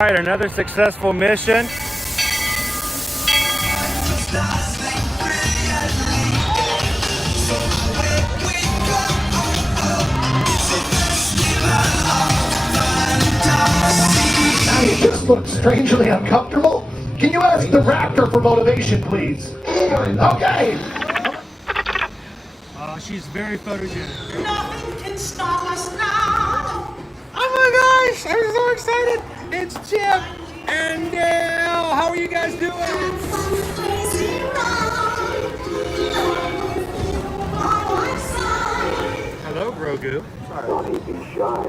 All right, another successful mission. You just look strangely uncomfortable. Can you ask the raptor for motivation, please? Okay. She's very photogenic. Nothing can stop us now. Oh my gosh, I'm so excited. It's Chip and Dale. How are you guys doing? Hello, Grogu. Don't be shy.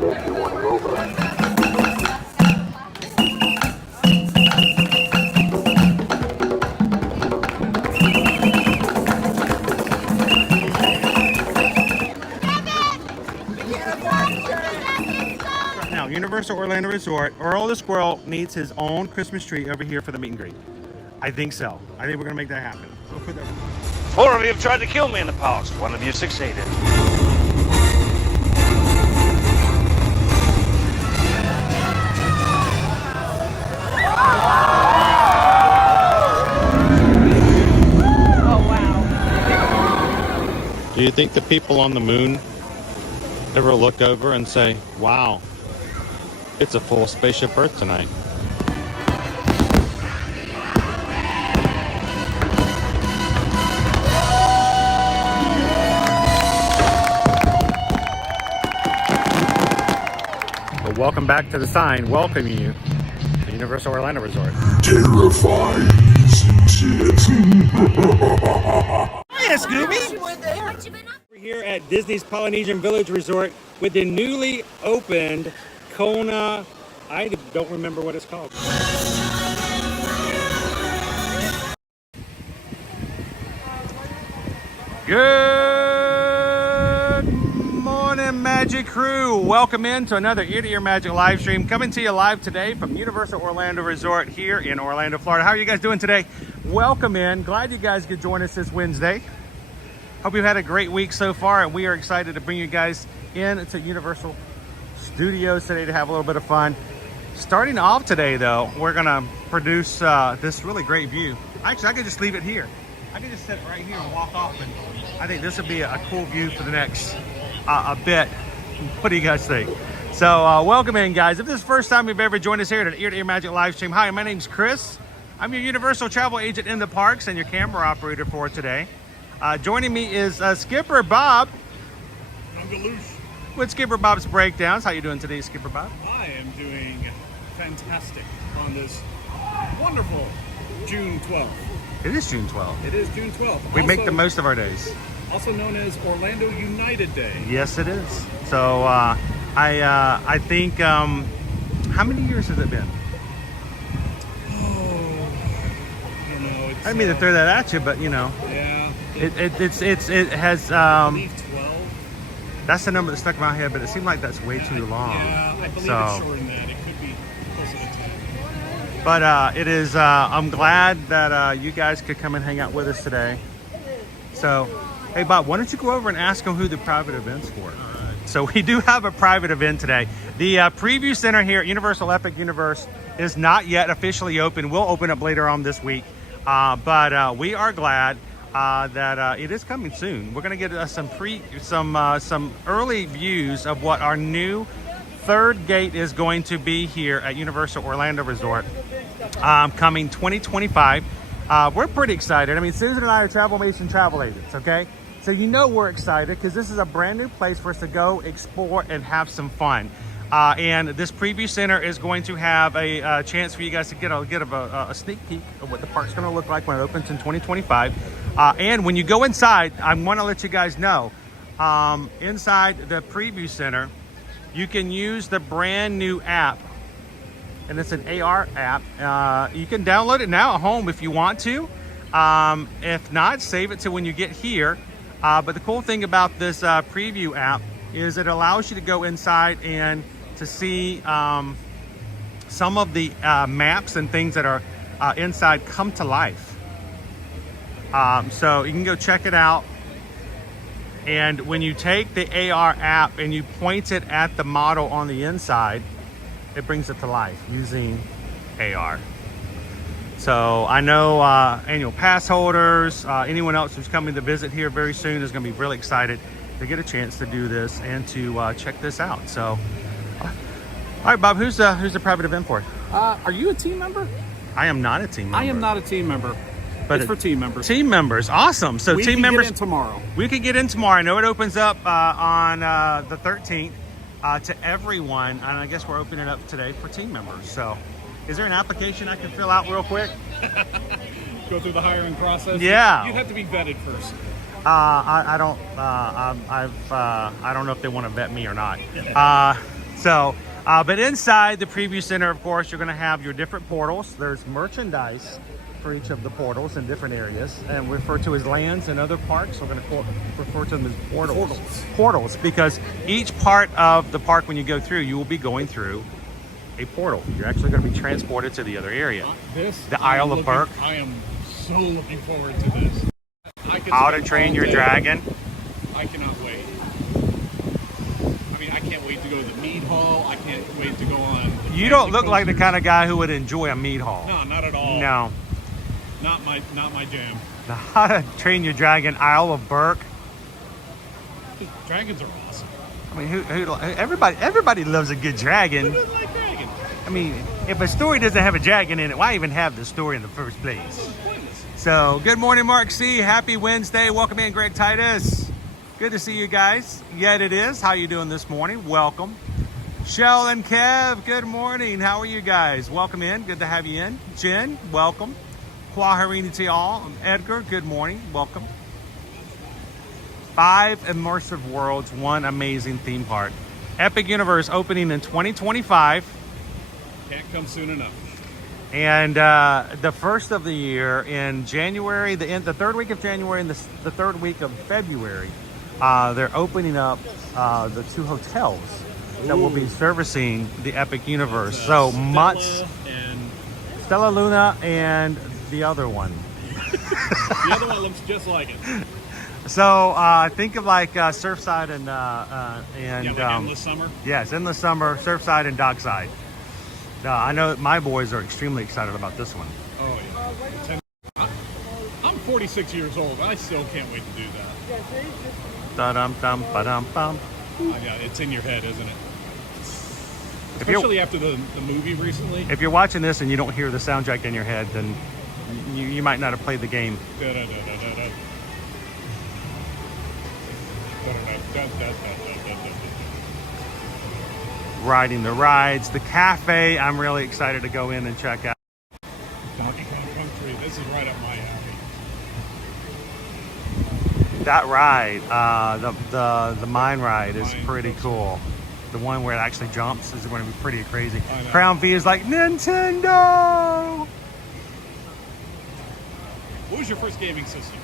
If you want to over. Now, Universal Orlando Resort, Earl the Squirrel needs his own Christmas tree over here for the meet and greet. I think so. I think we're gonna make that happen. We'll put that. 4 of you have tried to kill me in the past. 1 of you succeeded. Do you think the people on the moon ever look over and say, wow, it's a full spaceship Earth tonight? Well, welcome back to the sign welcoming you to Universal Orlando Resort. Terrifying, isn't it? Hiya, Scooby! We're here at Disney's Polynesian Village Resort with the newly opened Kona. I don't remember what it's called. Good morning, Magic Crew. Welcome into another Ear to Ear Magic live stream, coming to you live today from Universal Orlando Resort here in Orlando, Florida. How are you guys doing today? Welcome in. Glad you guys could join us this Wednesday. Hope you've had a great week so far, and we are excited to bring you guys in to Universal Studios today to have a little bit of fun. Starting off today, though, we're gonna produce this really great view. Actually, I could just leave it here. I could just sit right here and walk off, and I think this would be a cool view for the next a bit. What do you guys think? So welcome in, guys. If this is the first time you've ever joined us here at an Ear to Ear Magic live stream, hi, my name's Chris. I'm your Universal travel agent in the parks and your camera operator for today. Joining me is Skipper Bob. I'm Deluge. With Skipper Bob's Breakdowns. How you doing today, Skipper Bob? I am doing fantastic on this wonderful June 12th. It is June 12th. It is June 12th. We make the most of our days. Also known as Orlando United Day. Yes, it is. So I think, how many years has it been? Oh, I don't know. I didn't mean to throw that at you, but you know. Yeah. It has, I believe 12. that's the number that stuck in my head, but it seemed like that's way too long. Yeah, I believe it's shorter than that. It could be closer to 10. But it is, I'm glad that you guys could come and hang out with us today. So, hey Bob, why don't you go over and ask them who the private event's for? So we do have a private event today. The preview center here at Universal Epic Universe is not yet officially open. We'll open up later on this week. But we are glad that it is coming soon. We're going to get some early views of what our new third gate is going to be here at Universal Orlando Resort coming 2025. We're pretty excited. I mean, Susan and I are Travelmation travel agents, okay? So you know we're excited because this is a brand new place for us to go explore and have some fun. And this preview center is going to have a chance for you guys to get a sneak peek of what the park's going to look like when it opens in 2025. And when you go inside, I want to let you guys know, inside the preview center, you can use the brand new app, and it's an AR app. You can download it now at home if you want to. If not, save it to when you get here. But the cool thing about this preview app is it allows you to go inside and to see some of the maps and things that are inside come to life. So you can go check it out. And when you take the AR app and you point it at the model on the inside, it brings it to life using AR. So I know annual pass holders, anyone else who's coming to visit here very soon is going to be really excited to get a chance to do this and to check this out. So, all right, Bob, who's the private event for? Are you a team member? I am not a team member. I am not a team member. But it's for team members. Team members, awesome. So we team can members get in tomorrow. We could get in tomorrow. I know it opens up on the 13th to everyone, and I guess we're opening it up today for team members. So, is there an application I can fill out real quick? Go through the hiring process. Yeah. You'd have to be vetted first. I don't know if they want to vet me or not. But inside the preview center, of course, you're going to have your different portals. There's merchandise for each of the portals in different areas, and referred to as lands. In other parks, we're going to refer to them as portals. Portals, because each part of the park, when you go through, you will be going through a portal. You're actually going to be transported to the other area. The Isle of Burke. I am so looking forward to this. How to Train Your Dragon. I cannot wait. I mean, I can't wait to go to the mead hall. I can't wait to go on. You don't look like the kind of guy who would enjoy a mead hall. No, not at all. No. Not my jam. The How to Train Your Dragon Isle of Burke. Dragons are awesome. I mean, everybody loves a good dragon. Who doesn't like dragons? I mean, if a story doesn't have a dragon in it, why even have the story in the first place? So, good morning, Mark C. Happy Wednesday. Welcome in, Greg Titus. Good to see you guys. Yet it is. How you doing this morning? Welcome. Shell and Kev, good morning. How are you guys? Welcome in. Good to have you in. Jen, welcome. Kwaharini to all. Edgar, good morning. Welcome. 5 immersive worlds, 1 amazing theme park. Epic Universe opening in 2025. Can't come soon enough. And the first of the year in January, the third week of January and the third week of February, they're opening up the 2 hotels that will be servicing the Epic Universe. So Stella Luna and the other one. The other one looks just like it. So think of like Surfside and like Endless Summer. Yes, Endless Summer, Surfside and Dockside. I know that my boys are extremely excited about this one. Oh yeah. I'm 46 years old. I still can't wait to do that. Da-dum-dum, ba-dum-bum. Yeah, it's in your head, isn't it? Especially after the movie recently. If you're watching this and you don't hear the soundtrack in your head, then you might not have played the game. Riding the rides, the cafe, I'm really excited to go in and check out. Donkey Kong Country, this is right up my alley. That ride, the mine ride is pretty cool. The one where it actually jumps is going to be pretty crazy. Crown V is like, Nintendo! What was your first gaming system?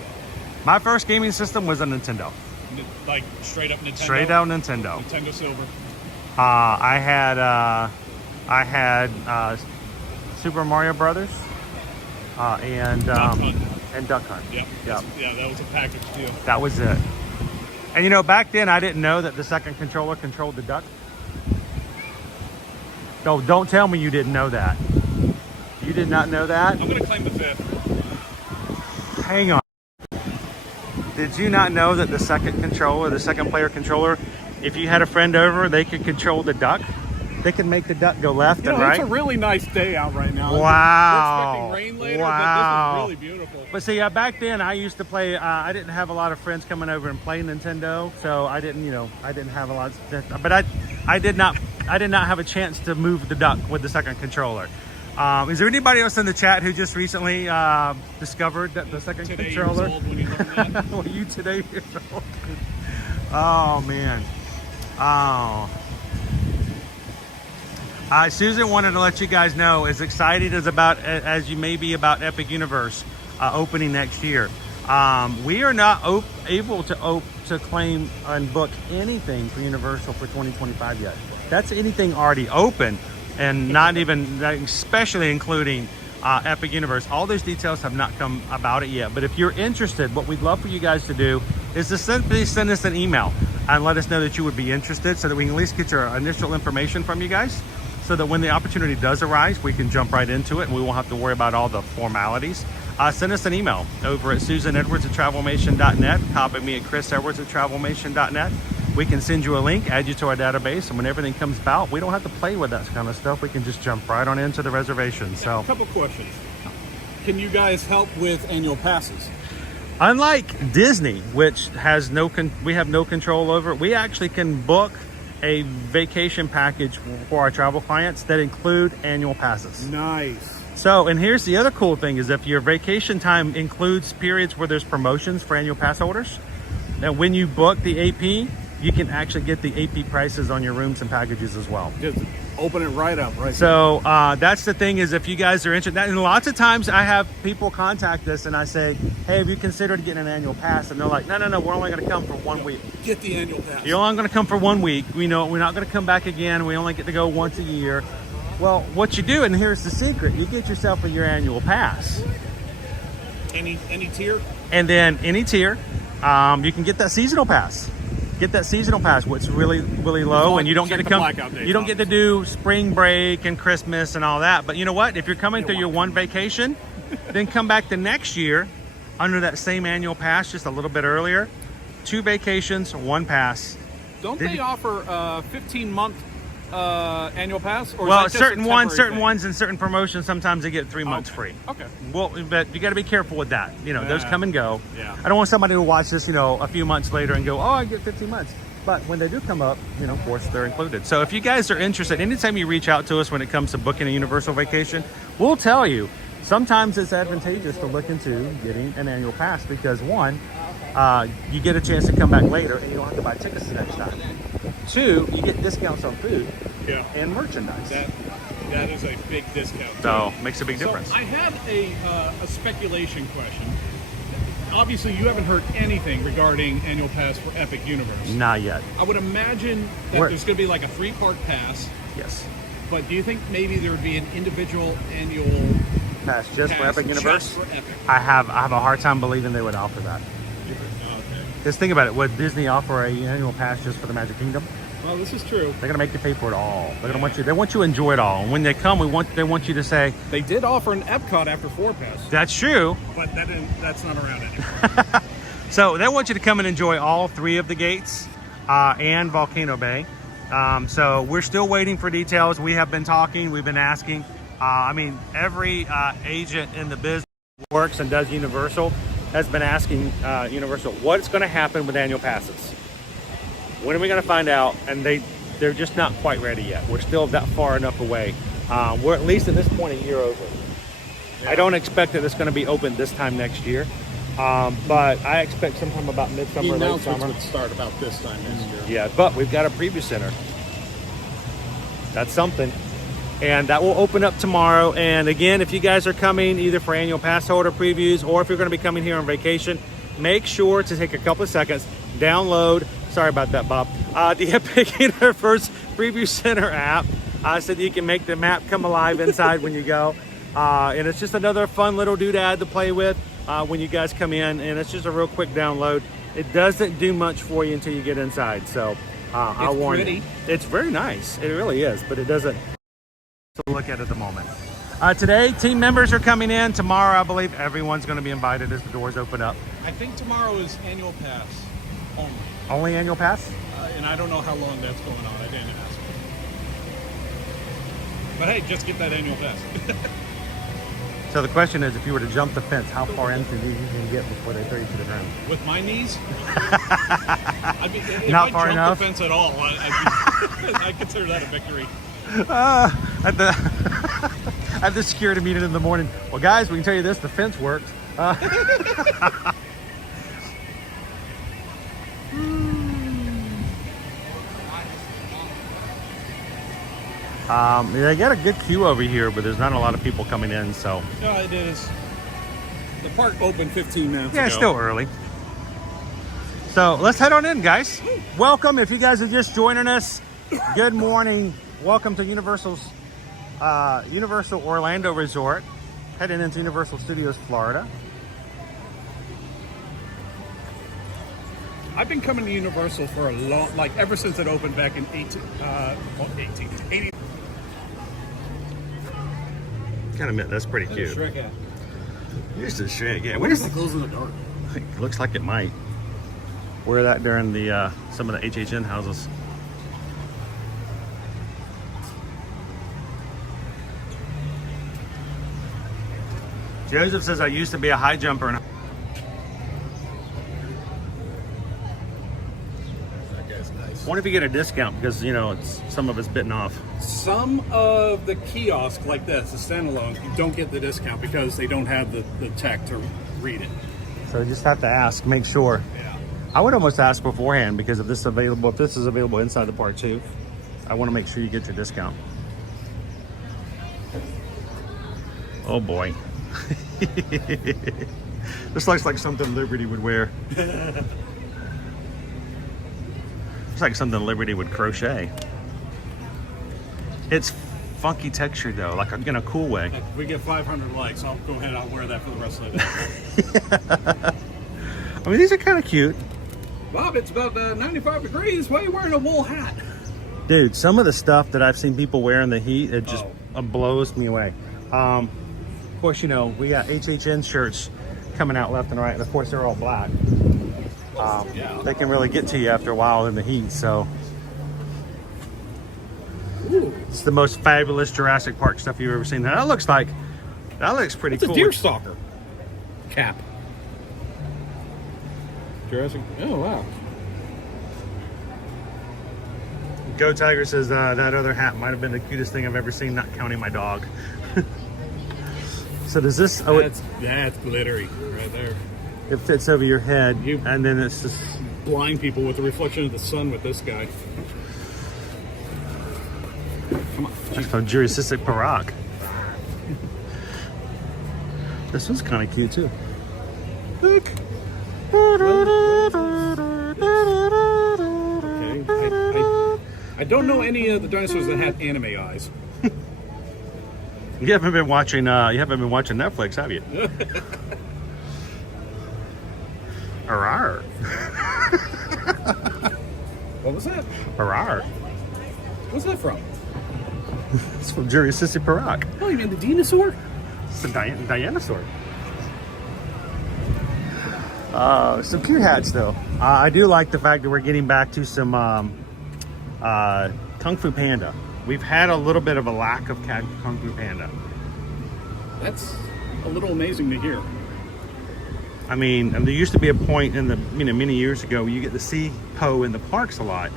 My first gaming system was a Nintendo. Like straight up Nintendo? Straight out Nintendo. Nintendo Silver. I had Super Mario Brothers and Duck Hunt. Yep. Yep. Yeah, that was a package deal. That was it. And you know, back then I didn't know that the second controller controlled the duck. So don't tell me you didn't know that. You did not know that? I'm going to claim the 5th. Hang on. Did you not know that the second controller, the second player controller, if you had a friend over, they could control the duck? They could make the duck go left and right? It's a really nice day out right now. Wow. We're expecting rain later, but this is really beautiful. But see, back then I used to play, I didn't have a lot of friends coming over and play Nintendo, so I didn't have a lot of, but I did not have a chance to move the duck with the second controller. Is there anybody else in the chat who just recently discovered that the second controller? Were you today years old? Oh man. Oh. Susan wanted to let you guys know, as excited as you may be about Epic Universe opening next year, we are not able to claim and book anything for Universal for 2025 yet. That's anything already open, and not even, especially including Epic Universe. All those details have not come about it yet. But if you're interested, what we'd love for you guys to do is to simply send us an email and let us know that you would be interested, so that we can at least get your initial information from you guys, so that when the opportunity does arise, we can jump right into it and we won't have to worry about all the formalities. Send us an email over at susanedwards@travelmation.net. Copy me at chrisedwards@travelmation.net. We can send you a link, add you to our database, and when everything comes about, we don't have to play with that kind of stuff. We can just jump right on into the reservation. So, A couple questions. Can you guys help with annual passes? unlike Disney, which has we have no control over, we actually can book a vacation package for our travel clients that include annual passes. Nice. So, and here's the other cool thing is if your vacation time includes periods where there's promotions for annual pass holders, and when you book the AP, you can actually get the AP prices on your rooms and packages as well. Just open it right up, right? So that's the thing is if you guys are interested, and lots of times I have people contact us and I say, hey, have you considered getting an annual pass? And they're like, no, we're only going to come for 1 week. Get the annual pass. You're only going to come for 1 week. We know we're not going to come back again. We only get to go once a year. Well, what you do, and here's the secret, you get yourself your annual pass. Any tier? And then any tier, you can get that seasonal pass. Get that seasonal pass, which is really, really low, and you don't get to come. You don't get to do spring break and Christmas and all that. But you know what? If you're coming through your one vacation, then come back the next year under that same annual pass, just a little bit earlier. 2 vacations, 1 pass. Don't they offer 15-month annual pass? Or Well, is that just certain a ones, temporary certain ones, and certain promotions. Sometimes they get 3 months free. Okay. Well, but you got to be careful with that. You know, those Yeah. come and go. Yeah. I don't want somebody to watch this, a few months later and go, oh, I get 15 months. But when they do come up, of course, they're included. So if you guys are interested, anytime you reach out to us when it comes to booking a Universal vacation, we'll tell you. Sometimes it's advantageous to look into getting an annual pass because 1, you get a chance to come back later and you don't have to buy tickets the next time. 2, you get discounts on food and merchandise. That is a big discount. So makes a big difference. So I had a speculation question. Obviously, you haven't heard anything regarding annual pass for Epic Universe. Not yet. I would imagine that there's going to be like a 3-part pass. Yes. But do you think maybe there would be an individual annual Pass just for Epic Universe? Just for Epic. I have a hard time believing they would offer that. Okay. Just think about it. Would Disney offer an annual pass just for the Magic Kingdom? Well, this is true. They're gonna make you pay for it all. They're gonna want you. They want you to enjoy it all. And when they come, they want you to say, They did offer an Epcot after 4 pass, "That's true." but that's not around anymore. So they want you to come and enjoy all 3 of the gates and Volcano Bay. So we're still waiting for details. We have been talking. We've been asking. Every agent in the business works and does Universal has been asking Universal what's going to happen with annual passes. When are we going to find out? And they're just not quite ready yet. We're still that far enough away. We're at least at this point a year over. I don't expect that it's going to be open this time next year, but I expect sometime about midsummer, The late announcements summer. would start about this time next year. Yeah, but we've got a preview center. That's something. And that will open up tomorrow. And again, if you guys are coming either for annual pass holder previews or if you're going to be coming here on vacation, make sure to take a couple of seconds, download, sorry about that, Bob, the Epic Universe Preview Center app so that you can make the map come alive inside when you go. And it's just another fun little doodad to play with when you guys come in. And it's just a real quick download. It doesn't do much for you until you get inside. So I'll warn you. It's very nice. It really is, but it doesn't to look at the moment. Today, team members are coming in. Tomorrow, I believe everyone's going to be invited as the doors open up. I think tomorrow is annual pass only. Only annual pass? And I don't know how long that's going on. I didn't ask. But hey, just get that annual pass. So the question is, if you were to jump the fence, how far into these you can get before they throw you to the ground? With my knees? I mean, if Not I far jump enough? the fence at all, I consider that a victory. At the security meeting in the morning, well, guys, we can tell you this: the fence works. They got a good queue over here, but there's not a lot of people coming in, so. No, it is. The park opened 15 minutes ago. Yeah, it's still early. So let's head on in, guys. Welcome. If you guys are just joining us, good morning. Welcome to Universal Orlando Resort, heading into Universal Studios, Florida. I've been coming to Universal for a long, ever since it opened back in 80. kind of that's pretty cute. Shrek hat. Used to Shrek, yeah. What if it glows in the dark? It looks like it might. Wear that during the some of the HHN houses. Joseph says I used to be a high jumper. And That guy's nice. I wonder if you get a discount because you know some of it's bitten off. Some of the kiosks like this, the standalones, you don't get the discount because they don't have the tech to read it. So you just have to ask, make sure. Yeah. I would almost ask beforehand because if this is available inside the park too, I want to make sure you get your discount. Oh boy. This looks like something Liberty would wear. It's like something Liberty would crochet. It's funky texture though, like in a cool way. If we get 500 likes, I'll go ahead and I'll wear that for the rest of the day. I mean, these are kind of cute. Bob, it's about 95 degrees. Why are you wearing a wool hat? Dude, some of the stuff that I've seen people wear in the heat, it just blows me away. Of course, you know, we got HHN shirts coming out left and right, and of course they're all black. They can really get to you after a while in the heat, so. Ooh. It's the most fabulous Jurassic Park stuff you've ever seen. Now, that looks pretty It's cool. a deer stalker cap. Jurassic. Oh wow. Go Tiger says that other hat might have been the cutest thing I've ever seen, not counting my dog. So does this? Oh, That's glittery right there. it fits over your head, You- and then it's just. Blind people with the reflection of the sun with this guy. Come on. That's from Jurassic Park. This one's kind of cute too. Look. Okay. I don't know any of the dinosaurs that have anime eyes. You haven't been watching. You haven't been watching Netflix, have you? Arr. What was that? Arr. What's that from? It's from Jurassic Park. Oh, you mean the dinosaur? It's a dinosaur. Some cute hats, though. I do like the fact that we're getting back to some Kung Fu Panda. We've had a little bit of a lack of Kung Fu Panda. That's a little amazing to hear. I mean, and there used to be a point in the many years ago where you get to see Poe in the parks a lot,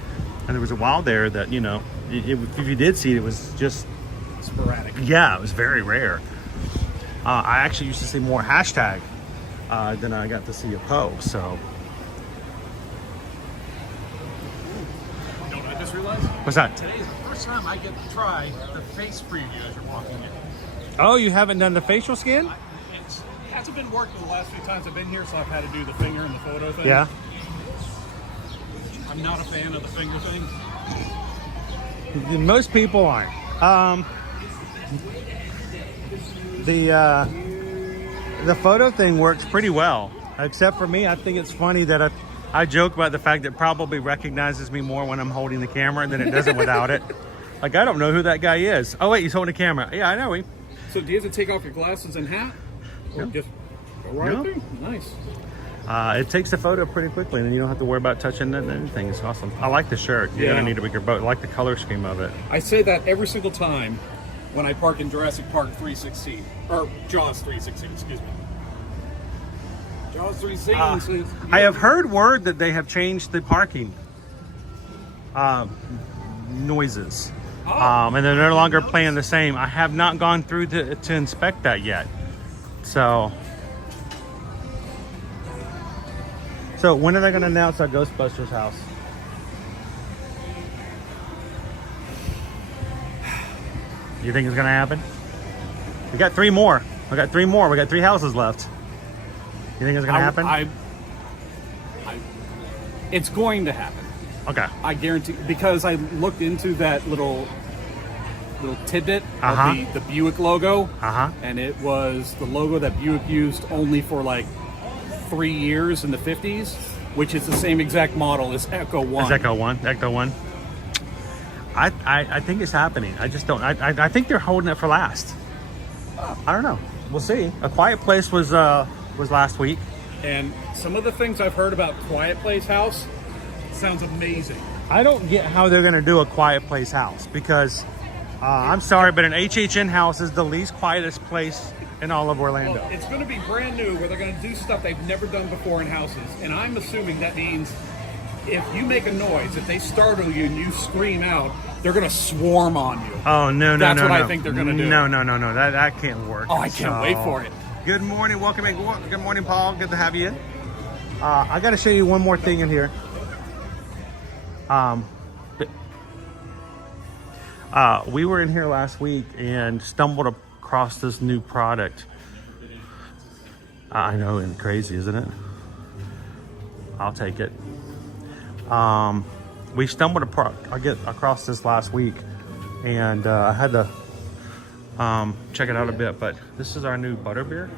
and there was a while there that if you did see it, it was just Sporadic. yeah, it was very rare. I actually used to see more hashtag than I got to see a Poe. So You know what I just realized? what's that? Today's the first time I get to try the face preview as you're walking in. Oh, you haven't done the facial scan? It hasn't been working the last few times I've been here, so I've had to do the finger and the photo thing. Yeah. I'm not a fan of the finger thing. Most people aren't. The photo thing works pretty well, except for me. I think it's funny that I joke about the fact that it probably recognizes me more when I'm holding the camera than it doesn't without it. Like, I don't know who that guy is. Oh wait, he's holding the camera. Yeah, I know him. So do you have to take off your glasses and hat? Or No. just go right No. through? Nice. It takes the photo pretty quickly, and then you don't have to worry about touching anything. It's awesome. I like the shirt. You're Yeah. gonna need a bigger boat. I like the color scheme of it. I say that every single time when I park in Jurassic Park 316. Or Jaws 316, excuse me. Jaws 316. I have heard word that they have changed the parking noises. And they're no longer playing the same. I have not gone through to inspect that yet. So when are they going to announce our Ghostbusters house? You think it's going to happen? We got 3 more. We got 3 more. We got 3 houses left. You think it's going to happen? It's going to happen. Okay. I guarantee, because I looked into that little tidbit Uh-huh. of the Buick logo, Uh-huh. and it was the logo that Buick used only for like 3 years in the 50s, which is the same exact model as Echo 1. Is Echo 1? Echo 1? I think it's happening. I just don't. I think they're holding it for last. I don't know. We'll see. A Quiet Place was last week. And some of the things I've heard about Quiet Place House sounds amazing. I don't get how they're going to do a Quiet Place house because I'm sorry, but an HHN house is the least quietest place in all of Orlando. Well, it's going to be brand new where they're going to do stuff they've never done before in houses. And I'm assuming that means if you make a noise, if they startle you and you scream out, they're going to swarm on you. Oh, no. That's what I think they're going to do. No. That can't work. Oh, I can't wait for it. Good morning. Welcome in. Good morning, Paul. Good to have you in. I got to show you one more thing in here. We were in here last week and stumbled across this new product. I know, and crazy, isn't it? I'll take it. We stumbled across this last week, and I had to check it out a bit. But this is our new Butterbeer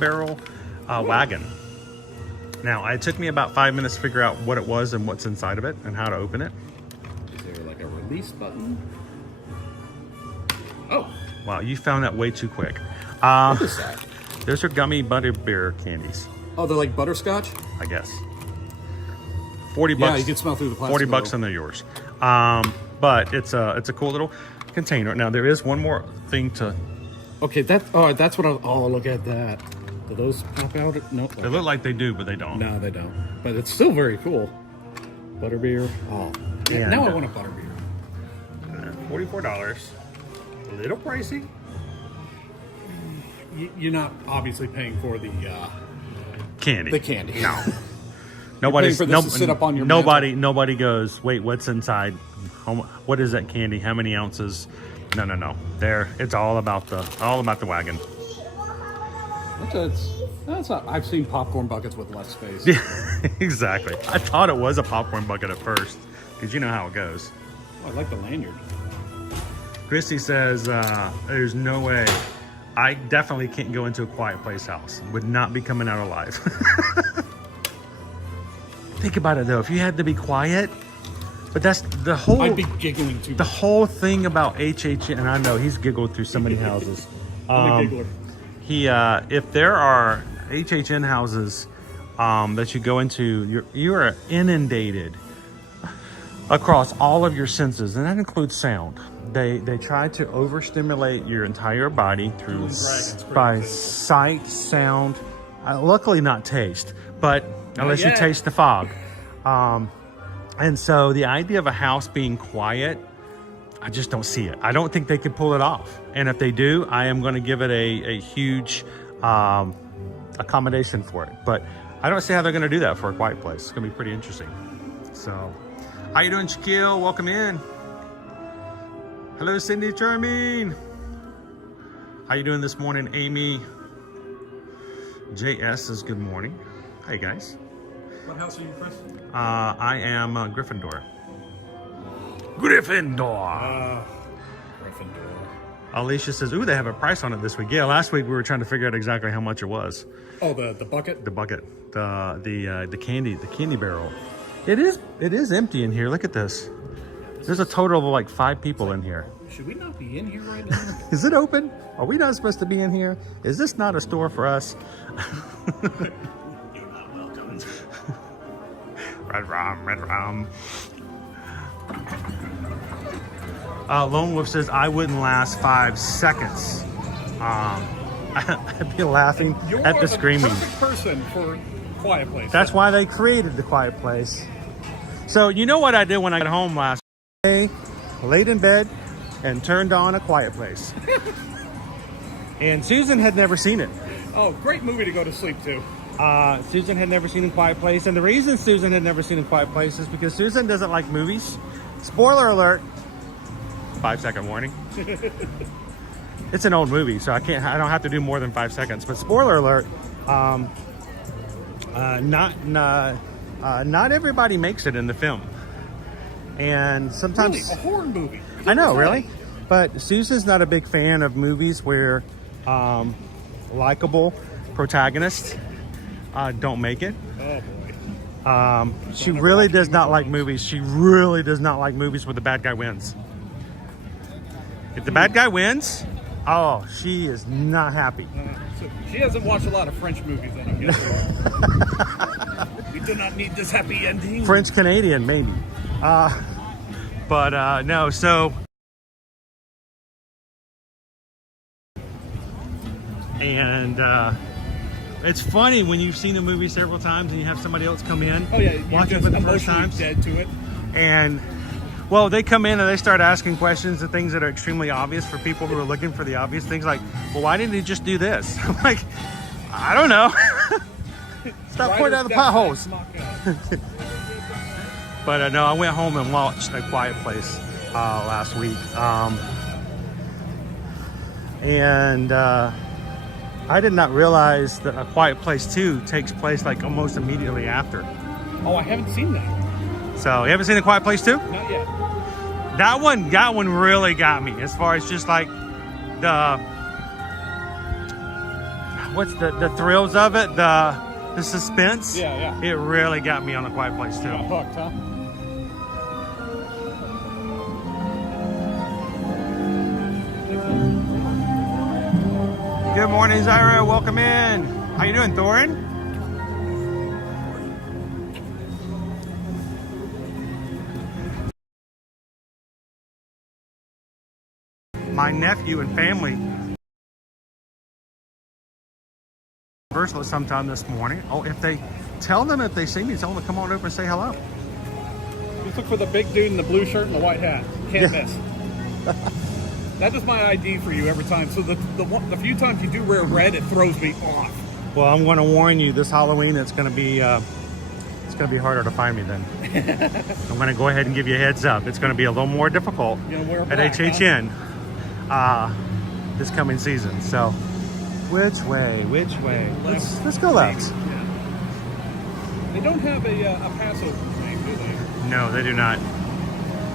barrel wagon. Now, it took me about 5 minutes to figure out what it was and what's inside of it and how to open it. Is there like a release button? Oh. Wow, you found that way too quick. What is that? Those are gummy Butterbeer candies, Oh, they're like butterscotch? I guess. 40 bucks. Yeah, you can smell through the plastic. 40 bucks and they're yours. But it's a cool little container. Now, there is one more thing to... Okay, that's what look at that. Do those pop out? Nope. They look like they do, but they don't. No, they don't. But it's still very cool. Butterbeer. Oh, And, now I want a butterbeer. $44. A little pricey. You're not obviously paying for the Candy. the candy. No. Nobody's for this to sit up on your nobody goes, wait, what's inside? What is that candy? How many ounces? No. It's all about the wagon. That's not, I've seen popcorn buckets with less space. Yeah, exactly. I thought it was a popcorn bucket at first, because you know how it goes. Oh, I like the lanyard. Christy says, there's no way. I definitely can't go into a Quiet Place house. Would not be coming out alive. Think about it though. If you had to be quiet, but that's the whole. I'd be giggling too. The whole thing about HHN, and I know he's giggled through so many houses. I'm a giggler. If there are HHN houses that you go into, you are inundated across all of your senses, and that includes sound. They try to overstimulate your entire body through by sight, sound, luckily not taste, but unless you taste the fog. And so the idea of a house being quiet, I just don't see it. I don't think they could pull it off. And if they do, I am going to give it a huge accommodation for it. But I don't see how they're going to do that for a Quiet Place. It's going to be pretty interesting. So, how you doing, Shaquille? Welcome in. Hello, Cindy Charming. How you doing this morning, Amy? JS says good morning. Hey, guys. What house are you, Chris? I am Gryffindor. Gryffindor. Gryffindor. Alicia says, ooh, they have a price on it this week. Yeah, last week we were trying to figure out exactly how much it was. Oh, the bucket? The bucket. The candy barrel. It is empty in here. Look at this. There's a total of like 5 people in here. Should we not be in here right now? Is it open? Are we not supposed to be in here? Is this not a store for us? You're not welcome. Red rum. Lone Wolf says, I wouldn't last 5 seconds. I'd be laughing at the screaming. You're the perfect person for Quiet Place. That's why they created the Quiet Place. So you know what I did when I got home last day? Laid in bed and turned on a Quiet Place. And Susan had never seen it. Oh, great movie to go to sleep to. Susan had never seen A Quiet Place, and the reason Susan had never seen A Quiet Place is because Susan doesn't like movies. Spoiler alert. 5-second warning. It's an old movie, so I don't have to do more than 5 seconds. But spoiler alert. Not everybody makes it in the film, and sometimes Really? A horror movie? I know, really. But Susan's not a big fan of movies where likable protagonists don't make it. Oh boy. She really does not like movies. She really does not like movies where the bad guy wins. If the bad guy wins, Oh, she is not happy. So she hasn't watched a lot of French movies, then I'm guessing. We do not need this happy ending. French Canadian, maybe. But no, so. And it's funny when you've seen a movie several times and you have somebody else come in, Oh yeah, watch you're it for just the first time, dead to it. and well, they come in and they start asking questions and things that are extremely obvious for people who are looking for the obvious things, like, well, why didn't he just do this? I'm like, I don't know. Stop pointing out the potholes. But no, I went home and watched A Quiet Place last week, and I did not realize that A Quiet Place 2 takes place like almost immediately after. Oh, I haven't seen that. So you haven't seen A Quiet Place 2? Not yet. That one really got me, as far as just like the thrills of it, the suspense. Yeah. It really got me on A Quiet Place 2. Got hooked, huh? Good morning, Zyra. Welcome in. How you doing, Thorin? My nephew and family Universal sometime this morning. Oh, if they see me, tell them to come on over and say hello. Just look for the big dude in the blue shirt and the white hat. Can't miss. That is my ID for you every time. So the few times you do wear red, it throws me off. Well, I'm going to warn you. This Halloween, it's going to be harder to find me then. I'm going to go ahead and give you a heads up. It's going to be a little more difficult You're gonna wear at black, HHN this coming season. So, which way? Let's go left. Yeah. They don't have a Passover thing, do they? No, they do not.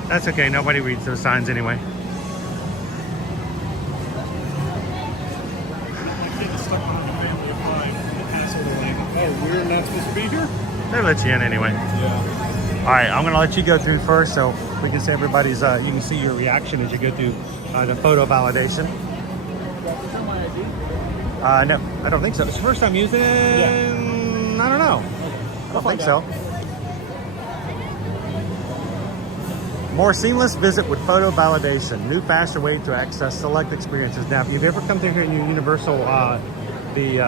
That's okay. Nobody reads those signs anyway. Oh, we're not supposed to be here? They let you in anyway. Yeah. All right, I'm going to let you go through first so we can see everybody's, you can see your reaction as you go through the photo validation. No, I don't think so. It's your first time using it? Yeah. I don't know. I don't think so. More seamless visit with photo validation. New, faster way to access select experiences. Now, if you've ever come through here in your Universal, the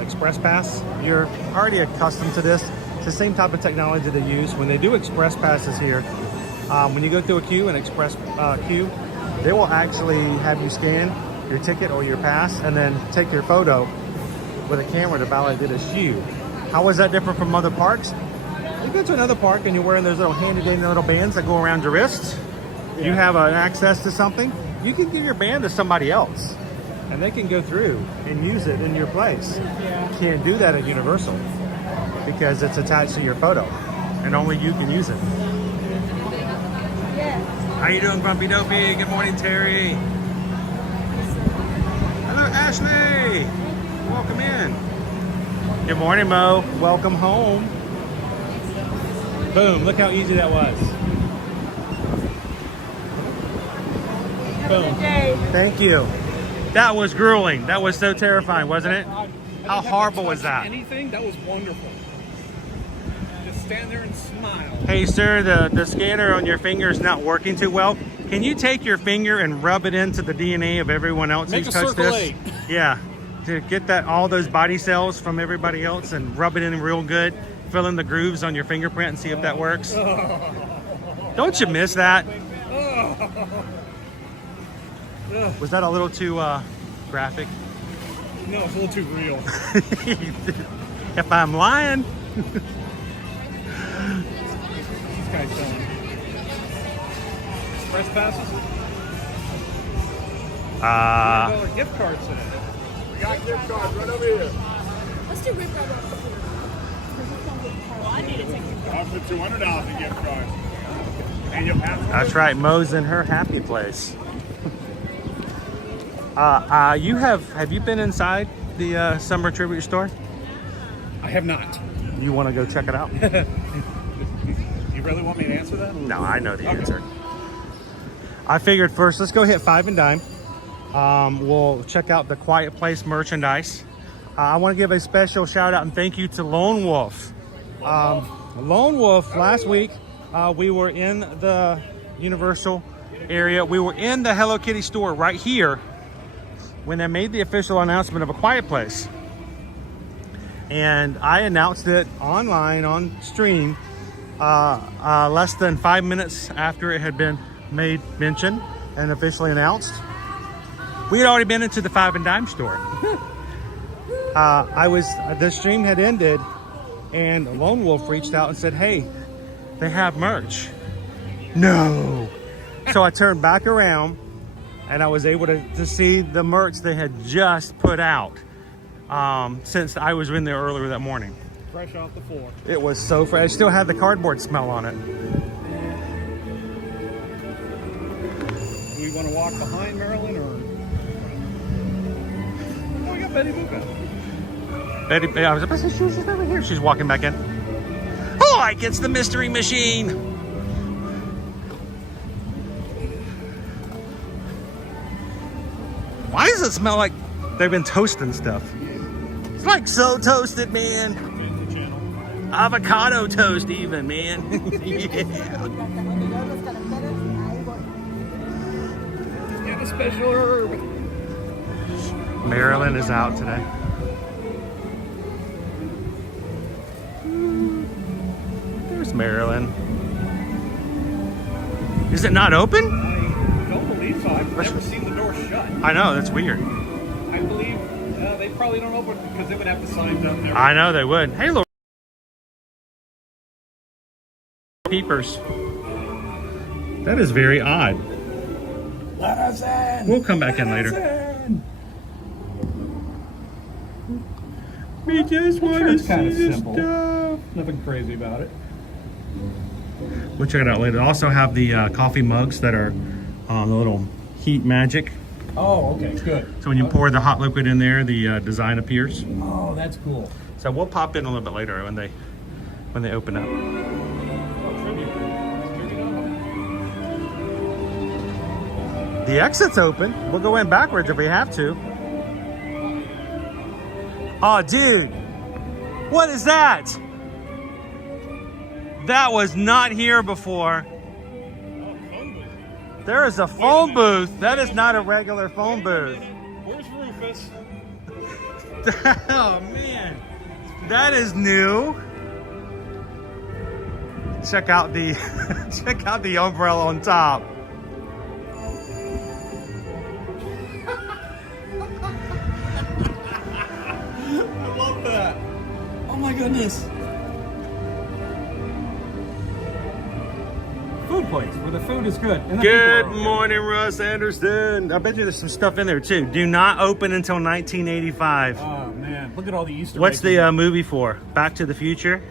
Express Pass, you're already accustomed to this. It's the same type of technology they use when they do Express Passes here. When you go through a queue, an Express queue, they will actually have you scan your ticket or your pass and then take your photo with a camera to validate as you. How is that different from other parks? You go to another park and you're wearing those little handy-dandy little bands that go around your wrist. Yeah. You have an access to something. You can give your band to somebody else and they can go through and use it in your place. Yeah. You can't do that at Universal because it's attached to your photo and only you can use it. Yeah. How you doing, Grumpy Dopey? Good morning, Terry. Hello, Ashley. Welcome in. Good morning, Mo. Welcome home. Boom, look how easy that was. Boom. Thank you. That was grueling. That was so terrifying, wasn't it? How horrible was that? Anything? That was wonderful. Just stand there and smile. Hey, sir, the scanner on your finger is not working too well. Can you take your finger and rub it into the DNA of everyone else who's touched this? 8. Yeah, to get all those body cells from everybody else and rub it in real good. Fill in the grooves on your fingerprint and see if that works. Don't you miss that? Was that a little too graphic? No, it's a little too real. If I'm lying. This guy's selling Express passes? $100 gift cards today. We got gift cards right over here. Let's do Rip Ride. Offer $200 in gift cards. And you'll have That's right, Mo's in her happy place. Have you been inside the Summer Tribute Store? I have not. You want to go check it out? You really want me to answer that? No, I know the answer. I figured first, let's go hit 5 and dime. we'll check out the Quiet Place merchandise. I want to give a special shout out and thank you to Lone Wolf. Lone Wolf, last week, we were in the Universal area. We were in the Hello Kitty store right here when they made the official announcement of A Quiet Place. And I announced it online on stream less than 5 minutes after it had been made mention and officially announced. We had already been into the Five and Dime store. The stream had ended and Lone Wolf reached out and said, hey, they have merch. No. So I turned back around and I was able to see the merch they had just put out since I was in there earlier that morning. Fresh off the floor. It was so fresh. It still had the cardboard smell on it. Do we want to walk behind Marilyn or? Oh, we got Betty Boop out. Betty, I was about to say, she's over here. She's walking back in. Oh, like it's the mystery machine. Why does it smell like they've been toasting stuff? It's like so toasted, man. Avocado toast even, man. Yeah. Get a special herb. Marilyn is out today. There's Marilyn. Is it not open? I don't believe so. I've never seen the door shut. I know, that's weird. I believe they probably don't open because they would have the signs up there. I know they would. Hey, Lord. Peepers. That is very odd. Let us in. We'll come back in later. We just want to see this stuff. Nothing crazy about it. We'll check it out later. Also have the coffee mugs that are the little heat magic. Oh, okay, good. So when you pour the hot liquid in there, the design appears. Oh, that's cool. So we'll pop in a little bit later when they open up. The exit's open. We'll go in backwards if we have to. Oh, dude. What is that? That was not here before. There is a phone booth. That is not a regular phone booth. Where's Rufus? Oh, man. That is new. Check out the check out the umbrella on top. I love that. Oh my goodness. Food place where the food is good. And the Good people are okay. morning, Russ Anderson. I bet you there's some stuff in there too. Do not open until 1985. Oh man, look at all the Easter What's eggs. the movie for? Back to the Future?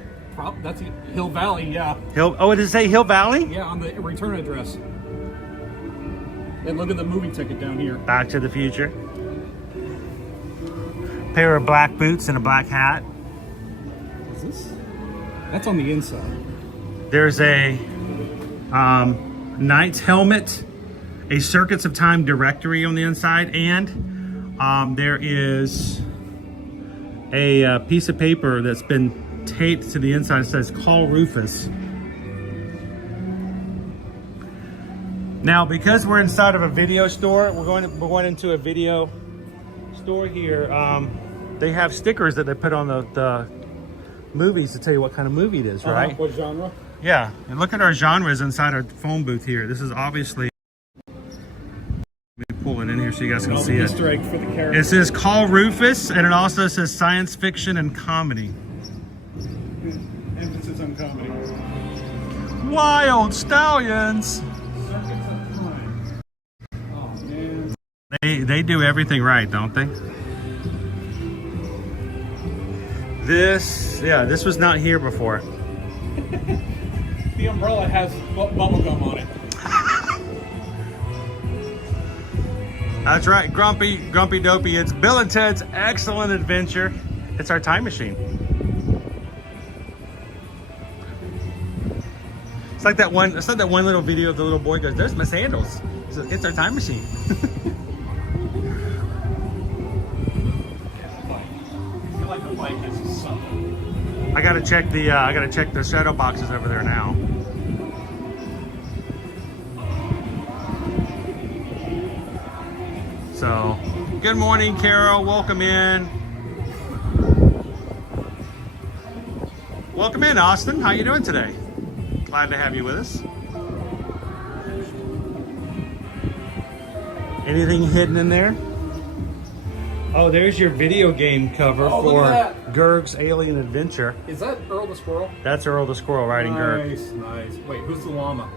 That's Hill Valley, yeah. Oh, did it say Hill Valley? Yeah, on the return address. And look at the movie ticket down here. Back to the Future. Pair of black boots and a black hat. Is this? That's on the inside. There's a Knight's helmet, a Circuits of Time directory on the inside, and there is a piece of paper that's been taped to the inside. It says "Call Rufus." Now, because we're inside of a video store, we're going into a video store here. They have stickers that they put on the movies to tell you what kind of movie it is, right? What genre? Yeah, and look at our genres inside our phone booth here. This is obviously, let me pull it in here so you guys can see it. Easter egg for the It characters. says Call Rufus, and it also says science fiction and comedy. Emphasis on comedy. Wild Stallions. Circuits of Time. Oh man. They do everything right, don't they? This was not here before. The umbrella has bubble gum on it. That's right, Grumpy Dopey. It's Bill and Ted's Excellent Adventure. It's our time machine. It's like that one little video of the little boy goes, "There's my sandals." So it's our time machine. like this is something. I gotta check the shadow boxes over there now. So, good morning, Carol. Welcome in. Welcome in, Austin. How you doing today? Glad to have you with us. Anything hidden in there? Oh, there's your video game cover for Gerg's Alien Adventure. Is that Earl the Squirrel? That's Earl the Squirrel riding Gerg. Nice, nice. Wait, who's the llama?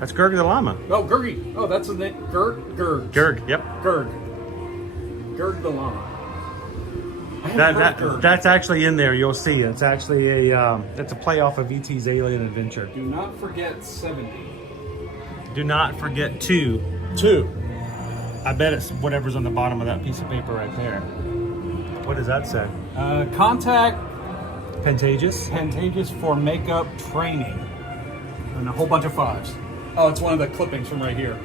That's Gerg the llama. Oh, Gergie. Oh, that's the name. Gerg. Gerg, yep. Gerg the llama. I haven't heard Gerg. That's actually in there. You'll see. It's actually it's a playoff of E.T.'s Alien Adventure. Do not forget 70. Do not forget 2. 2. I bet it's whatever's on the bottom of that piece of paper right there. What does that say? Contact Pantages for makeup training. And a whole bunch of 5s. Oh, it's one of the clippings from right here.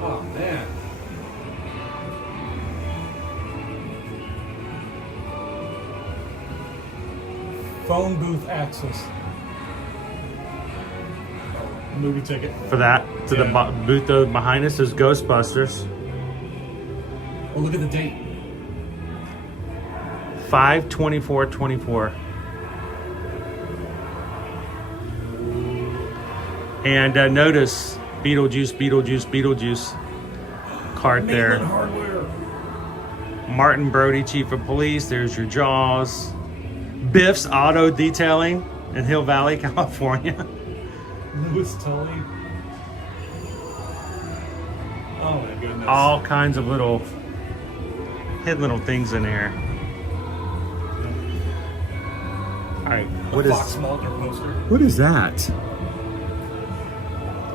Oh, man. Phone booth access. Movie ticket. For that. To the booth behind us is Ghostbusters. Oh, look at the date. 5/24/24. And notice Beetlejuice card there. Hardware. Martin Brody, Chief of Police. There's your Jaws. Biff's Auto Detailing in Hill Valley, California. Louis Tully. Oh my goodness. All kinds of hidden little things in here. All right, Fox Mulder poster. what is that?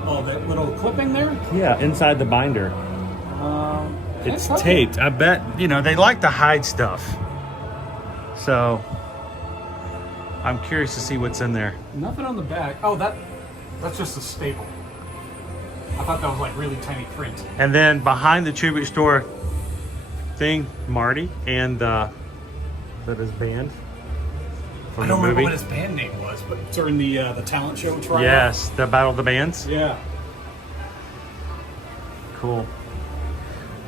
Oh, that little clipping there? Yeah, inside the binder. It's that's taped. I bet, they like to hide stuff. So, I'm curious to see what's in there. Nothing on the back. Oh, that's just a staple. I thought that was like really tiny print. And then behind the tribute store thing, Marty and that is band from I the don't remember movie. what his band name was, but during the talent show trial. Yes, the Battle of the Bands. Yeah. Cool.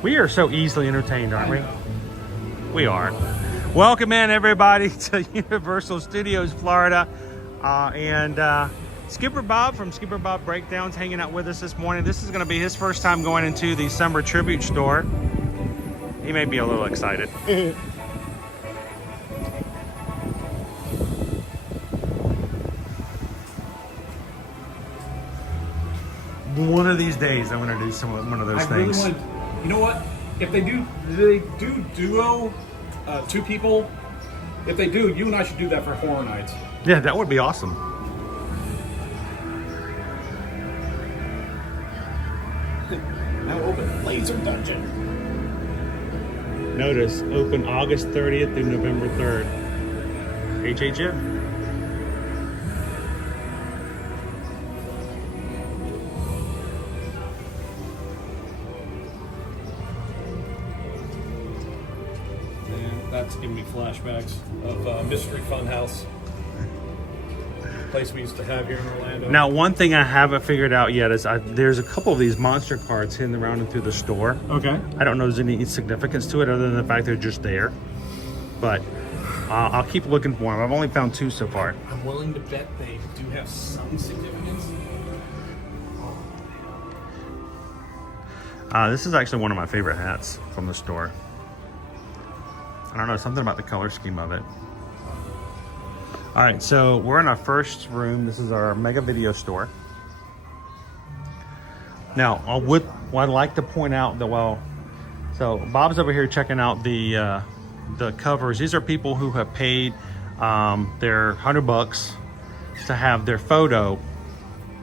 We are so easily entertained, aren't we? We are. Welcome in, everybody, to Universal Studios, Florida. And Skipper Bob from Skipper Bob Breakdowns hanging out with us this morning. This is going to be his first time going into the summer tribute store. He may be a little excited. One of these days, I'm going to do one of those things. Really want. You know what? If they do duo, 2 people. If they do, you and I should do that for Horror Nights. Yeah, that would be awesome. Now open Laser Dungeon. Notice, open August 30th through November 3rd. HHM. That's giving me flashbacks of Mystery Funhouse, place we used to have here in Orlando. Now, one thing I haven't figured out yet is there's a couple of these monster cards hidden around and through the store. Okay. I don't know if there's any significance to it other than the fact they're just there. But I'll keep looking for them. I've only found 2 so far. I'm willing to bet they do have some significance. This is actually one of my favorite hats from the store. I don't know, something about the color scheme of it. All right, so we're in our first room. This is our mega video store. Now, I'd like to point out that so Bob's over here checking out the covers. These are people who have paid their $100 to have their photo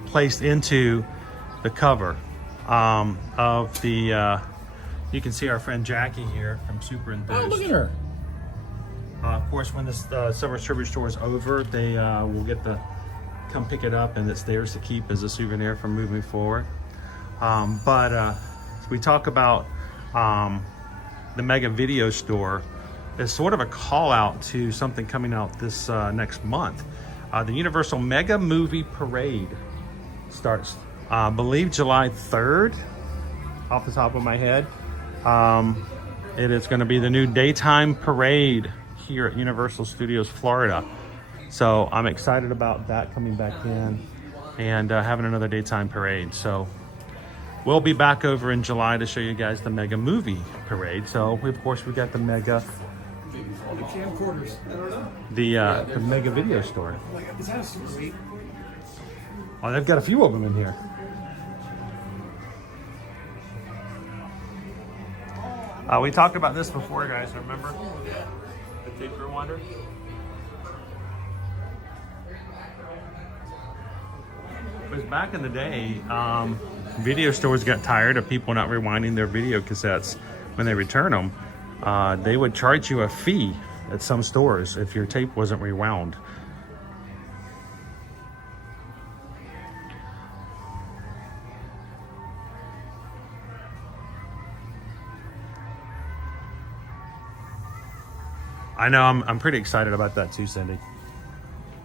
placed into the cover of the. You can see our friend Jackie here from Super Enthused. Oh, look at her. Of course, when this summer tribute store is over, they will get to come pick it up, and it's theirs to keep as a souvenir from moving forward. But we talk about the mega video store. is sort of a call out to something coming out this next month. The Universal Mega Movie Parade starts, I believe, July 3rd, off the top of my head. It is going to be the new daytime parade here at Universal Studios Florida. So I'm excited about that coming back in and having another daytime parade. So we'll be back over in July to show you guys the Mega Movie Parade. So of course we got the Mega, The camcorders. the Mega Video Store. Is that sweet? Oh, they've got a few of them in here. We talked about this before, guys, remember? The tape rewinder? Because back in the day, video stores got tired of people not rewinding their video cassettes when they return them. They would charge you a fee at some stores if your tape wasn't rewound. I know, I'm pretty excited about that too, Cindy.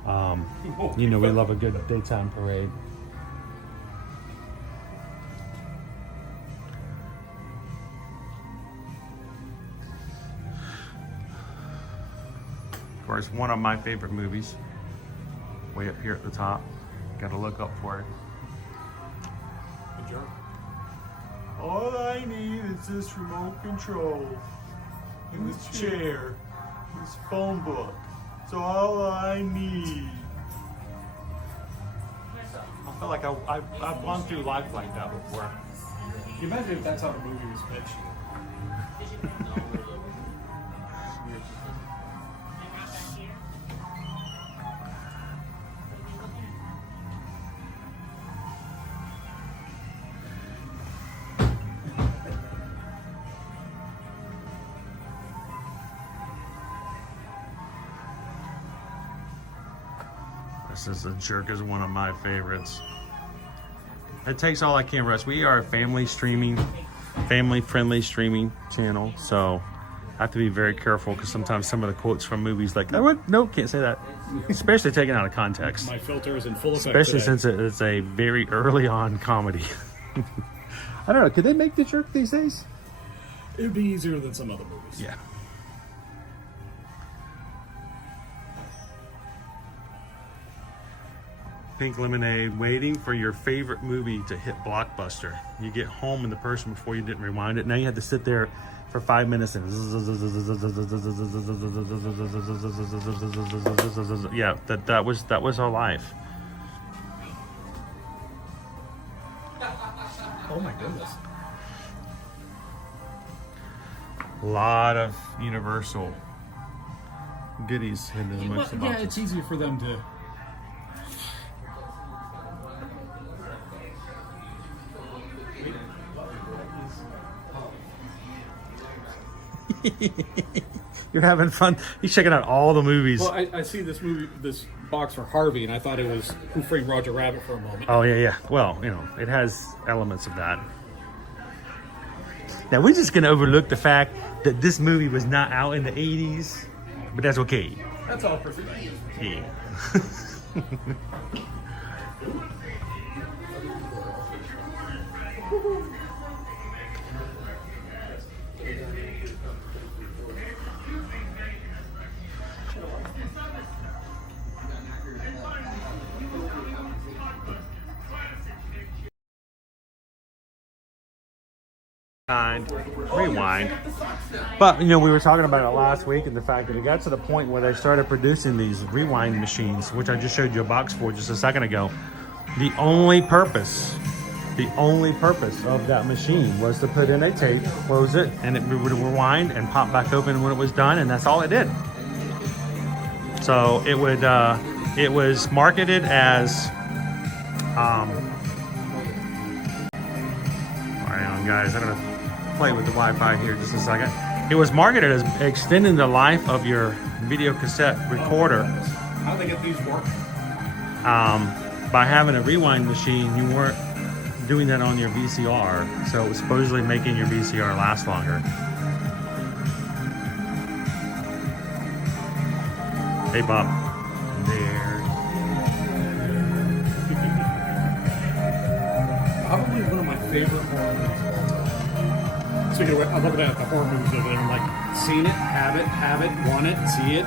You know, we love a good daytime parade. Of course, one of my favorite movies, way up here at the top. Gotta look up for it. All I need is this remote control and this chair. This phone book. It's all I need. I feel like I've gone through life like that before. Can you imagine if that's how the movie was pitched? This is a jerk is one of my favorites. It takes all I can, Russ. We are a family friendly streaming channel, so I have to be very careful because sometimes some of the quotes from movies, like, oh, no, can't say that, especially taken out of context. My filter is in full effect Especially today. since it's a very early on comedy. I don't know. Could they make the jerk these days? It'd be easier than some other movies. Yeah. Pink Lemonade, waiting for your favorite movie to hit Blockbuster. You get home and the person before you didn't rewind it. Now you have to sit there for 5 minutes and yeah, that was our life. Oh my goodness. A lot of Universal goodies hidden amongst the Yeah, boxes. it's easier for them to. You're having fun. He's checking out all the movies. Well, I see this movie, this box for Harvey, and I thought it was Who Framed Roger Rabbit for a moment. Oh, yeah. Well, you know, it has elements of that. Now, we're just going to overlook the fact that this movie was not out in the 80s, but that's okay. That's all perspective. Yeah. Rewind. But you know, we were talking about it last week and the fact that it got to the point where they started producing these rewind machines, which I just showed you a box for just a second ago. The only purpose of that machine was to put in a tape, close it, and it would rewind and pop back open when it was done, and that's all it did. So it would it was marketed as hang on guys, I'm gonna play with the Wi-Fi here just a second. It was marketed as extending the life of your video cassette recorder. How do they get these working? By having a rewind machine, you weren't doing that on your VCR, so it was supposedly making your VCR last longer. Hey, Bob. There. Probably one of my favorite horror movies of all time. Speaking of which, I'm looking at the horror movies over there and like, seen it, have it, want it, see it.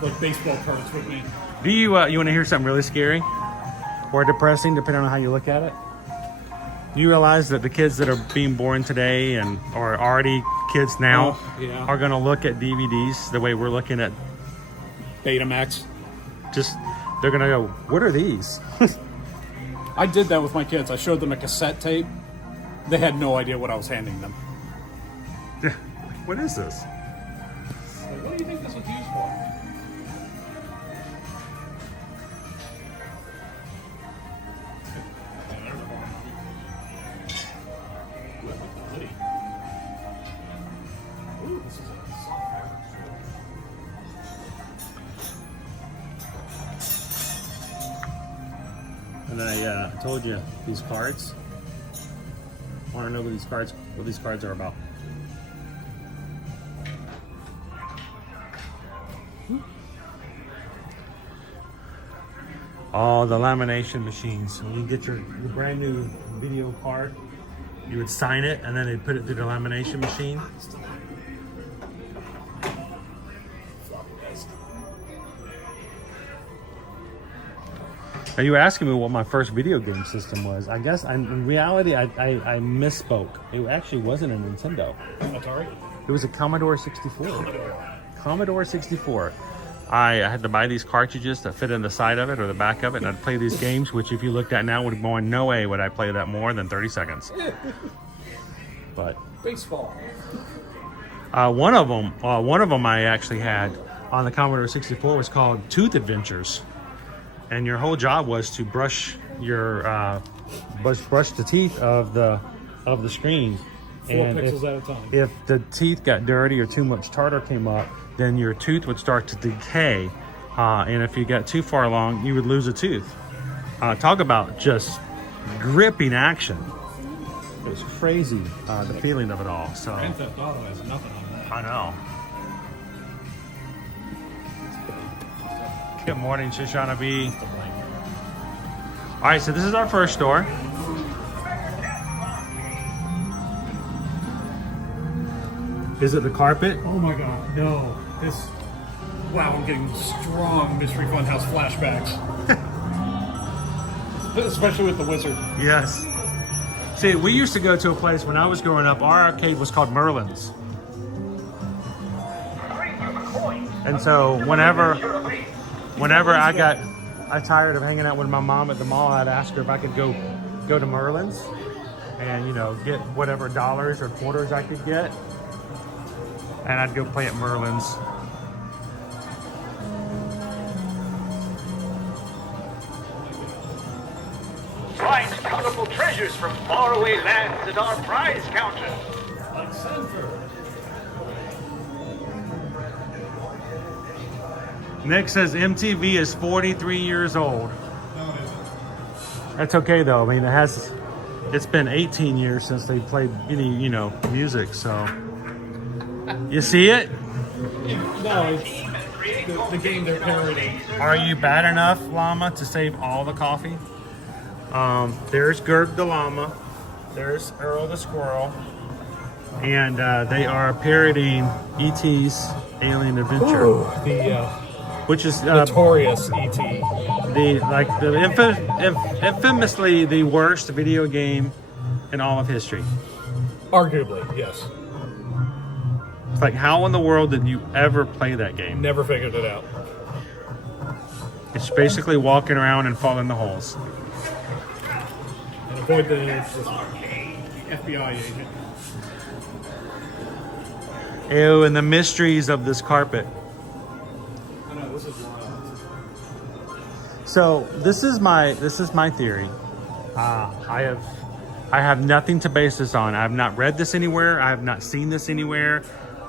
Like baseball cards with me. Do you want to hear something really scary or depressing, depending on how you look at it? You realize that the kids that are being born today and are already kids now are going to look at DVDs the way we're looking at Betamax. Just, they're going to go, what are these? I did that with my kids. I showed them a cassette tape. They had no idea what I was handing them. What is this? Like, what do you think this was used for? Ooh, this is a soft fabric. And I told you these cards. Want to know what these cards are about? All the lamination machines. When you get your brand new video card, you would sign it and then they'd put it through the lamination machine. Are you asking me what my first video game system was? I guess in reality, I misspoke. It actually wasn't a Nintendo. Atari? It was a Commodore 64. Commodore 64. I had to buy these cartridges that fit in the side of it or the back of it, and I'd play these games, which if you looked at now would go, no way would I play that more than 30 seconds. But baseball. one of them I actually had on the Commodore 64 was called Tooth Adventures. And your whole job was to brush your brush the teeth of the screen. 4 pixels at a time. If the teeth got dirty or too much tartar came up, then your tooth would start to decay. And if you got too far along, you would lose a tooth. Talk about just gripping action. It was crazy, the feeling of it all. So Grand Theft Auto has nothing on that. I know. Good morning, Shoshana B. All right, so this is our first store. Is it the carpet? Oh my god, no. This. Wow, I'm getting strong Mystery Funhouse flashbacks. Especially with the wizard. Yes. See, we used to go to a place when I was growing up, our arcade was called Merlin's. And so whenever I got tired of hanging out with my mom at the mall, I'd ask her if I could go to Merlin's and, you know, get whatever dollars or quarters I could get. And I'd go play at Merlin's. Find colorful treasures from faraway lands at our prize counter. Like Sanford. Nick says MTV is 43 years old. No, it isn't. That's okay though. I mean, it's been 18 years since they played any, you know, music. So you see it? No, it's the game they're parodying. Are you bad enough, llama, to save all the coffee? There's Gerg the llama. There's Earl the squirrel. And they are parodying E.T.'s Alien Adventure. Ooh, which is notorious E.T. Infamously the worst video game in all of history. Arguably, yes. It's like, how in the world did you ever play that game? Never figured it out. It's basically walking around and falling in the holes. And avoid the FBI agent. Ew, and the mysteries of this carpet. I know, this is wild. So this is my theory. I have nothing to base this on. I have not read this anywhere. I have not seen this anywhere.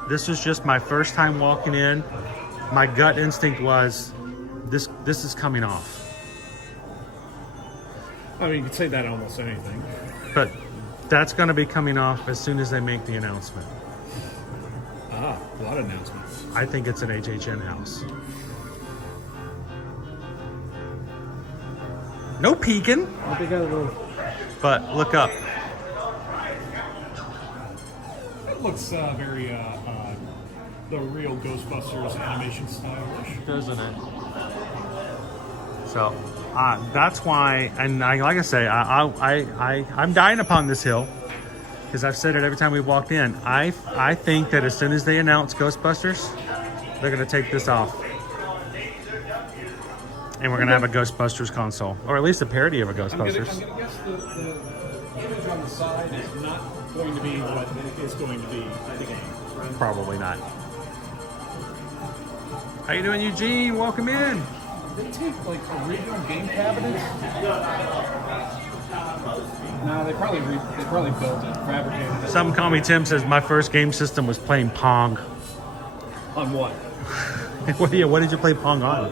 This was just my first time walking in. My gut instinct was, this is coming off. I mean, you could say that almost anything. But that's going to be coming off as soon as they make the announcement. Ah, a lot of announcements. I think it's an HHN house. No peeking. But look up. It looks very the real Ghostbusters animation stylish, doesn't it? So that's why, and like I say, I'm dying upon this hill because I've said it every time we walked in. I think that as soon as they announce Ghostbusters, they're going to take this off, and we're going to have a Ghostbusters console, or at least a parody of a Ghostbusters. I'm gonna guess the image on the side is not going to be what it's going to be the game. Probably not. How you doing, Eugene? Welcome in. They take like original game cabinets. No, they probably built it, fabricated it. Some Call Me Tim says my first game system was playing Pong. On what? What did you play Pong on?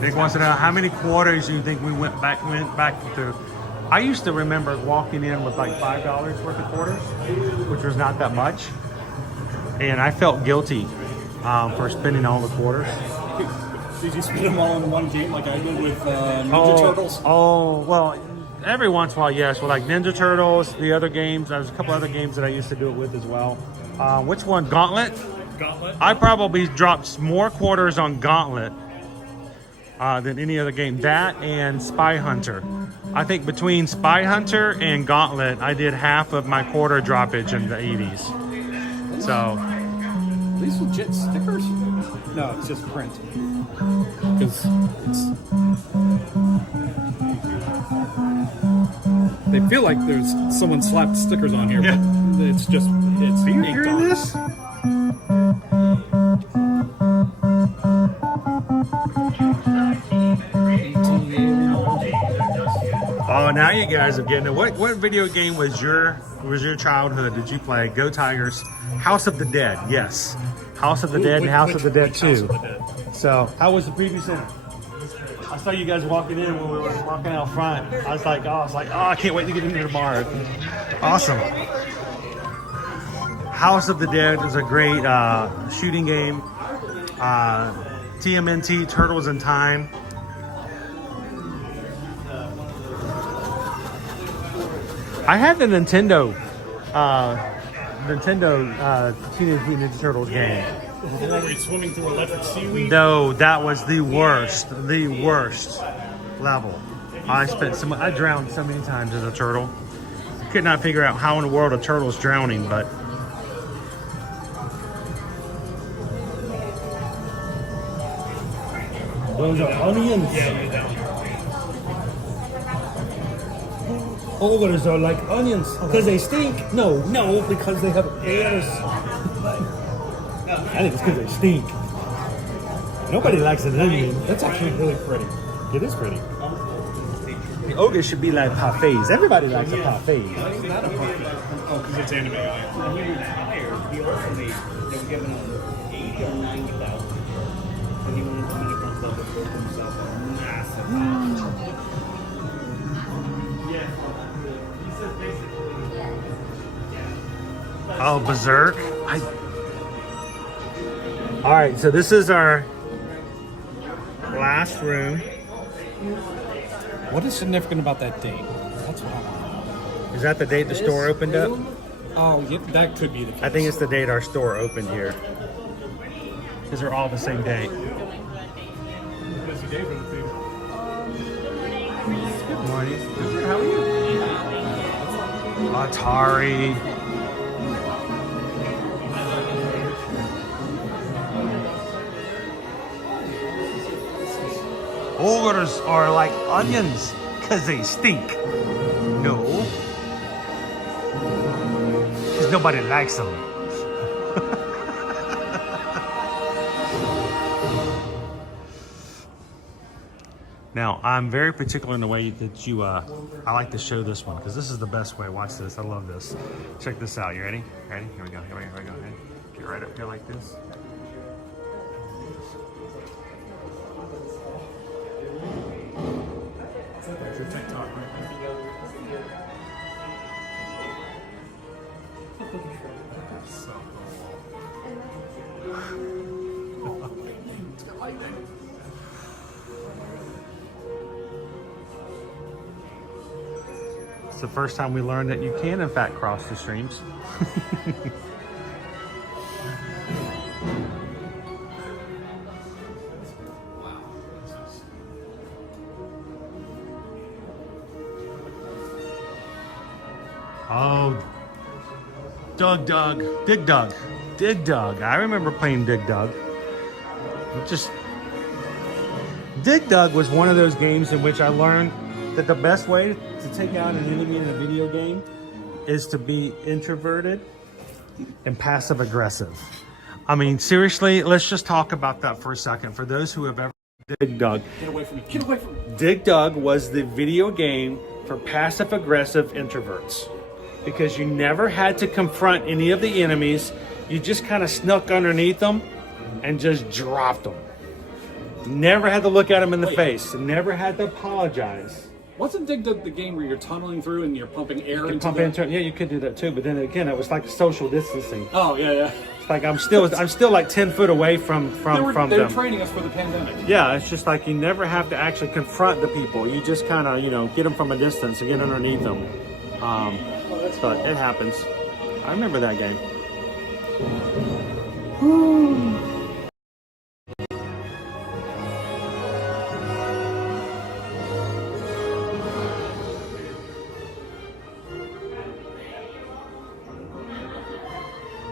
Nick wants to know how many quarters you think we went back through. I used to remember walking in with like $5 worth of quarters, which was not that much, and I felt guilty for spending all the quarters. Did you spend them all in one game like I did with Ninja Turtles? Oh, well, every once in a while, yes. Well, like Ninja Turtles, the other games. There's a couple other games that I used to do it with as well. Which one? Gauntlet? Gauntlet? I probably dropped more quarters on Gauntlet than any other game. That and Spy Hunter. I think between Spy Hunter and Gauntlet, I did half of my quarter droppage in the 80s. So. Are these legit stickers? No, it's just print. Because they feel like there's someone slapped stickers on here, but it's just Are you inked hearing on. this? Oh, now you guys are getting it. What video game was your childhood? Did you play? Go Tigers. House of the Dead. Yes. House of the Dead and House of the Dead 2. So, how was the preview center? I saw you guys walking in when we were walking out front. I was like, I can't wait to get in here tomorrow. Awesome. House of the Dead is a great shooting game. TMNT, Turtles in Time. I had the Nintendo Teenage Mutant Ninja Turtles game. The one where you're swimming through electric seaweed? No, that was the worst level. I drowned so many times as a turtle. Could not figure out how in the world a turtle's drowning, but those are onions. Ogres are like onions because they stink. No, because they have ears. I think it's because they stink. Nobody likes an onion. That's actually really pretty. It is pretty. The ogre should be like parfaits. Everybody likes a parfait. Oh, because it's animated. When he retired, he also made, they were giving him 80 or 90,000. And he wanted to come in front of the build himself a massive house. Oh, Berserk. All right, so this is our last room. What is significant about that date? That's what I want to know. Is that the date the store opened up? Oh, yeah, that could be the case. I think it's the date our store opened here. Because they're all the same date. Good morning. How are you? Atari. Ogres are like onions because they stink. No. Because nobody likes them. Now, I'm very particular in the way that you, I like to show this one because this is the best way. Watch this. I love this. Check this out. You ready? Ready? Here we go. Here we go. Ready? Get right up here like this. It's the first time we learned that you can, in fact, cross the streams. Oh, Dig Dug. I remember playing Dig Dug. Dig Dug was one of those games in which I learned that the best way to take out an enemy in a video game is to be introverted and passive aggressive. I mean, seriously, let's just talk about that for a second. For those who have ever Dig Dug. Get away from me. Get away from me. Dig Dug was the video game for passive aggressive introverts, because you never had to confront any of the enemies. You just kind of snuck underneath them and just dropped them. Never had to look at them in the face. Never had to apologize. Wasn't Dig Dug the game where you're tunneling through and you're pumping air into Yeah, you could do that too. But then again, it was like social distancing. Oh, yeah. It's like I'm still like 10 foot away from They were them. training us for the pandemic. Yeah, it's just like you never have to actually confront the people. You just kind of, get them from a distance and get underneath them. But it happens. I remember that game.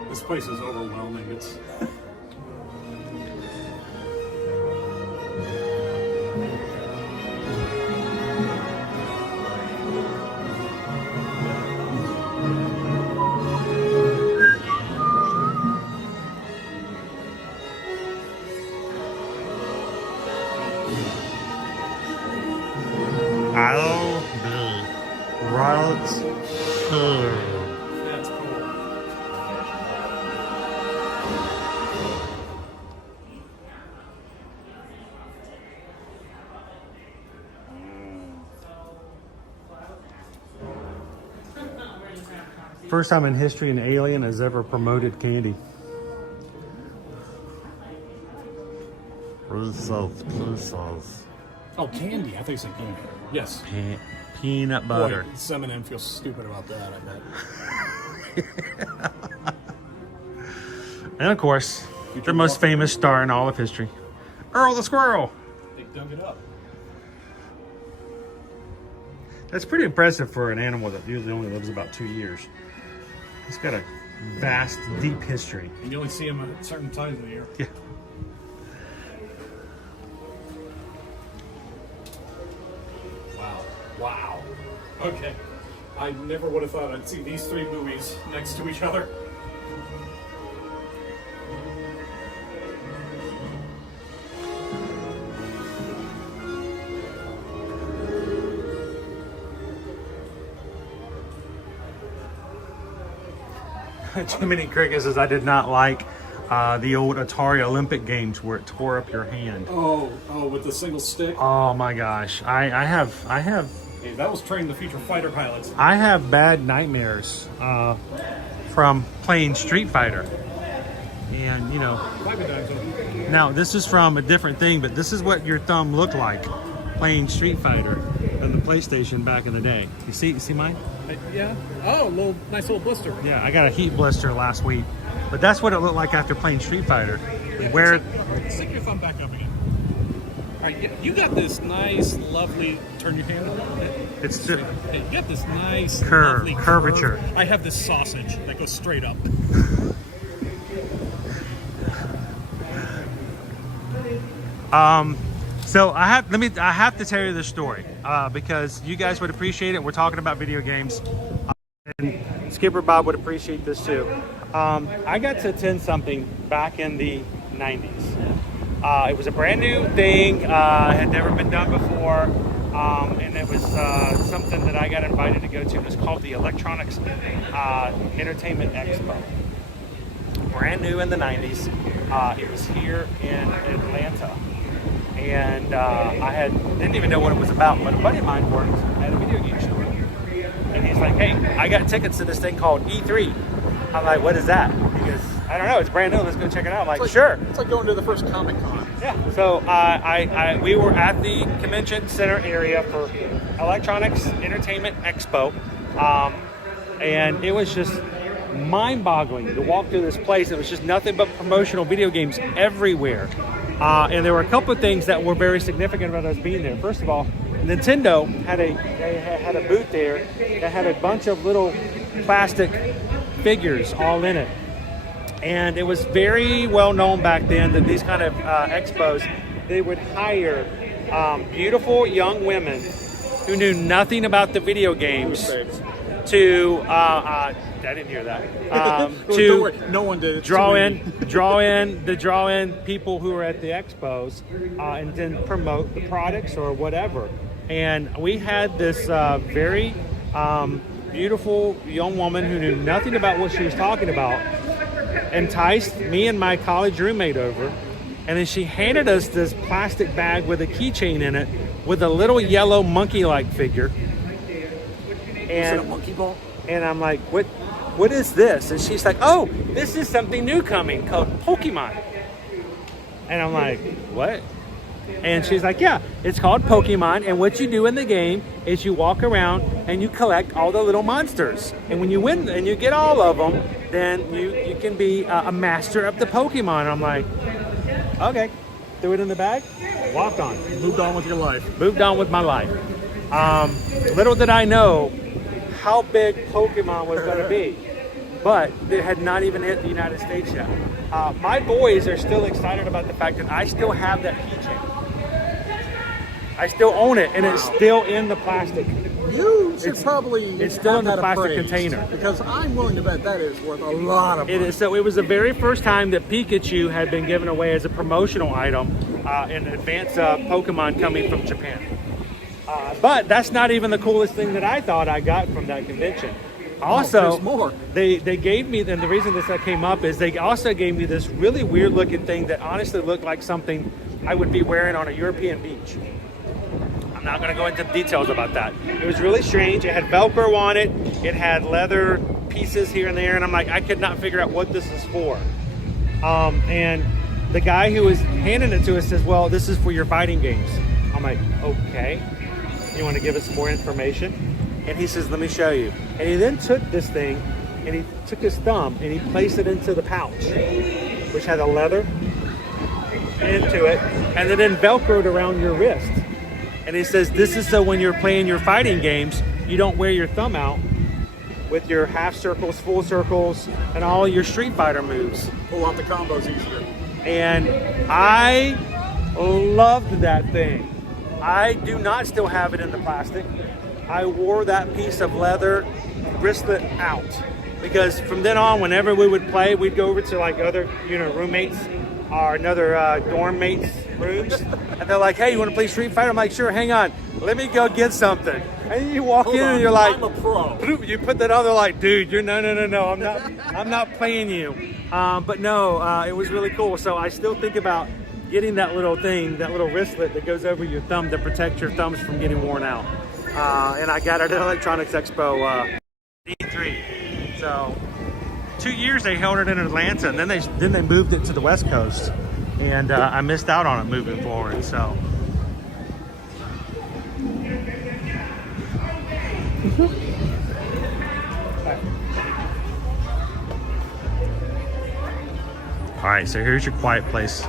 This place is overwhelming. It's I'll be right here. that's cool. First time in history an alien has ever promoted candy. Reese's. Oh, candy. I thought you said peanut. Yes. Peanut butter. Boy, some of them feel stupid about that, I bet. And of course, the most famous star in all of history, Earl the Squirrel. They dug it up. That's pretty impressive for an animal that usually only lives about 2 years. He's got a vast, deep history. And you only see them at certain times of the year. Yeah. Wow. Okay. I never would have thought I'd see these three movies next to each other. Jiminy Cricket says, I did not like the old Atari Olympic games where it tore up your hand. Oh, with the single stick. Oh my gosh. I have Hey, that was training the future fighter pilots. I have bad nightmares from playing Street Fighter. And now this is from a different thing, but this is what your thumb looked like playing Street Fighter on the PlayStation back in the day. You see mine? Yeah. Oh, nice little blister. Yeah, I got a heat blister last week. But that's what it looked like after playing Street Fighter. Stick your thumb back up again. All right, you got this nice, lovely. Turn your hand around it. Hey, you got this nice lovely curvature. I have this sausage that goes straight up. So I have to tell you this story because you guys would appreciate it. We're talking about video games, and Skipper Bob would appreciate this too. I got to attend something back in the 90s. It was a brand new thing, had never been done before, and it was something that I got invited to go to. It was called the Electronics Entertainment Expo. Brand new in the 90s. It was here in Atlanta. And I didn't even know what it was about, but a buddy of mine worked at a video game store. And he's like, hey, I got tickets to this thing called E3. I'm like, what is that? He goes, I don't know. It's brand new. Let's go check it out. I'm like, sure. It's like going to the first Comic-Con. Yeah. So we were at the convention center area for Electronics Entertainment Expo, and it was just mind-boggling to walk through this place. It was just nothing but promotional video games everywhere, and there were a couple of things that were very significant about us being there. First of all, Nintendo had a booth there that had a bunch of little plastic figures all in it. And it was very well known back then that these kind of expos, they would hire beautiful young women who knew nothing about the video games to I didn't hear that to no one did. draw in people who were at the expos and then promote the products or whatever. And we had this very beautiful young woman who knew nothing about what she was talking about enticed me and my college roommate over, and then she handed us this plastic bag with a keychain in it with a little yellow monkey-like figure. And Was it a monkey ball? And I'm like, what is this? And she's like, oh, this is something new coming called Pokemon. And I'm like, what? And she's like, yeah, it's called Pokemon, and what you do in the game is you walk around and you collect all the little monsters. And when you win and you get all of them, then you can be a master of the Pokemon. I'm like, okay. Threw it in the bag, walked on. Moved on with your life. Moved on with my life. Little did I know how big Pokemon was going to be. But it had not even hit the United States yet. My boys are still excited about the fact that I still have that keychain. I still own it, and it's still in the plastic. You should probably it's still in the have that plastic appraised, container. because I'm willing to bet that is worth a lot of money. It is. So it was the very first time that Pikachu had been given away as a promotional item in advance of Pokemon coming from Japan. But that's not even the coolest thing that I thought I got from that convention. Also, there's more. They gave me, and the reason this came up is they also gave me this really weird looking thing that honestly looked like something I would be wearing on a European beach. I'm not going to go into details about that. It was really strange. It had Velcro on it. It had leather pieces here and there, and I'm like, I could not figure out what this is for. And the guy who was handing it to us says, well, this is for your fighting games. I'm like, okay. You want to give us some more information? And he says, let me show you. And he then took this thing and he took his thumb and he placed it into the pouch, which had a leather into it, and then Velcroed around your wrist. And he says, this is so when you're playing your fighting games, you don't wear your thumb out with your half circles, full circles, and all your Street Fighter moves. Pull out the combos easier. And I loved that thing. I do not still have it in the plastic. I wore that piece of leather wristlet out, because from then on, whenever we would play, we'd go over to like other, roommates or another dorm mates' rooms, and they're like, "Hey, you want to play Street Fighter?" I'm like, "Sure, hang on, let me go get something." And you walk in and you're like, I'm a pro. You put that on, they're like, "Dude, you're no, I'm not playing you." But no, it was really cool. So I still think about getting that little thing, that little wristlet that goes over your thumb to protect your thumbs from getting worn out. And I got it at Electronics Expo E3. So 2 years they held it in Atlanta, and then they moved it to the West Coast, and I missed out on it moving forward. So. All right, so here's your quiet place.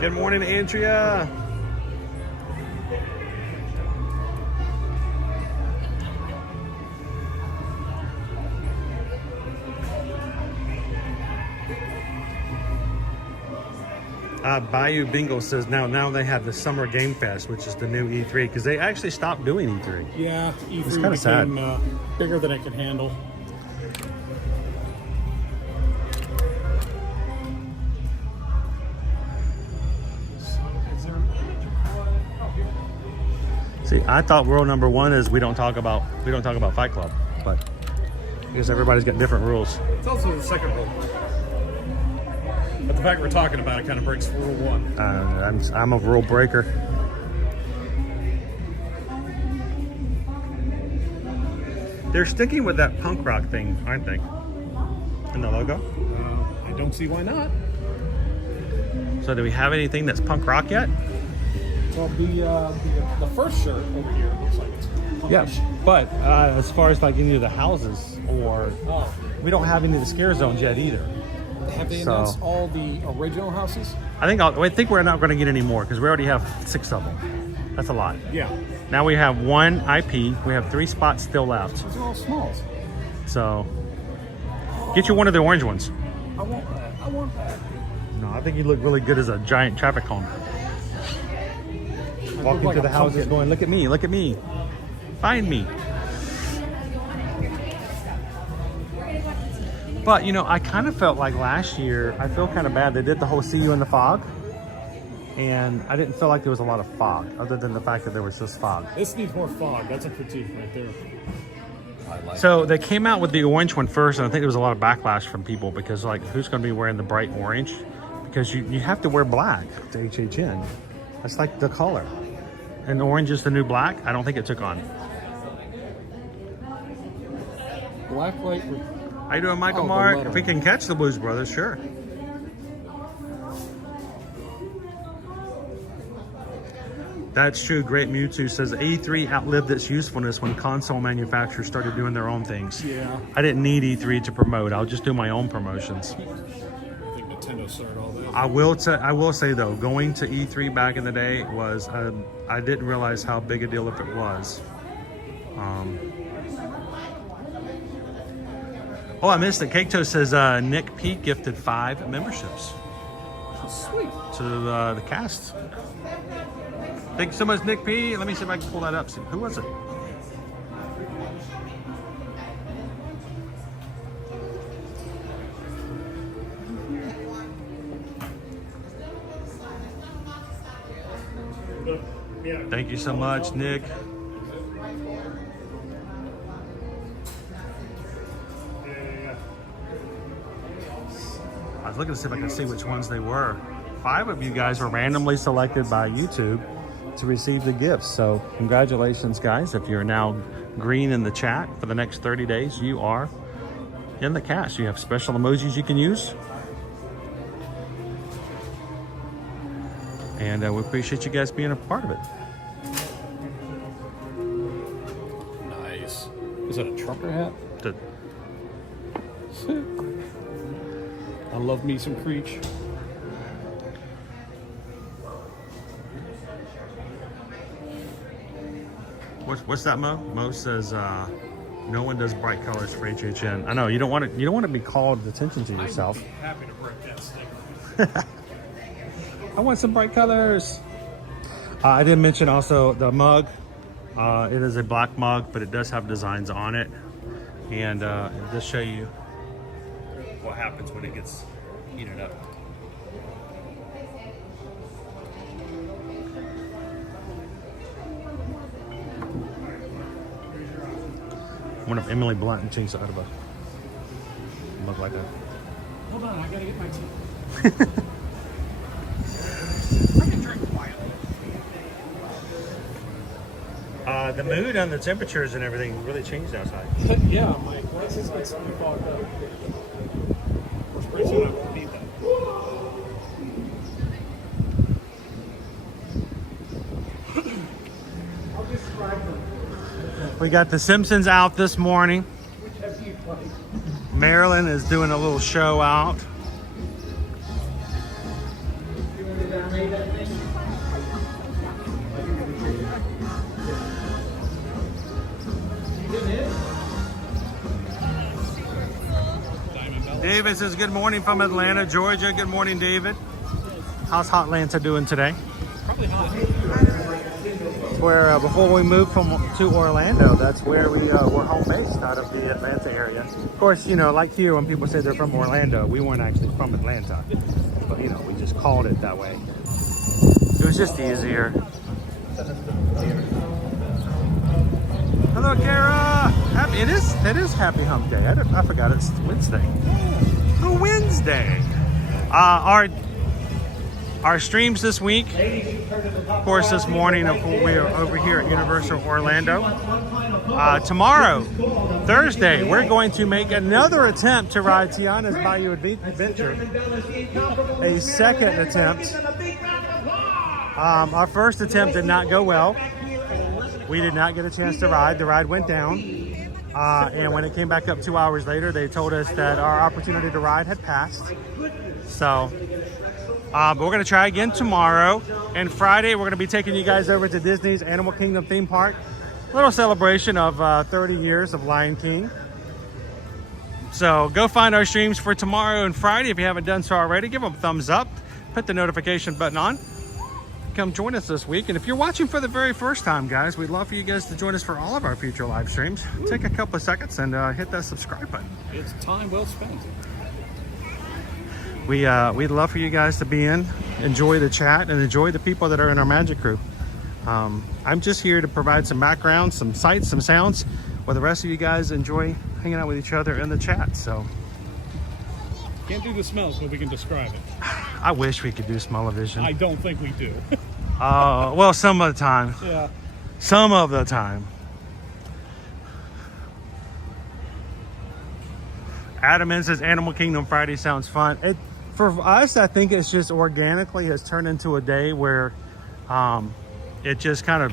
Good morning, Andrea. Bayou Bingo says now they have the Summer Game Fest, which is the new E3, because they actually stopped doing E3. Yeah, E3 It's kinda sad. became bigger than it can handle. See, I thought rule number one is we don't talk about Fight Club, but because everybody's got different rules. It's also the second rule. But the fact we're talking about it kind of breaks rule one. I'm a rule breaker. They're sticking with that punk rock thing, aren't they? In the logo. I don't see why not. So do we have anything that's punk rock yet? Well, the first shirt over here looks like it's punkish. Yeah, but as far as like any of the houses, or we don't have any of the scare zones yet either. Have they announced all the original houses? I think we're not going to get any more because we already have 6 of them. That's a lot. Yeah. Now we have 1 IP. We have 3 spots still left. Those are all smalls. So get you one of the orange ones. I want that. I want that. No, I think you look really good as a giant traffic cone. Walking like to the a houses pumpkin. going, look at me, look at me. Find me. But, you know, I kind of felt like last year, I feel kind of bad. They did the whole see you in the fog. And I didn't feel like there was a lot of fog, other than the fact that there was just fog. This needs more fog. That's a critique right there. So they came out with the orange one first, and I think there was a lot of backlash from people because, like, who's going to be wearing the bright orange? Because you have to wear black to HHN. That's like the color. And orange is the new black. I don't think it took on. Black light. How you doing, Michael Oh, the Mark? letter. If we can catch the Blues Brothers, sure. That's true. Great Mewtwo says E3 outlived its usefulness when console manufacturers started doing their own things. Yeah. I didn't need E3 to promote. I'll just do my own promotions. I think Nintendo started all that. I will say though, going to E3 back in the day was I didn't realize how big a deal if it was. Oh, I missed it. Cake Toast says Nick P gifted 5 memberships. Sweet. To the cast. Thank you so much, Nick P. Let me see if I can pull that up. See, who was it? Thank you so much, Nick. I was looking to see if I can see which ones they were. 5 of you guys were randomly selected by YouTube to receive the gifts. So congratulations, guys. If you're now green in the chat for the next 30 days, you are in the cast. You have special emojis you can use. And we appreciate you guys being a part of it. Nice. Is that a trucker hat? The- I love me some Creech. What's that, Mo? Mo says no one does bright colors for HHN. I know you don't want to be called attention to yourself. I'd be happy to break that sticker. I want some bright colors. I did mention also the mug. It is a black mug, but it does have designs on it, and it does show you what happens when it gets heated up. I wonder if Emily Blunt changed it out of a mug like that. Hold on, I gotta get my tea. I can drink quietly. The mood and the temperatures and everything really changed outside. Yeah, my glasses get something fogged up. We're pretty soon I won't need that. I'll describe them. We got the Simpsons out this morning. Marilyn is doing a little show out. David says good morning from Atlanta, Georgia. Good morning, David. How's Hotlanta doing today? Probably hot. Where before we moved to Orlando, that's where we were home based out of the Atlanta area. Of course, you know, like here when people say they're from Orlando, we weren't actually from Atlanta, but you know, we just called it that way. It was just easier. Hello, Kara. It is Happy Hump Day. I forgot it's Wednesday. Oh, Wednesday. Our streams this week, of course, this morning we are over here at Universal Orlando. Tomorrow, Thursday, we're going to make another attempt to ride Tiana's Bayou Adventure. A second attempt. Our first attempt did not go well. We did not get a chance to ride. The ride went down. And when it came back up 2 hours later, they told us that our opportunity to ride had passed. So, but we're going to try again tomorrow. And Friday, we're going to be taking you guys over to Disney's Animal Kingdom theme park. Little celebration of 30 years of Lion King. So go find our streams for tomorrow and Friday. If you haven't done so already, give them a thumbs up. Put the notification button on. Come join us this week. And if you're watching for the very first time, guys, we'd love for you guys to join us for all of our future live streams. Take a couple of seconds and hit that subscribe button. It's time well spent. We'd love for you guys to be in, enjoy the chat, and enjoy the people that are in our magic crew. I'm just here to provide some background, some sights, some sounds, while the rest of you guys enjoy hanging out with each other in the chat. So Can't do the smells, but we can describe it. I wish we could do smell-o-vision. I don't think we do. Well, some of the time. Yeah. Some of the time. Adam in says Animal Kingdom Friday sounds fun. For us, I think it's just organically has turned into a day where it just kind of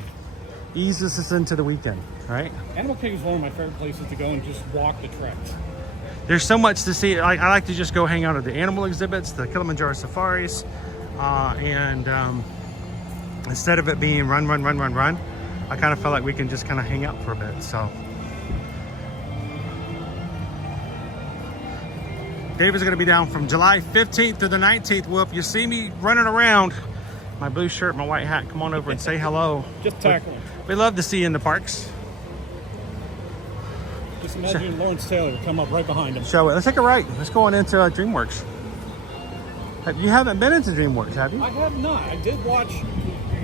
eases us into the weekend, right? Animal Kingdom is one of my favorite places to go and just walk the tracks. There's so much to see. I like to just go hang out at the animal exhibits, the Kilimanjaro safaris, and instead of it being run, I kind of felt like we can just kind of hang out for a bit. So Dave is going to be down from July 15th to the 19th. Well, if you see me running around, my blue shirt, my white hat, come on over and say hello. Just tackle him. We love to see you in the parks. Just imagine Lawrence Taylor would come up right behind him. So let's take a right. Let's go on into DreamWorks. You haven't been into DreamWorks, have you? I have not. I did watch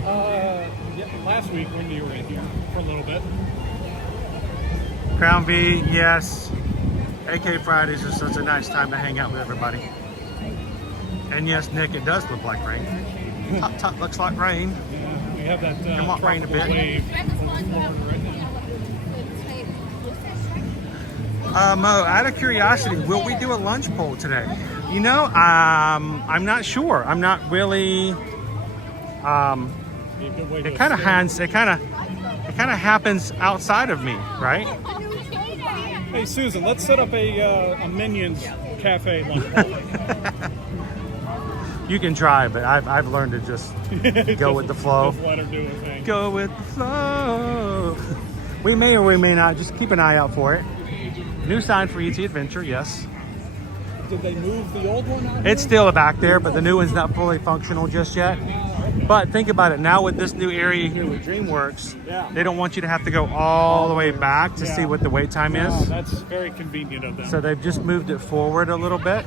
last week when you were in here for a little bit. Crown V, yes. AK Fridays is such a nice time to hang out with everybody. And yes, Nick, it does look like rain. Top looks like rain. Yeah, we have that Come on, rain a tropical bit. wave over Florida right now. Mo, out of curiosity, will we do a lunch poll today? You know, I'm not sure. I'm not really. It kind of happens outside of me, right? Hey Susan, let's set up a Minions cafe lunch poll. You can try, but I've learned to just go with the flow. Just let her do her thing. Go with the flow. We may or we may not. Just keep an eye out for it. New sign for ET Adventure, yes. Did they move the old one out? It's still back there, but the new one's not fully functional just yet. But think about it, now with this new area here with DreamWorks, they don't want you to have to go all the way back to see what the wait time is. Oh, that's very convenient of them. So they've just moved it forward a little bit.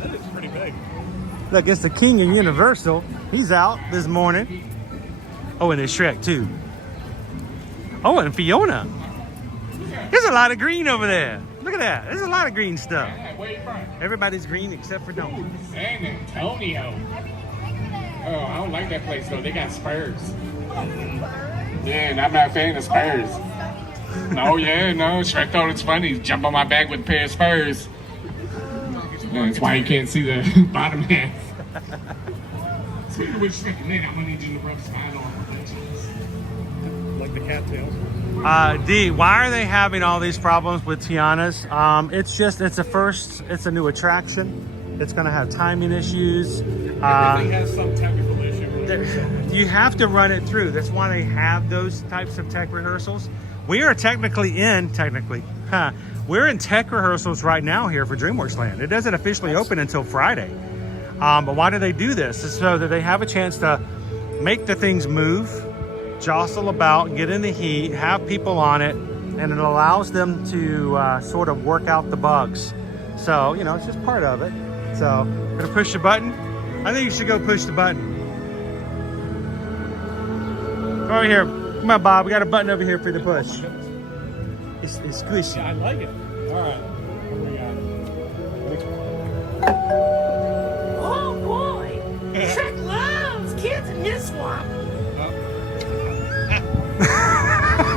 That is pretty big. Look, it's the king of Universal. He's out this morning. Oh, and it's Shrek too. Oh, and Fiona. There's a lot of green over there. Look at that. There's a lot of green stuff. Everybody's green except for Donkey. San Antonio. Oh, I don't like that place though. They got Spurs. Yeah, and I'm not a fan of Spurs. No, Shrek thought it's funny. Jump on my back with a pair of Spurs. That's why you can't see the bottom half. Speaking of which, Shrek, I'm gonna need you to rub spine on. Like the cattails. D, why are they having all these problems with Tiana's? It's a new attraction. It's going to have timing issues. Everything has some technical issue. You have to run it through. That's why they have those types of tech rehearsals. We are we're in tech rehearsals right now here for DreamWorks Land. It doesn't officially open until Friday. But why do they do this? It's so that they have a chance to make the things move, jostle about, get in the heat, have people on it, and it allows them to sort of work out the bugs. So, it's just part of it. So, gonna push the button. I think you should go push the button. Come over here. Come on, Bob. We got a button over here for you to push. It's squishy. Yeah, I like it. All right. What do we got?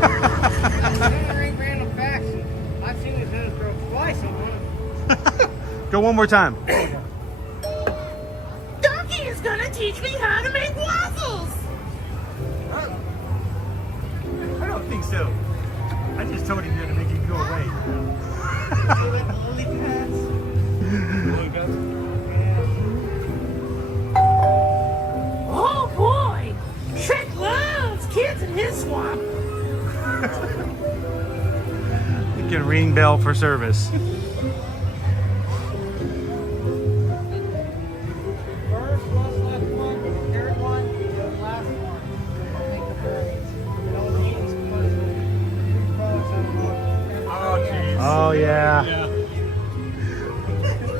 There ain't random facts. I've seen his nose broke twice on one. Go one more time. Donkey is gonna teach me how to make waffles. I don't think so. I just told him to make it go away. Oh boy, Shrek loves kids in his swamp. You can ring bell for service. First, left one, third one, the last one. Make the berries. Those eats Oh, jeez. Oh yeah.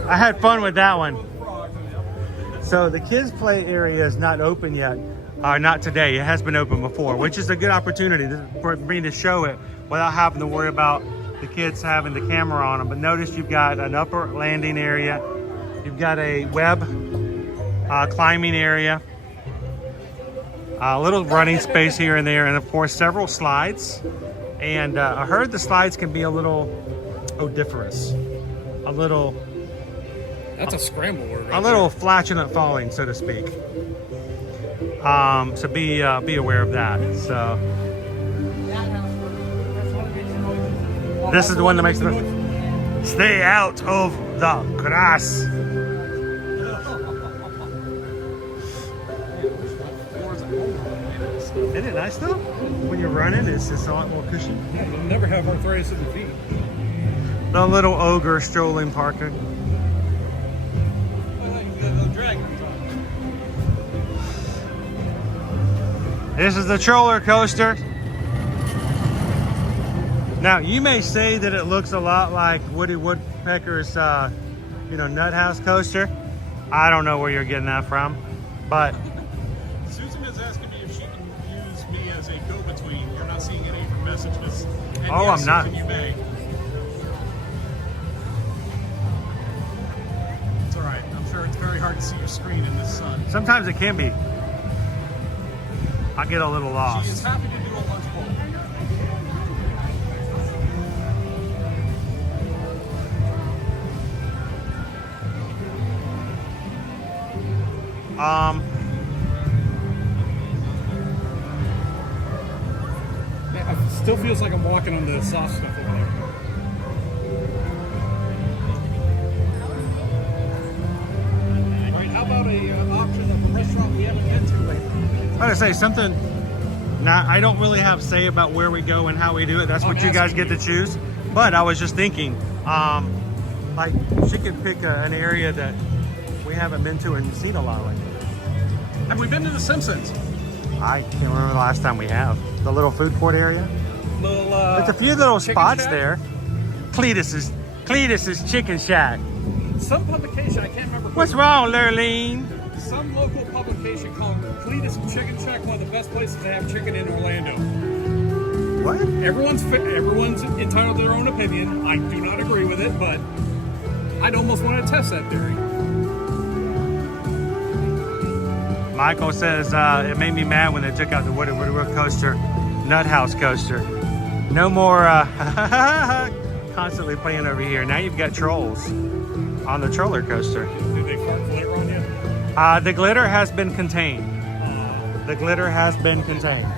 I had fun with that one. So the kids play area is not open yet. Not today. It has been open before, which is a good opportunity for me to show it without having to worry about the kids having the camera on them. But notice you've got an upper landing area. You've got a web climbing area. A little running space here and there, and of course several slides. And I heard the slides can be a little odoriferous. A little... That's a scramble word. A little flatulent falling, so to speak. So be aware of that. So this is the one that makes the noise. Stay out of the grass. Isn't it nice though? When you're running, it's just a lot more cushy. You'll never have arthritis in the feet. The little ogre strolling parker. This is the roller coaster. Now, you may say that it looks a lot like Woody Woodpecker's, Nut House coaster. I don't know where you're getting that from, but... Susan is asking me if she can use me as a go-between. You're not seeing any of her messages. And Oh, yes, I'm not. Susan, you may. It's all right. I'm sure it's very hard to see your screen in this sun. Sometimes it can be. I get a little She is lost. happy to do a lunch bowl. Yeah, it still feels like I'm walking on the soft stuff over there. All right, how about a option of a restaurant we haven't been to lately? I gotta say something. Now, I don't really have say about where we go and how we do it. That's what you guys get to choose. But I was just thinking, like she could pick an area that we haven't been to and seen a lot lately. Have we been to The Simpsons? I can't remember the last time we have. The little food court area. Little, There's a few little Chicken spots Shack? there. Cletus's Chicken Shack. Some publication, I can't remember. What's wrong, Lurleen? Some local publication called Cletus Chicken Shack one of the best places to have chicken in Orlando. What? Everyone's entitled to their own opinion. I do not agree with it, but I'd almost want to test that theory. Michael says it made me mad when they took out the Woody Woodwork coaster, Nut House coaster. No more constantly playing over here. Now you've got trolls on the roller coaster. Did they fart glitter on you? The glitter has been contained. The glitter has been contained.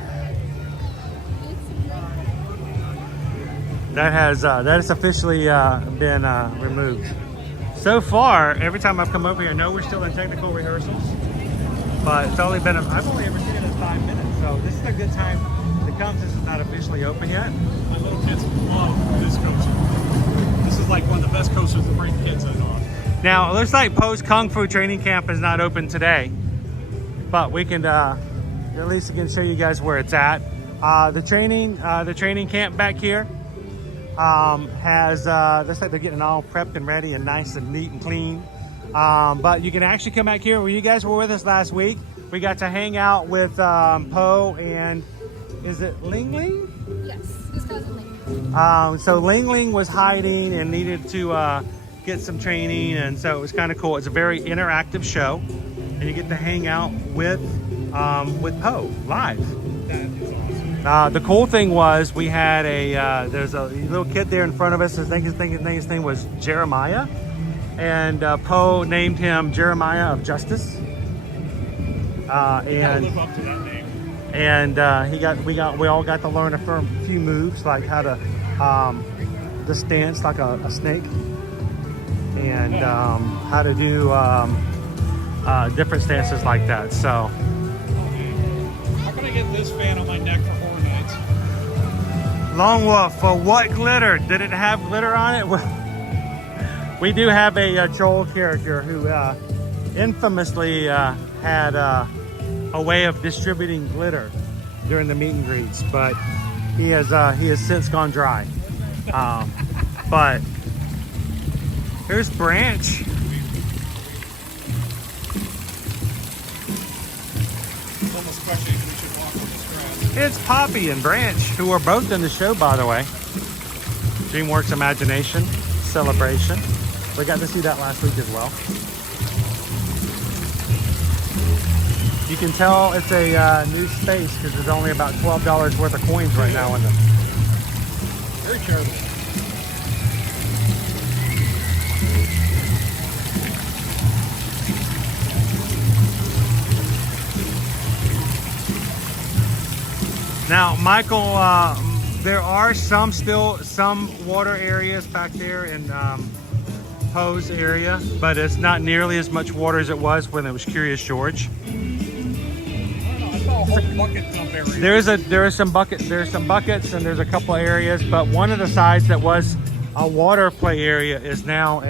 That has officially been removed. So far, every time I've come over here, I know we're still in technical rehearsals, but it's only been, I've only ever seen it in 5 minutes, so this is a good time to come since it's not officially open yet. My little kids love this coaster. This is like one of the best coasters to bring kids in on. Now, it looks like Poe's Kung Fu Training Camp is not open today, but we can, at least we can show you guys where it's at. The training camp back here has, looks like they're getting all prepped and ready and nice and neat and clean. But you can actually come back here where you guys were with us last week. We got to hang out with Poe and, is it Ling Ling? Yes, his cousin Ling. So Ling Ling was hiding and needed to get some training, and so it was kind of cool. It's a very interactive show, and you get to hang out with Poe live. That is awesome. The cool thing was we had there's a little kid there in front of us. His name was Jeremiah, and Poe named him Jeremiah of Justice. And Live up to that name. and we all got to learn a few moves, like how to the stance like a snake, and how to do different stances like that. So How can I get this fan on my neck for Horror Nights? Lone Wolf, for what glitter? Did it have glitter on it? We do have a troll character who infamously had a way of distributing glitter during the meet and greets, but he has since gone dry. But here's Branch. It's almost questioning if we should walk on this grass. It's Poppy and Branch, who are both in the show, by the way. DreamWorks Imagination Celebration. We got to see that last week as well. You can tell it's a new space because there's only about $12 worth of coins right now in them. Very charitable. Now, Michael, there are some water areas back there in Poe's area, but it's not nearly as much water as it was when it was Curious George. I saw a whole bucket dump area. There's some buckets and there's a couple areas, but one of the sides that was a water play area is now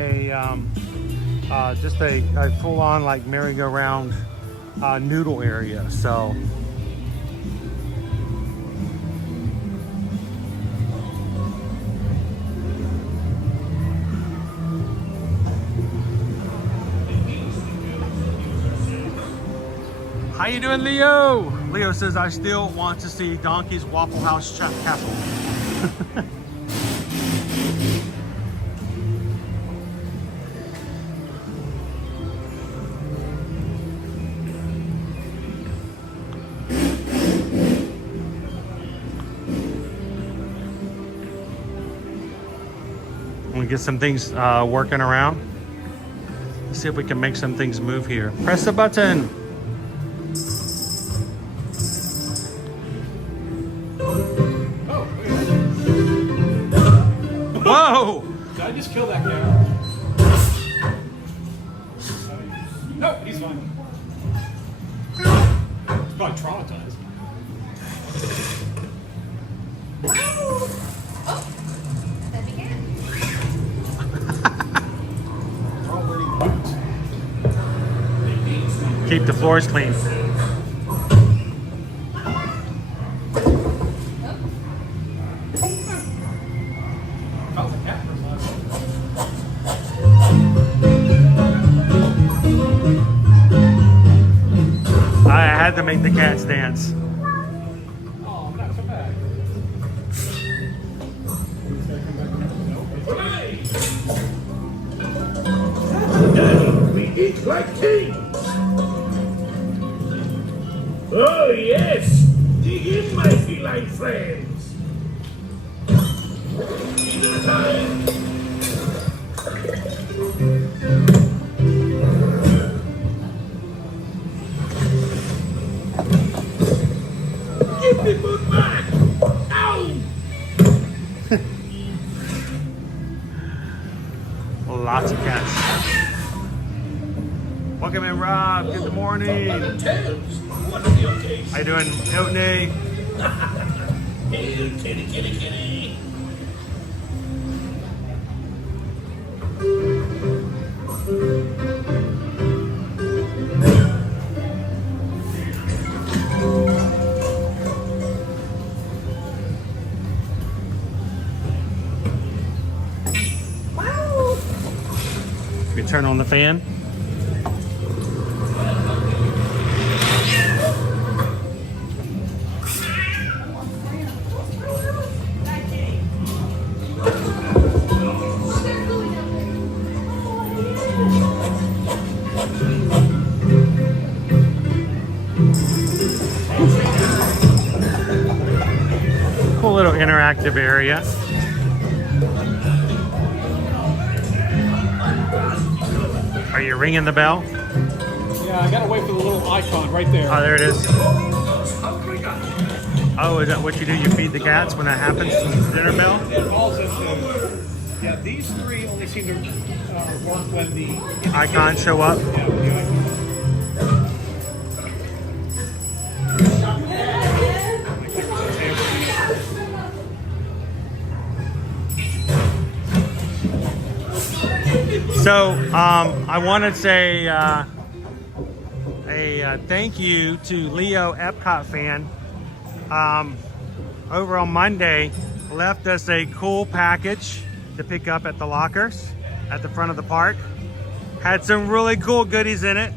just a full-on like merry-go-round noodle area. So. How you doing, Leo? Leo says, I still want to see Donkey's Waffle House Castle. We get some things working around. Let's see if we can make some things move here. Press the button. Whoa! Did I just kill that guy? No, he's fine. He's probably traumatized. That began. They're all wearing boots. Keep the floors clean. How's the cat for last? I had to make the cats dance. Oh, not so bad. We eat like kings. Oh yes, dig in, my feline friends. Dinner time. Give me food back. Ow! Lots of cats. Welcome in, Rob. Good morning. Tails. What are the occasions? How you doing, Hiltney? Here, kitty, kitty, kitty. We turn on the fan. interactive area. Are you ringing the bell? Yeah, I gotta wait for the little icon right there. Oh, there it is. Oh, is that what you do? You feed the cats when that happens? Dinner bell? It falls into, yeah, these three only seem to work when the Icons show up. Yeah, the icon. So I want to say a thank you to Leo, Epcot fan. Over on Monday, left us a cool package to pick up at the lockers at the front of the park. Had some really cool goodies in it.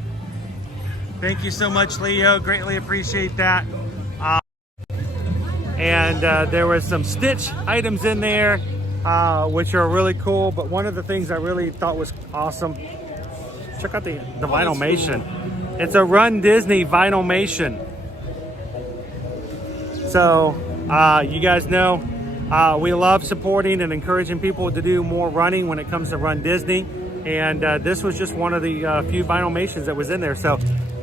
Thank you so much, Leo. Greatly appreciate that. And there was some Stitch items in there, which are really cool. But one of the things I really thought was awesome, check out the Vinylmation. It's a Run Disney Vinylmation. So you guys know we love supporting and encouraging people to do more running when it comes to Run Disney. And this was just one of the few Vinylmations that was in there. So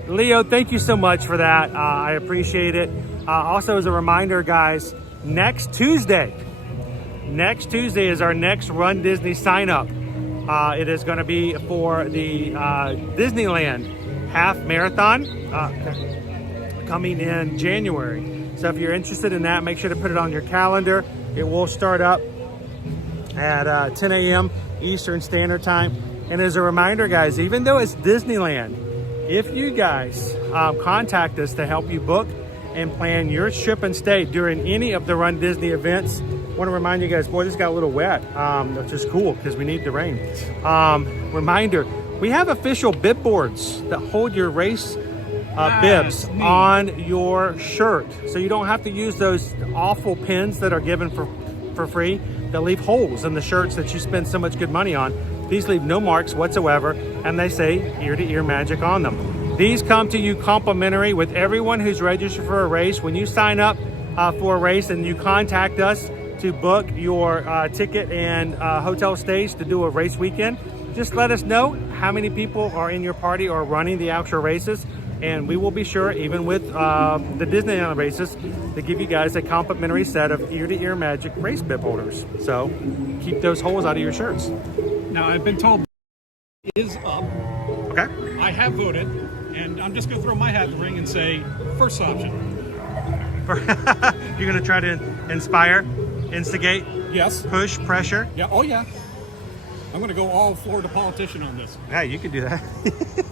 Leo, thank you so much for that. I appreciate it. Also, as a reminder, guys, next Tuesday is our next Run Disney sign up. It is going to be for the Disneyland half marathon coming in January. So if you're interested in that, make sure to put it on your calendar. It will start up at 10 a.m. Eastern Standard Time. And as a reminder, guys, even though it's Disneyland, if you guys contact us to help you book and plan your trip and stay during any of the Run Disney events, I want to remind you guys, boy, this got a little wet, which is cool because we need the rain. Reminder, we have official bib boards that hold your race bibs on your shirt. So you don't have to use those awful pins that are given for free that leave holes in the shirts that you spend so much good money on. These leave no marks whatsoever, and they say ear-to-ear magic on them. These come to you complimentary with everyone who's registered for a race. When you sign up for a race and you contact us to book your ticket and hotel stays to do a race weekend, just let us know how many people are in your party or running the actual races, and we will be sure, even with the Disneyland races, to give you guys a complimentary set of ear-to-ear magic race bib holders. So keep those holes out of your shirts. Now, I've been told is up. Okay. I have voted, and I'm just going to throw my hat in the ring and say first option. You're going to try to inspire, instigate, Yes. push, pressure. Yeah. Oh, yeah. I'm going to go all Florida politician on this. Yeah, you can do that.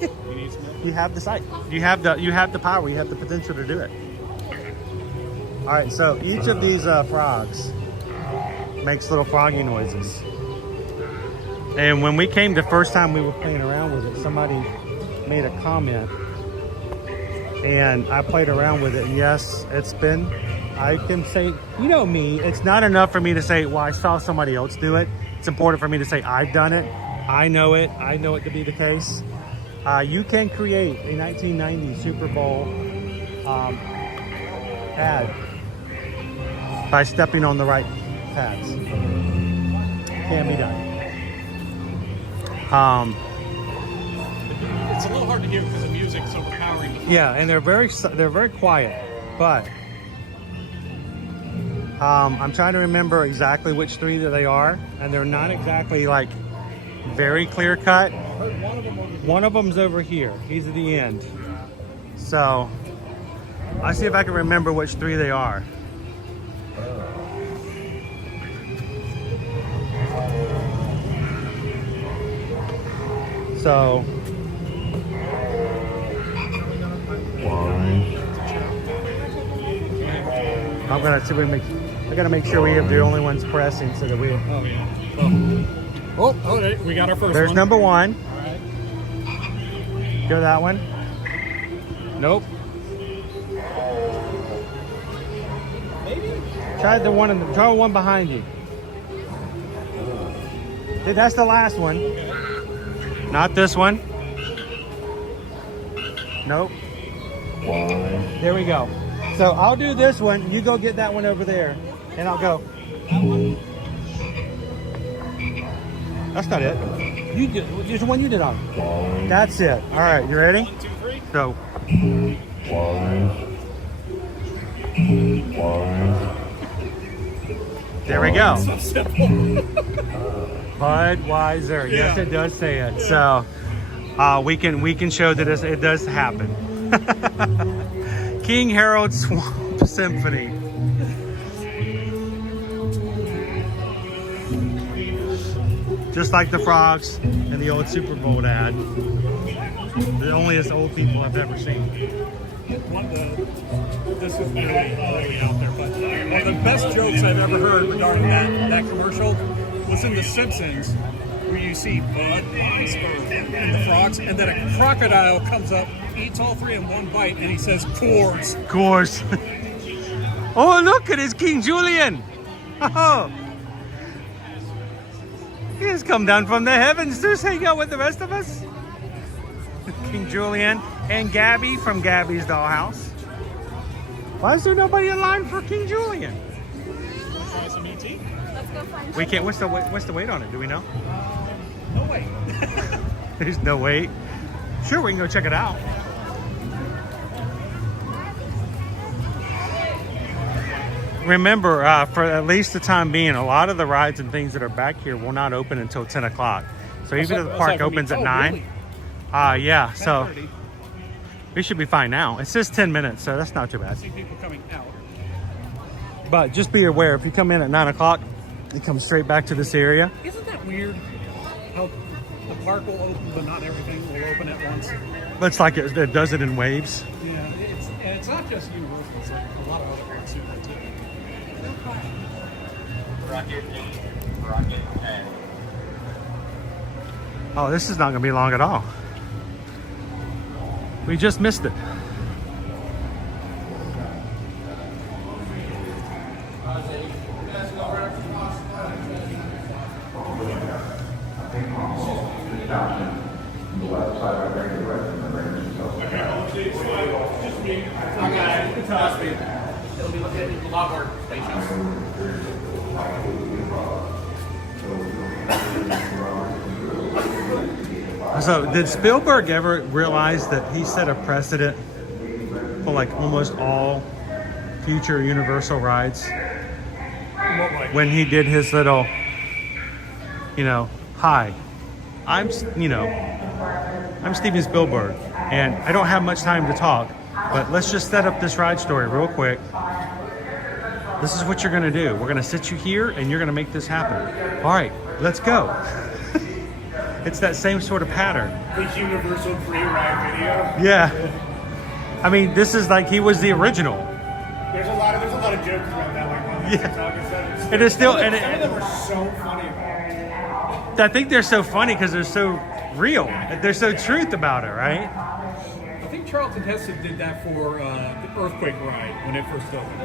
You need some- You have the site. You have the power. You have the potential to do it. All right. So each of these frogs makes little froggy noises. And when we came the first time we were playing around with it, somebody made a comment, and I played around with it. And yes, I can say, you know me, it's not enough for me to say, well, I saw somebody else do it. It's important for me to say, I've done it. I know it to be the case. You can create a 1990 Super Bowl ad by stepping on the right pads. Can be done. It's a little hard to hear because the music's overpowering. Yeah, and they're very quiet, but I'm trying to remember exactly which three that they are, and they're not exactly like very clear cut. One of them's over here. He's at the end. So I'll see if I can remember which three they are. So I'm gonna see if we I gotta make sure we have the only ones pressing so that we. Oh yeah. Oh, there, we got our first There's one. number one. All right. Go that one. Nope. Maybe. Try one behind you. Hey, that's the last one. Okay. Not this one. Nope. There we go. So I'll do this one. You go get that one over there. and I'll go. That's not it. You did. There's the one you did on. That's it. All right, you ready? 1, 2, 3. So. There we go. So simple. Budweiser. Yes, it does say it. So we can show that it does happen. King Harold Swamp Symphony. Just like the frogs in the old Super Bowl ad. The onlyest old people I've ever seen. This is really out there, but one of the best jokes I've ever heard regarding that commercial was in The Simpsons, where you see Budweiser and the frogs, and then a crocodile comes up, eats all three in one bite, and he says, "Coors." Coors. Oh, look, it is King Julian. Oh. He has come down from the heavens to hang out with the rest of us. King Julian and Gabby from Gabby's Dollhouse. Why is there nobody in line for King Julian? Let's go find We can't. What's the wait on it? Do we know? No way. There's no wait. Sure, we can go check it out. Remember, for at least the time being, a lot of the rides and things that are back here will not open until 10 o'clock. So even if the park opens at 9, yeah, so we should be fine now. It says 10 minutes, so that's not too bad. I see people coming out. But just be aware, if you come in at 9 o'clock, you come straight back to this area. Isn't that weird? How the park will open, but not everything will open at once. But it's like it does it in waves. Yeah, and it's not just Universal, it's like a lot of other parks do that too. Oh, this is not going to be long at all. We just missed it. It'll be a lot more spacious. So did Spielberg ever realize that he set a precedent for like almost all future Universal rides when he did his little, hi, I'm Steven Spielberg and I don't have much time to talk, but let's just set up this ride story real quick. This is what you're gonna do. We're gonna sit you here and you're gonna make this happen. All right, let's go. It's that same sort of pattern. This Universal pre-ride video. Yeah. I mean, this is like he was the original. There's a lot of jokes around that, like on TikTok and stuff. It is still, some of them are so funny about it. I think they're so funny because they're so real. There's so truth about it, right? I think Charlton Heston did that for the Earthquake ride when it first opened.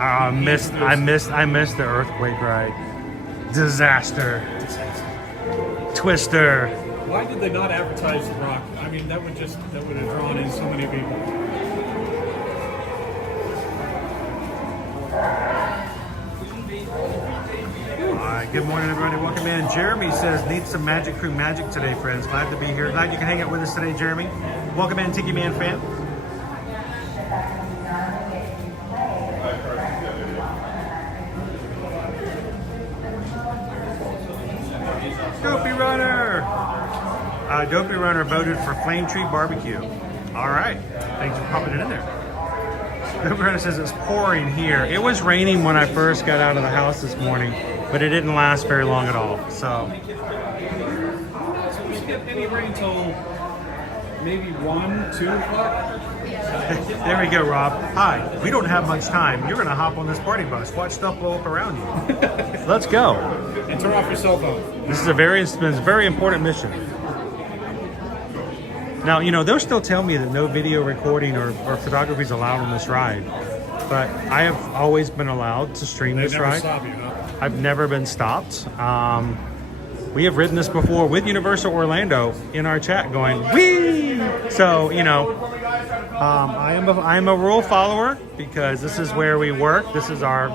I missed the earthquake ride. Disaster. Twister. Why did they not advertise The Rock? I mean, that would have drawn in so many people. Good morning, everybody. Welcome in. Jeremy says, need some Magic Crew magic today, friends. Glad to be here. Glad you can hang out with us today, Jeremy. Welcome in, Tiki Man fan. Dopey Runner. Dopey Runner voted for Flame Tree Barbecue. All right. Thanks for popping it in there. Dopey Runner says it's pouring here. It was raining when I first got out of the house this morning, but it didn't last very long at all. So We should get any rain until maybe 1, 2 o'clock. there we go, Rob. Hi. We don't have much time. You're going to hop on this party bus. Watch stuff blow up around you. Let's go. And turn off your cell phone. This is a very important mission. Now, they'll still tell me that no video recording or photography is allowed on this ride, but I have always been allowed to stream this ride. Stop you, huh? I've never been stopped. We have ridden this before with Universal Orlando in our chat going, whee! So, I am a rule follower because this is where we work. This is our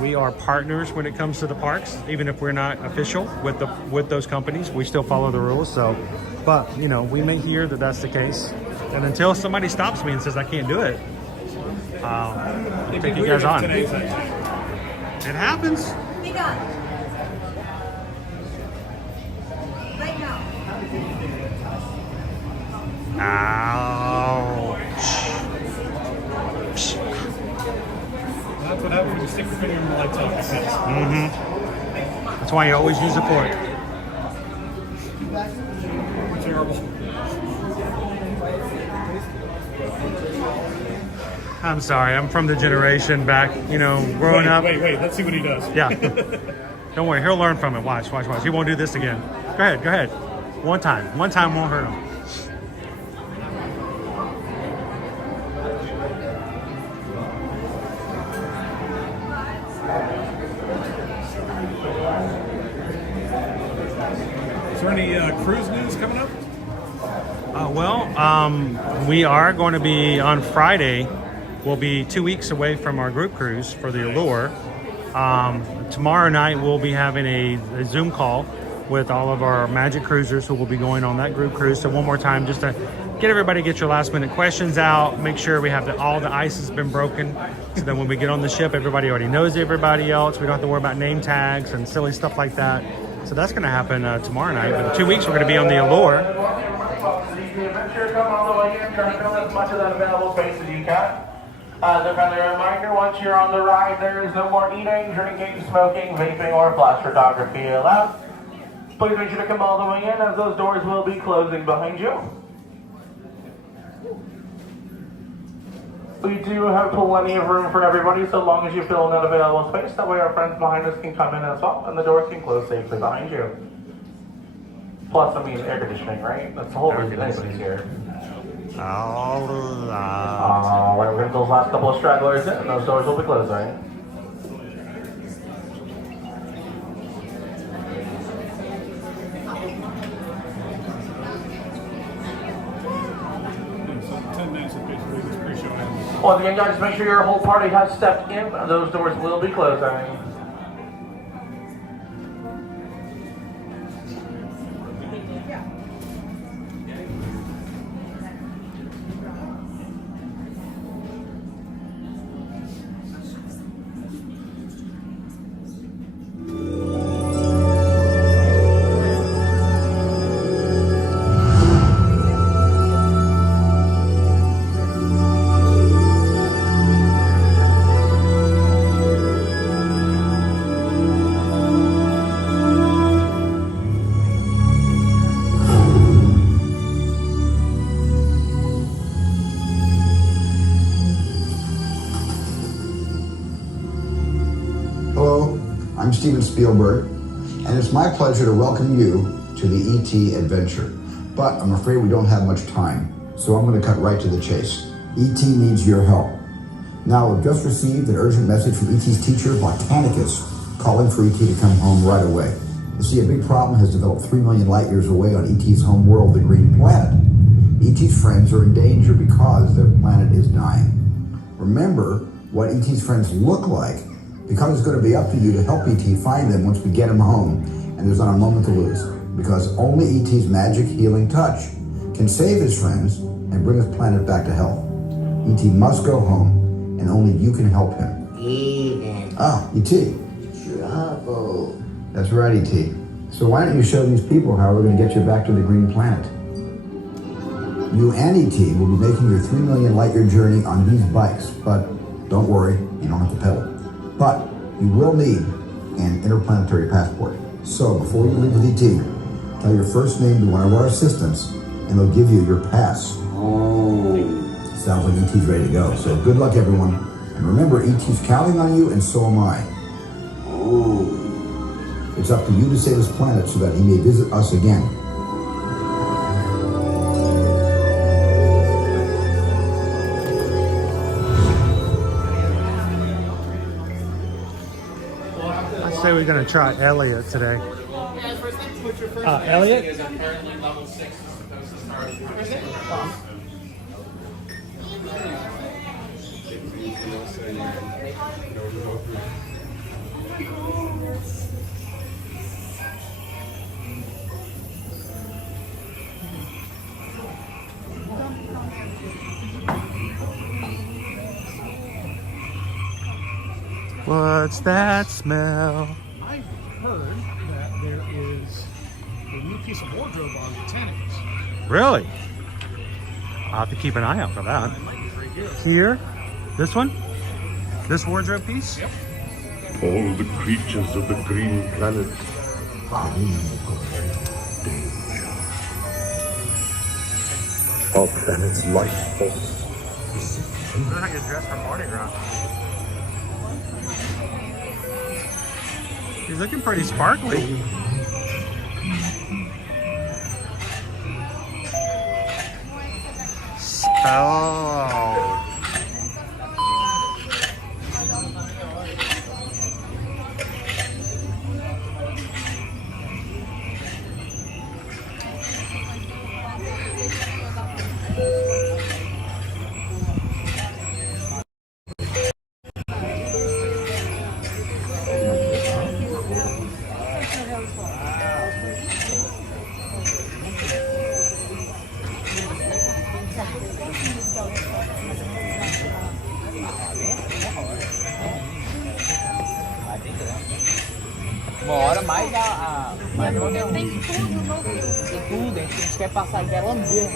we are partners when it comes to the parks. Even if we're not official with those companies, we still follow the rules. So, but you know, we may hear that that's the case, and until somebody stops me and says I can't do it, I'll take you guys on. It happens. Be gone. Right now. Ouch. That's what happens when you stick your finger in the lights off. That's why you always use a fork. Terrible. I'm sorry, I'm from the generation back, you know, growing up. Wait, let's see what he does. Yeah. Don't worry, he'll learn from it. Watch. He won't do this again. Go ahead. One time won't hurt him. Is there any cruise news coming up? We are going to be on Friday. We'll be 2 weeks away from our group cruise for the Allure. Tomorrow night we'll be having a Zoom call with all of our Magic cruisers who will be going on that group cruise. So one more time, just to get your last minute questions out, make sure we have all the ice has been broken, so that when we get on the ship, everybody already knows everybody else. We don't have to worry about name tags and silly stuff like that. So that's going to happen tomorrow night. But in 2 weeks, we're going to be on the Allure. The adventure, come all the way in, try to fill as much of that available space as you can. As a friendly reminder, once you're on the ride, there is no more eating, drinking, smoking, vaping, or flash photography allowed. Please make sure to come all the way in, as those doors will be closing behind you. We do have plenty of room for everybody, so long as you fill in that available space. That way our friends behind us can come in as well, and the doors can close safely behind you. Plus, I mean, air conditioning, right? That's the whole reason anybody's here. All right, we're going to those last couple of stragglers in, and those doors will be closing. Once again, guys, make sure your whole party has stepped in. Those doors will be closing. I'm Steven Spielberg, and it's my pleasure to welcome you to the E.T. adventure. But I'm afraid we don't have much time, so I'm going to cut right to the chase. E.T. needs your help. Now, we've just received an urgent message from E.T.'s teacher, Botanicus, calling for E.T. to come home right away. You see, a big problem has developed 3 million light years away on E.T.'s home world, the Green Planet. E.T.'s friends are in danger because their planet is dying. Remember what E.T.'s friends look like, because it's going to be up to you to help E.T. find them once we get him home, and there's not a moment to lose, because only E.T.'s magic healing touch can save his friends and bring his planet back to health. E.T. must go home, and only you can help him. Even E.T. trouble. That's right, E.T. So why don't you show these people how we're going to get you back to the Green Planet? You and E.T. will be making your 3 million light year journey on these bikes, but don't worry, you don't have to pedal. But you will need an interplanetary passport. So before you leave with E.T., tell your first name to one of our assistants, and they'll give you your pass. Sounds like E.T.'s ready to go. So good luck, everyone. And remember, E.T.'s counting on you, and so am I. It's up to you to save his planet so that he may visit us again. I say we're gonna try Elliot today. Elliot? What's that smell? I've heard that there is a new piece of wardrobe on Botanicus. Really? I'll have to keep an eye out for that. It might be right here. Here? This one? This wardrobe piece? Yep. All the creatures of the green planet are in danger. Our planet's life force. Looks like a dress for Mardi Gras. He's looking pretty sparkly. Oh. Bora, mais mais não tem tudo, a gente quer passar dela mesmo.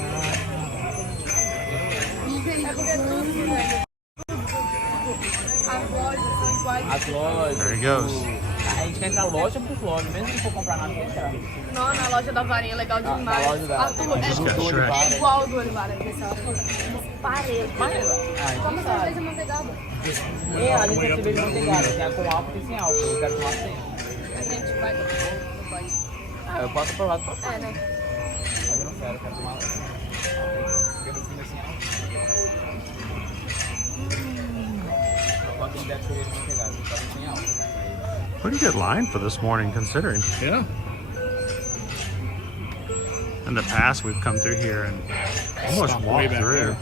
As lojas. There he goes. A gente entra loja por loja, mesmo se for comprar na fechada. Não, na loja da varinha é legal demais. Na loja da Arthur, é igual ao do Olivara, pessoal. Parede. Como você fez a manteigada? É, a gente tem cerveja manteigada, tem a com álcool e sem álcool. Eu quero tomar sem. A gente vai não pode. Ah, eu posso provar só. É, né? Mas eu não quero tomar. Eu não fui sem álcool. Eu posso me dar cerveja manteigada, eu posso sem álcool. Pretty good line for this morning, considering. Yeah. In the past, we've come through here and almost Stop way walked back through.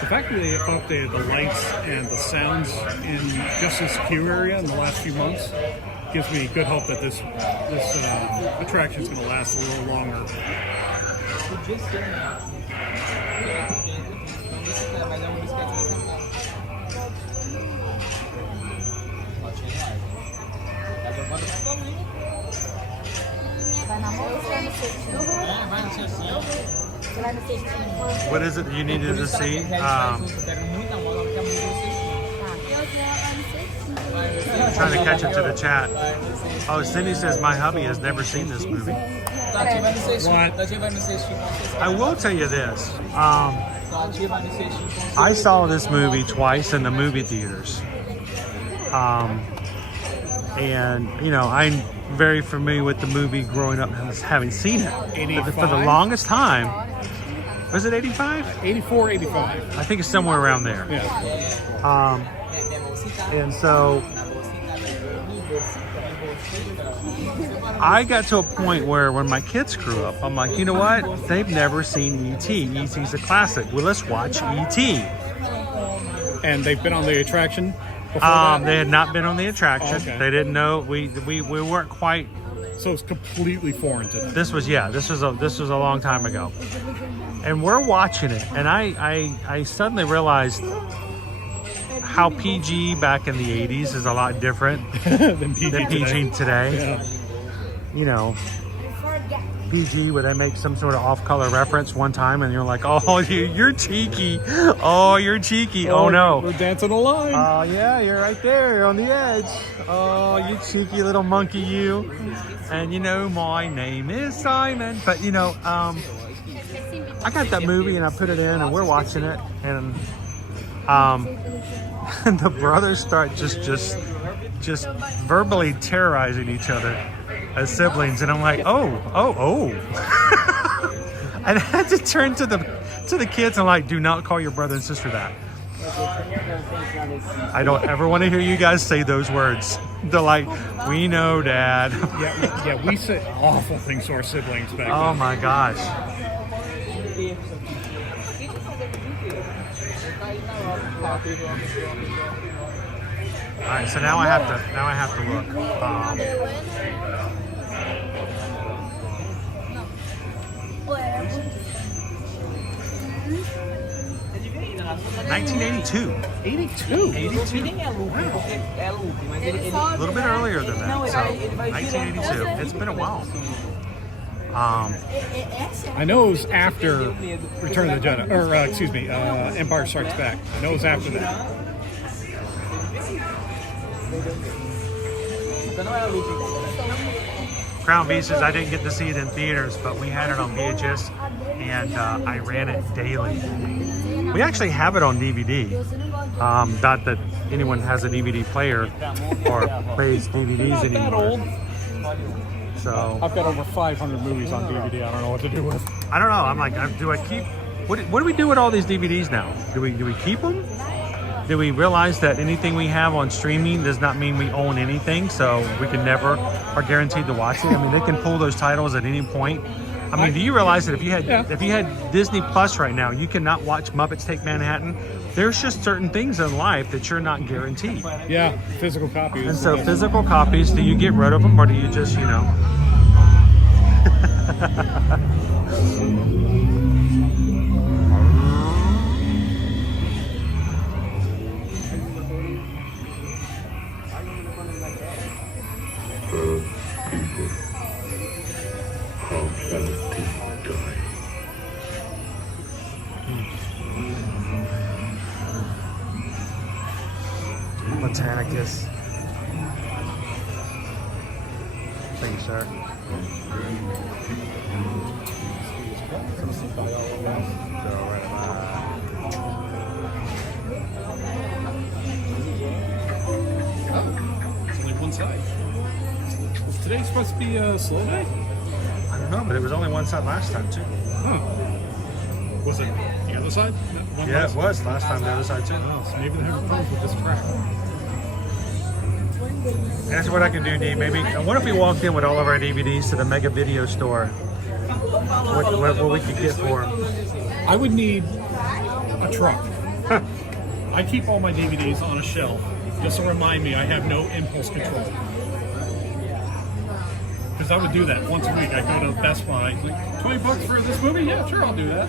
The fact that they updated the lights and the sounds in just this queue area in the last few months gives me good hope that this attraction is going to last a little longer. What is it that you needed to see? Trying to catch it to the chat. Oh, Cindy says my hubby has never seen this movie. I will tell you this. I saw this movie twice in the movie theaters. And, you know, I'm very familiar with the movie growing up and having seen it. But for the longest time, was it 85? 84, 85. I think it's somewhere around there. Yeah. And so I got to a point where when my kids grew up, I'm like, you know what? They've never seen E.T. E.T.'s a classic. Well, let's watch E.T. And they've been on the attraction before that? They had not been on the attraction. Oh, okay. They didn't know. We weren't quite. So it's completely foreign to them. This was a long time ago. And we're watching it, and I suddenly realized how PG back in the 80s is a lot different than PG today. Yeah. You know, PG where they make some sort of off-color reference one time, and you're like, oh, you're cheeky. Oh, you're cheeky. Oh no. We're dancing a line. Oh yeah, you're right there. You're on the edge. Oh, you cheeky little monkey, you. And you know, my name is Simon. But you know, I got that movie and I put it in, and we're watching it, and the brothers start just verbally terrorizing each other as siblings, and I'm like, oh. And I had to turn to the kids and like, do not call your brother and sister that. I don't ever want to hear you guys say those words. They're like, we know, Dad. Yeah, we said awful things to our siblings back Oh then. my gosh. All right, so now I have to look. 1982. 82? 82. A little bit earlier than that. So 1982. It's been a while. I know it was after Return of the Jedi, or excuse me, Empire Strikes Back. I know it was after that. Crown Beasts, I didn't get to see it in theaters, but we had it on VHS, and I ran it daily. We actually have it on DVD. Not that anyone has a DVD player or plays DVDs anymore. So I've got over 500 movies on DVD. I don't know what to do with. I don't know. I'm like, do I keep? What do we do with all these DVDs now? Do we keep them? Do we realize that anything we have on streaming does not mean we own anything, so we can never are guaranteed to watch it? I mean, they can pull those titles at any point. I mean, do you realize that if you had Disney Plus right now, you cannot watch Muppets Take Manhattan? There's just certain things in life that you're not guaranteed. Yeah, physical copies. And so physical copies, do you get rid of them, or do you just, you know? Botanicus. Thank you, sir. It's only one side. Was today supposed to be a slow day? I don't know, but it was only one side last time, too. Huh. Was it the other side? Yeah, it was last time the other side, too. Oh, so maybe they're having problems with this track. That's what I can do, Dee. Maybe. What if we walked in with all of our DVDs to the Mega Video Store? What we could get for them? I would need a truck. I keep all my DVDs on a shelf just to remind me I have no impulse control. Because I would do that once a week. I go to Best Buy, like, $20 for this movie? Yeah, sure, I'll do that.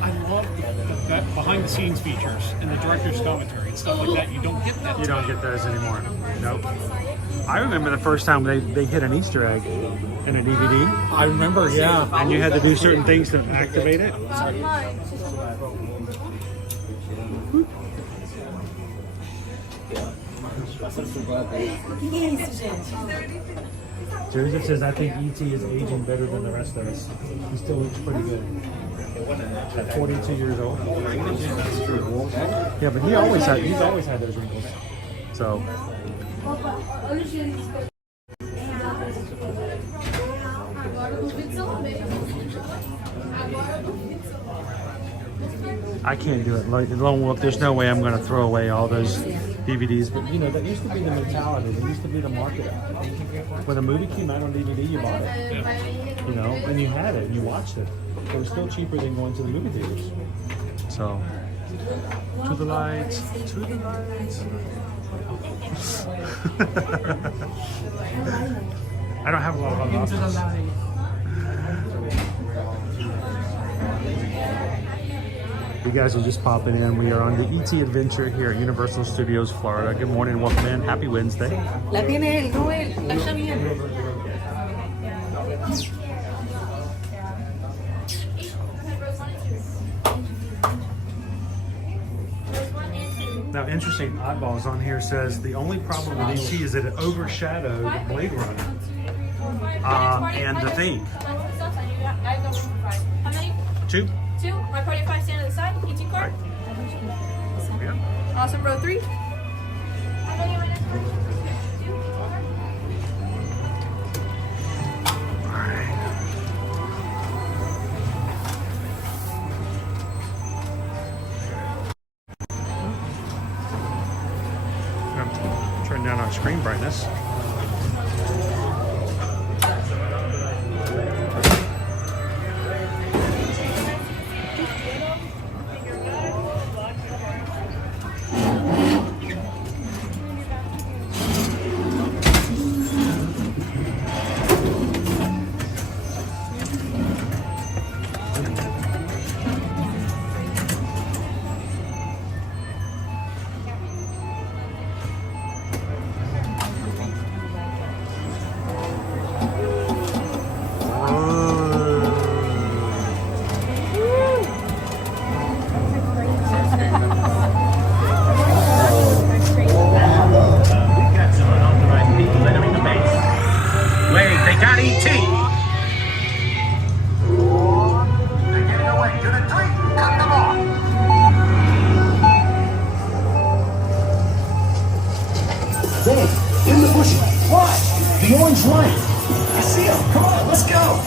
I love that behind the scenes features and the director's commentary and stuff like that. You don't get that. You don't get those anymore. Nope. I remember the first time they hit an Easter egg in a DVD. I remember, yeah. And you had to do certain things to activate it. Joseph says, I think E.T. is aging better than the rest of us. He still looks pretty good. At 42 years old. Yeah, but he's always had those wrinkles. So. I can't do it. Like, Lone Wolf, there's no way I'm going to throw away all those DVDs. But, you know, that used to be the mentality. That used to be the market. When a movie came out on DVD, you bought it. Yeah. You know, and you had it, and you watched it. It was still cheaper than going to the movie theaters. So, to the lights, to the lights. I don't have a lot of other options. You guys are just popping in. We are on the E.T. Adventure here at Universal Studios, Florida. Good morning, welcome in. Happy Wednesday. La tiene el Noel, la está bien. Now, interesting, Oddballs on here says the only problem with E.T. is that it overshadowed Blade Runner and The Thing. How many? Two? Two. My party 5 stand at the side. ET card. Yeah. Awesome. Row 3. Turn down our screen brightness. In the bush. Watch! The orange light. I see him. Come on, let's go.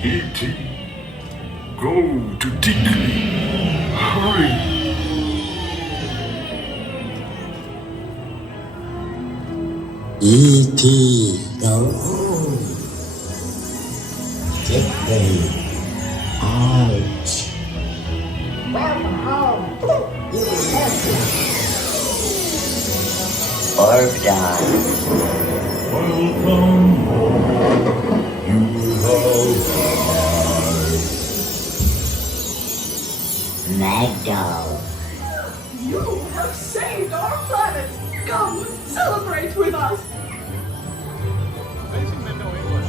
E.T. Go to Tinkley. Hurry. E.T. Go home. Tinkley. Ouch. Welcome home. You Orb dog. Welcome home. You have Magdal. You have saved our planet! Come, celebrate with us! Amazing men know English.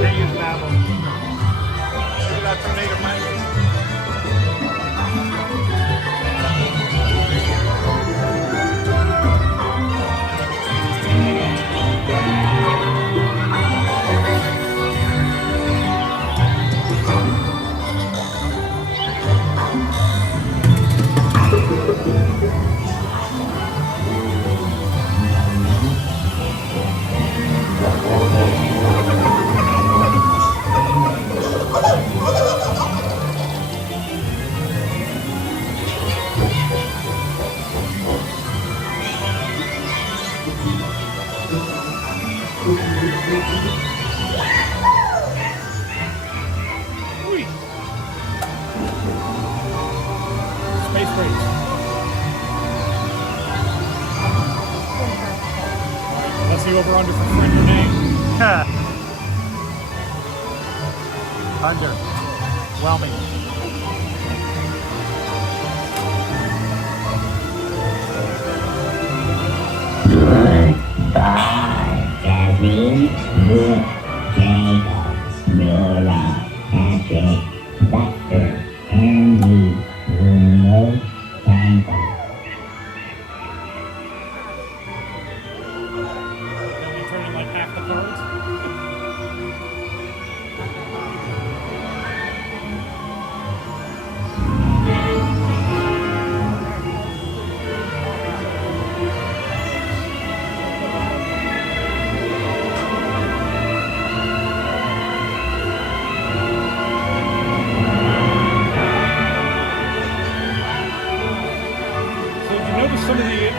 They use Babel. Maybe that's their native language. Space race. Let's see over under for friend or name. Under. Whelming. Goodbye, Gabby. Good Jacobs, Nora, Patrick, Dr. Henry, Bruno, Santa. Only turning like half the cards.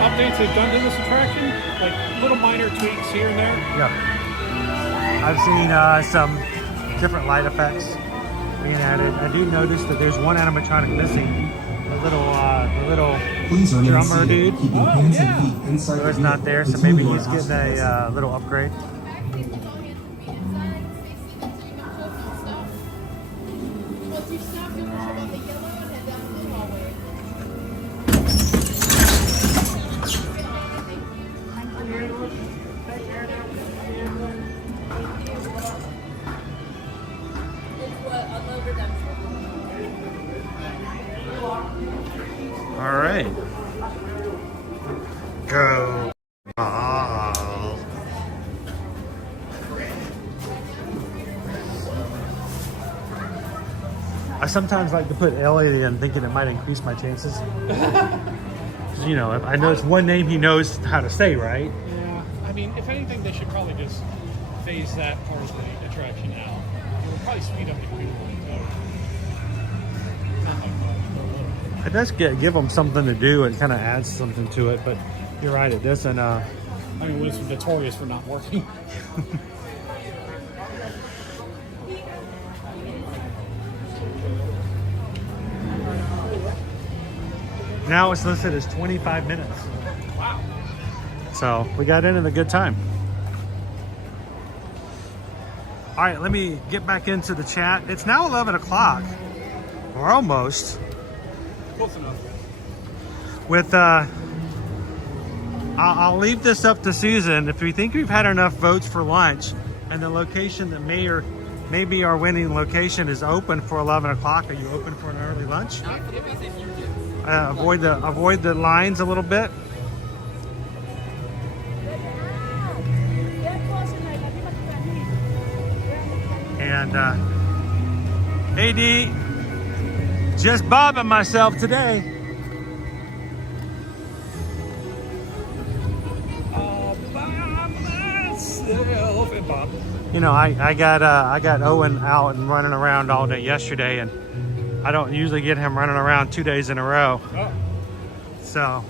updates they've done to this attraction, like little minor tweaks here and there. Yeah. I've seen some different light effects being added. I do notice that there's one animatronic missing. The little drummer dude. Oh, yeah. So it's not there, so maybe he's getting a little upgrade. All right. Go. Ball. I sometimes like to put Elliot in thinking it might increase my chances. You know, I know it's one name he knows how to say, right? Yeah. I mean, if anything, they should probably just phase that part of the attraction out. It would probably speed up the queue. It does give them something to do. It kind of adds something to it, but you're right, it doesn't. I mean, it's notorious for not working. Now it's listed as 25 minutes. Wow. So we got in at a good time. All right, let me get back into the chat. It's now 11 o'clock. We're almost. Close enough. With I'll leave this up to Susan. If we think we've had enough votes for lunch and the location that may be our winning location is open for 11 o'clock, are you open for an early lunch? Avoid the lines a little bit. And AD, just bobbing myself today. You know, I got Owen out and running around all day yesterday, and I don't usually get him running around 2 days in a row. Oh. So.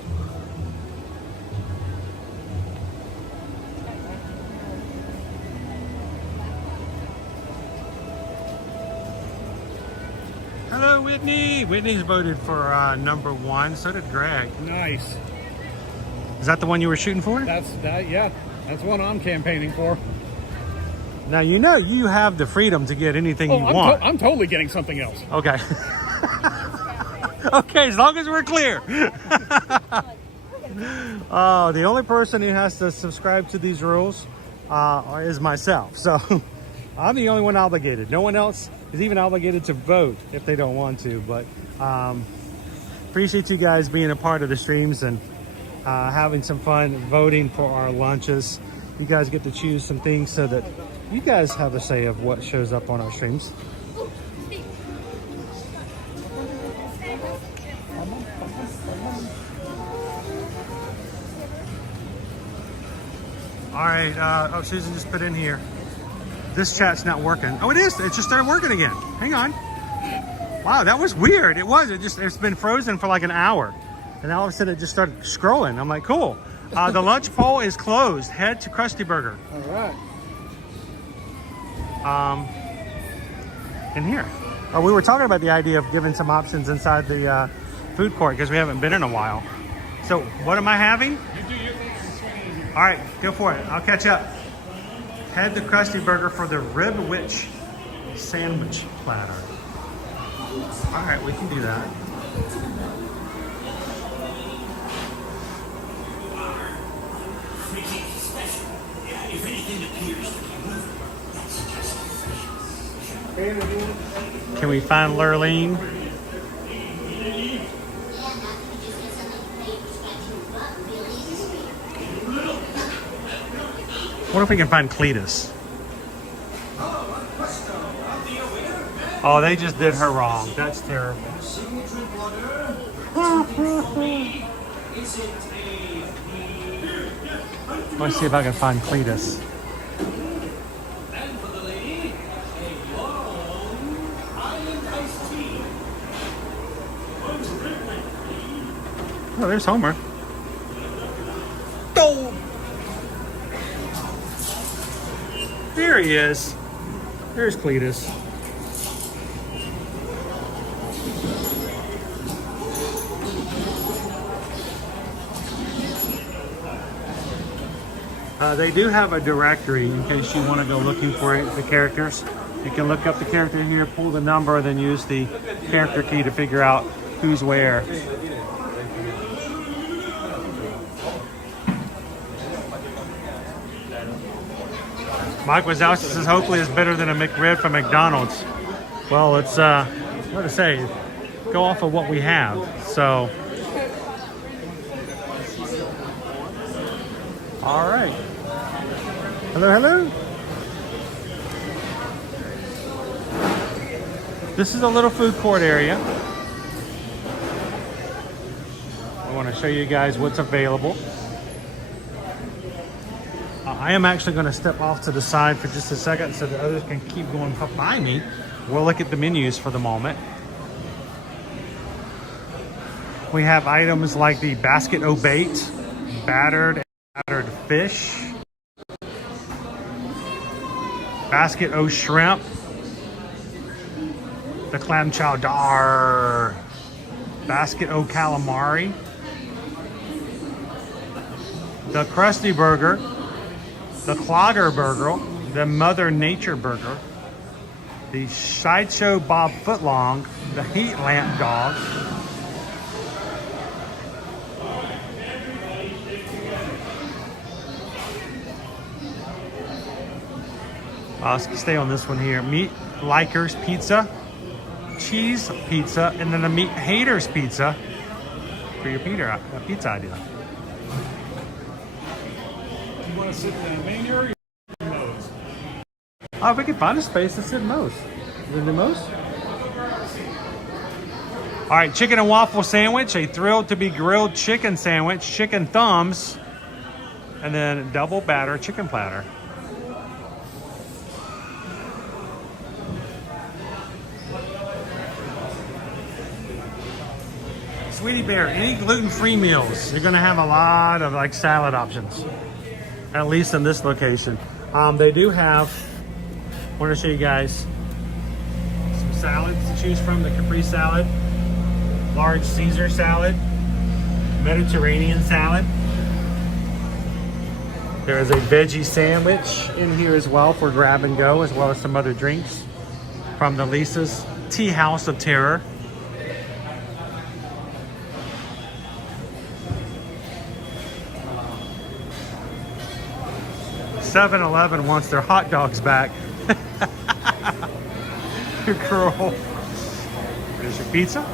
Hello, Whitney. Whitney's voted for #1. So did Greg. Nice. Is that the one you were shooting for? Yeah. That's one I'm campaigning for. Now, you know you have the freedom to get anything you want. I'm totally getting something else. Okay. Okay, as long as we're clear. The only person who has to subscribe to these rules is myself. So I'm the only one obligated. No one else is even obligated to vote if they don't want to. But appreciate you guys being a part of the streams and having some fun voting for our lunches. You guys get to choose some things so that you guys have a say of what shows up on our streams. All right, oh, Susan just put in here. This chat's not working. Oh, it is. It just started working again. Hang on. Wow, that was weird. It's been frozen for like an hour. And all of a sudden it just started scrolling. I'm like, cool. The lunch poll is closed. Head to Krusty Burger. All right. In here. We were talking about the idea of giving some options inside the food court because we haven't been in a while. So what am I having? You do your thing. All right, go for it. I'll catch up. Head to Krusty Burger for the Rib Witch sandwich platter. All right, we can do that. If anything appears to be moving, that's suggestive. Can we find Lurleen? What if we can find Cletus? Oh, they just did her wrong. That's terrible. Let's see if I can find Cletus. Oh, there's Homer. he is. There's Cletus. They do have a directory in case you want to go looking for the characters. You can look up the character here, pull the number, and then use the character key to figure out who's where. Mike Wazowski says hopefully it's better than a McRib from McDonald's. Well, it's what to say, go off of what we have. So, all right. Hello, hello. This is a little food court area. I want to show you guys what's available. I am actually going to step off to the side for just a second so that others can keep going by me. We'll look at the menus for the moment. We have items like the basket o' bait, battered fish, basket o' shrimp, the clam chowder, basket o' calamari, the Krusty burger, the Clogger burger, the Mother Nature burger, the Sideshow Bob Footlong, the Heat Lamp dog, I'll stay on this one here. Meat Likers Pizza, Cheese Pizza, and then the Meat Haters Pizza for your pizza idea. You want to sit in the main area or Moe's? Oh, we can find a space to sit in Moe's. You want to do Moe's? All right, chicken and waffle sandwich, a thrilled to be grilled chicken sandwich, chicken thumbs, and then double batter chicken platter. Sweetie Bear, any gluten-free meals, you're gonna have a lot of like salad options, at least in this location. They do have, I want to show you guys some salads to choose from. The Capri salad, large Caesar salad, Mediterranean salad. There is a veggie sandwich in here as well for grab and go, as well as some other drinks from the Lisa's Tea House of Terror. 7-Eleven wants their hot dogs back. You're cruel. There's your pizza.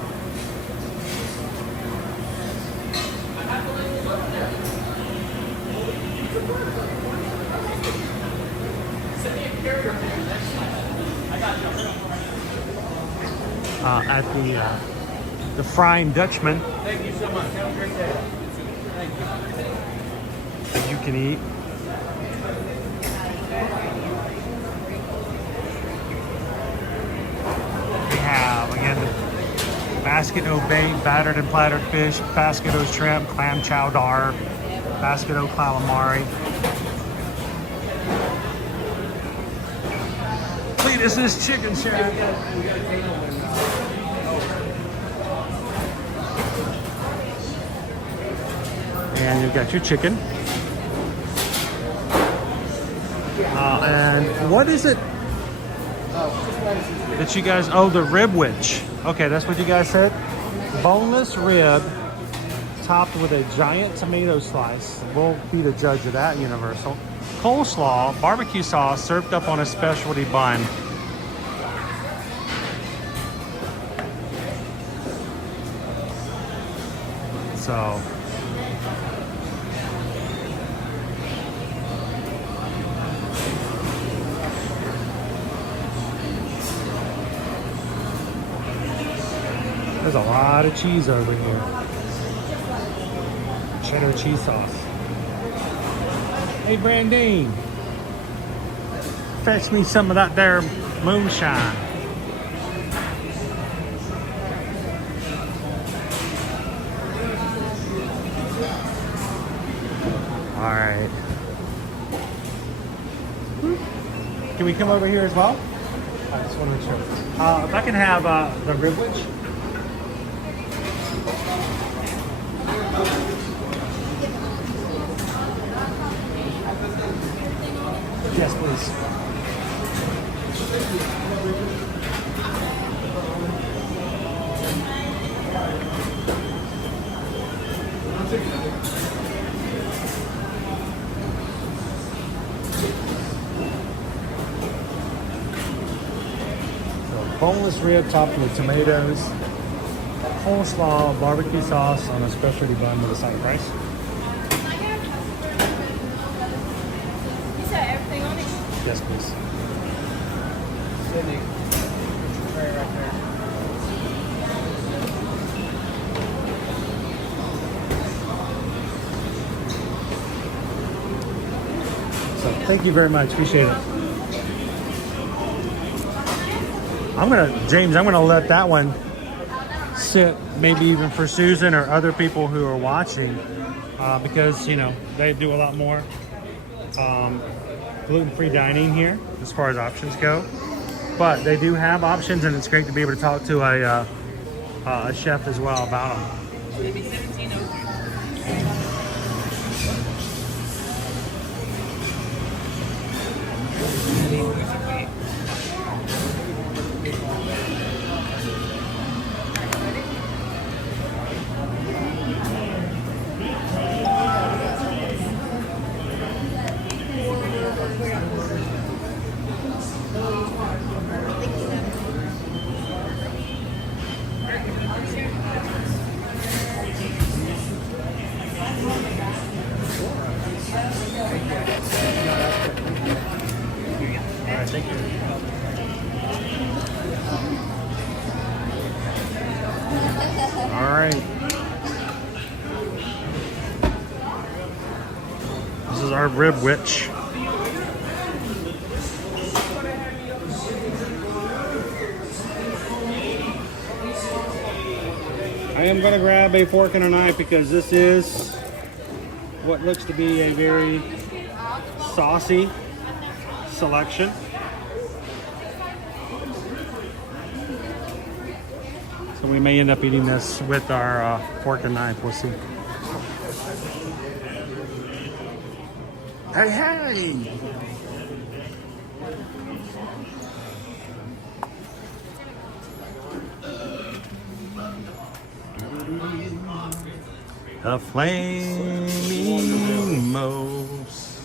At the Frying Dutchman. Thank you so much. Have a great day. Thank you. That you can eat. We have, again, the basket o' bait, battered and plattered fish, basket o' shrimp, clam chowder, basket o' calamari. Cletus is chicken shack. And you've got your chicken. And what is it that you guys, oh, the rib witch. Okay, that's what you guys said. Boneless rib topped with a giant tomato slice. We'll be the judge of that, Universal. Coleslaw, barbecue sauce served up on a specialty bun. So, there's a lot of cheese over here. Cheddar cheese sauce. Hey, Brandine. Fetch me some of that there moonshine. All right. Can we come over here as well? I just want to make sure. If I can have the ribwich. Yes, please. Boneless rib topped with tomatoes, coleslaw, barbecue sauce on a specialty bun with a side of rice. You said everything on it? Yes, please. Sydney. Right there. So thank you very much. Appreciate it. James, I'm gonna let that one sit, maybe even for Susan or other people who are watching, because, you know, they do a lot more gluten-free dining here as far as options go. But they do have options, and it's great to be able to talk to a chef as well about them. Maybe 1702. All right. This is our rib witch. I am going to grab a fork and a knife because this is what looks to be a very saucy selection. So we may end up eating this with our fork and knife. We'll see. Hey, hey! The flaming moles.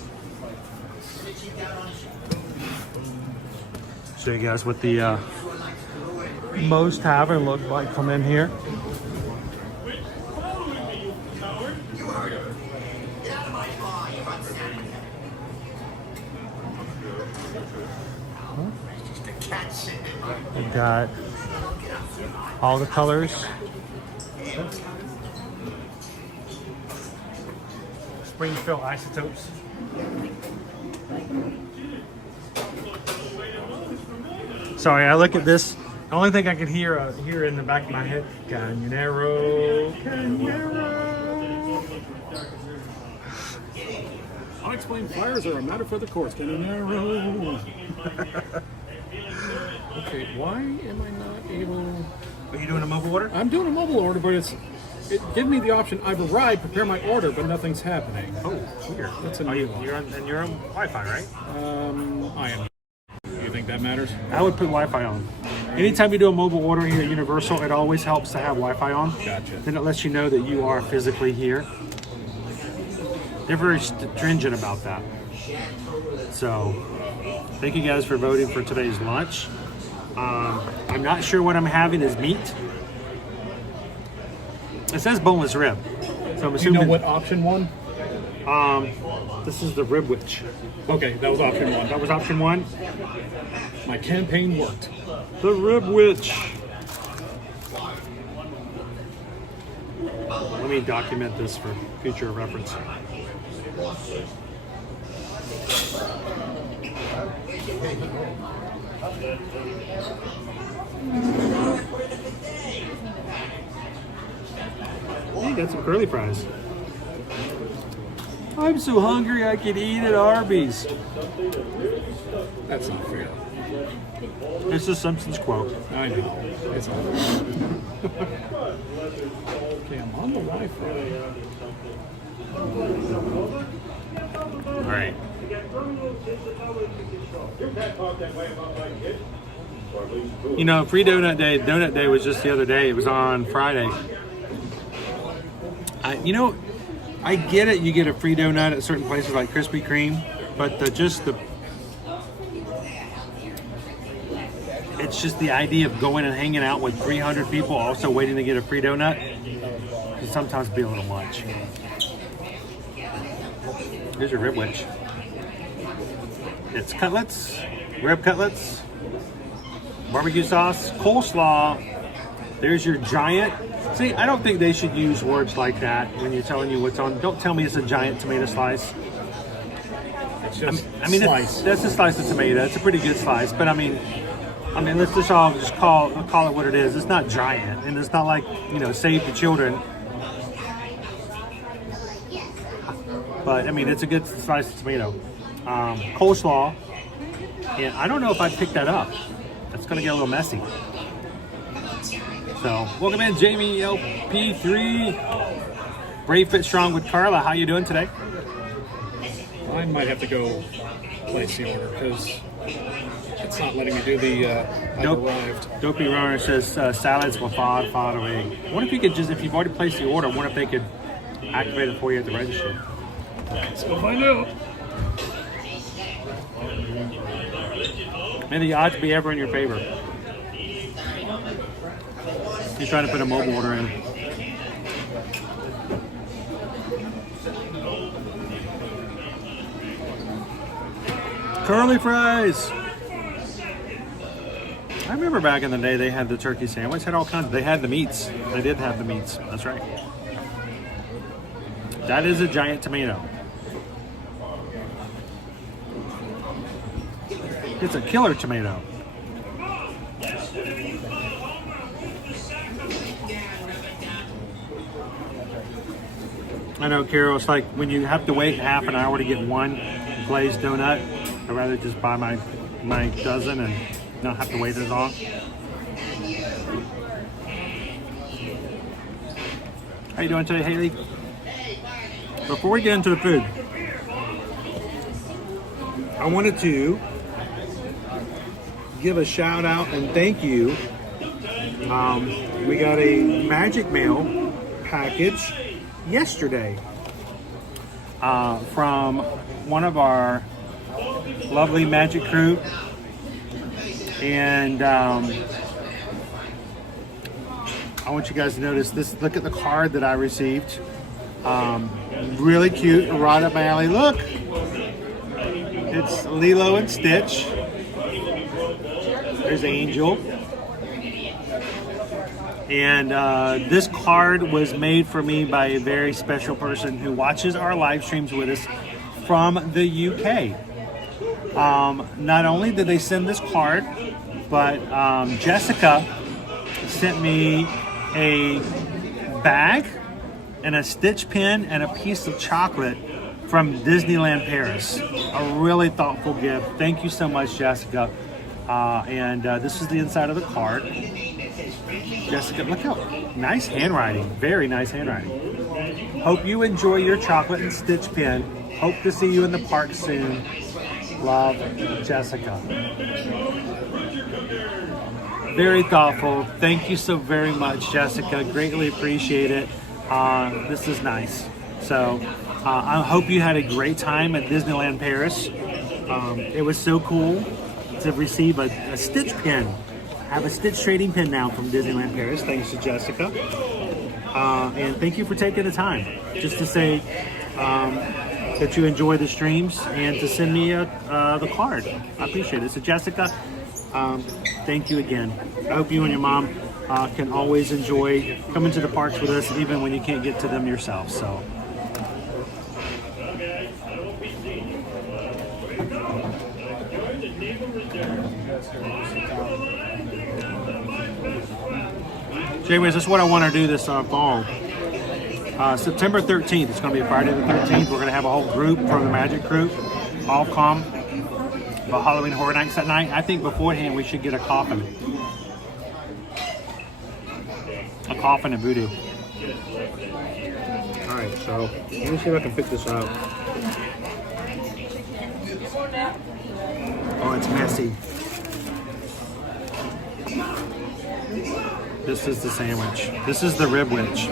Show you guys what the most tavern looked like from in here. We've got all the colors. Springfield isotopes. Sorry, I look at this. The only thing I can hear in the back of my head, Cañero, Cañero. Unexplained fires are a matter for the courts. Cañero. Okay, why am I not able? Are you doing a mobile order? I'm doing a mobile order, but it gives me the option. I've arrived, prepare my order, but nothing's happening. Oh, weird. That's a you're on Wi-Fi, right? I am. Do you think that matters? I would put Wi-Fi on. Anytime you do a mobile order here at Universal, it always helps to have Wi-Fi on. Gotcha. Then it lets you know that you are physically here. They're very stringent about that. So, thank you guys for voting for today's lunch. I'm not sure what I'm having is meat. It says boneless rib. So I'm assuming. Do you know what option one? This is the rib witch. Okay, that was option one. That was option one. My campaign worked. The rib witch. Let me document this for future reference. You got some curly fries. I'm so hungry I could eat at Arby's. That's not fair. It's a Simpsons quote. I know. It's all okay, I'm on the Wi-Fi. All right. You know, free donut day. Donut day was just the other day. It was on Friday. I get it. You get a free donut at certain places like Krispy Kreme, but it's just the idea of going and hanging out with 300 people also waiting to get a free donut can sometimes be a little much. Here's your rib wedge. It's cutlets, rib cutlets, barbecue sauce, coleslaw. There's your giant. See, I don't think they should use words like that when you're telling you what's on. Don't tell me it's a giant tomato slice. It's just that's a slice of tomato. It's a pretty good slice, but I mean, let's just all just call it what it is. It's not giant, and it's not like, Save the Children. But I mean, it's a good slice of tomato. Coleslaw, and I don't know if I'd pick that up. That's gonna get a little messy. So, welcome in, Jamie LP3. Brave Fit Strong with Carla. How you doing today? I might have to go place the order because it's not letting me do the I've arrived. Dopey Runner says salads with following. What if you could if you've already placed the order, what if they could activate it for you at the register? Let's go find out. May the odds be ever in your favor. He's trying to put a mobile order in. Curly fries. I remember back in the day they had the turkey sandwich, had all kinds. They had the meats. They did have the meats. That's right. That is a giant tomato. It's a killer tomato. I know, Carol, it's like when you have to wait half an hour to get one glazed donut, I'd rather just buy my dozen and not have to wait as long. How you doing today, Haley? Before we get into the food, I wanted to give a shout out and thank you. We got a Magic Mail package yesterday from one of our lovely Magic crew, and I want you guys to notice this. Look at the card that I received. Really cute, right up my alley. Look, it's Lilo and Stitch. There's Angel. And this card was made for me by a very special person who watches our live streams with us from the UK. Not only did they send this card, but Jessica sent me a bag and a Stitch pin and a piece of chocolate from Disneyland Paris. A really thoughtful gift. Thank you so much, Jessica. And this is the inside of the card. Jessica, look how nice handwriting. Very nice handwriting. Hope you enjoy your chocolate and Stitch pin. Hope to see you in the park soon. Love, Jessica. Very thoughtful. Thank you so very much, Jessica. Greatly appreciate it. This is nice. So I hope you had a great time at Disneyland Paris. It was so cool to receive a Stitch pin. I have a Stitch trading pin now from Disneyland Paris, thanks to Jessica. And thank you for taking the time just to say that you enjoy the streams and to send me the card. I appreciate it. So Jessica, thank you again. I hope you and your mom can always enjoy coming to the parks with us, even when you can't get to them yourself. So. Jamie, this is what I want to do this fall. September 13th. It's going to be Friday the 13th. We're going to have a whole group for the Magic group. All come. The Halloween Horror Nights that night. I think beforehand we should get a coffin. A coffin and voodoo. Alright, so let me see if I can pick this up. Oh, it's messy. This is the sandwich. This is the rib witch.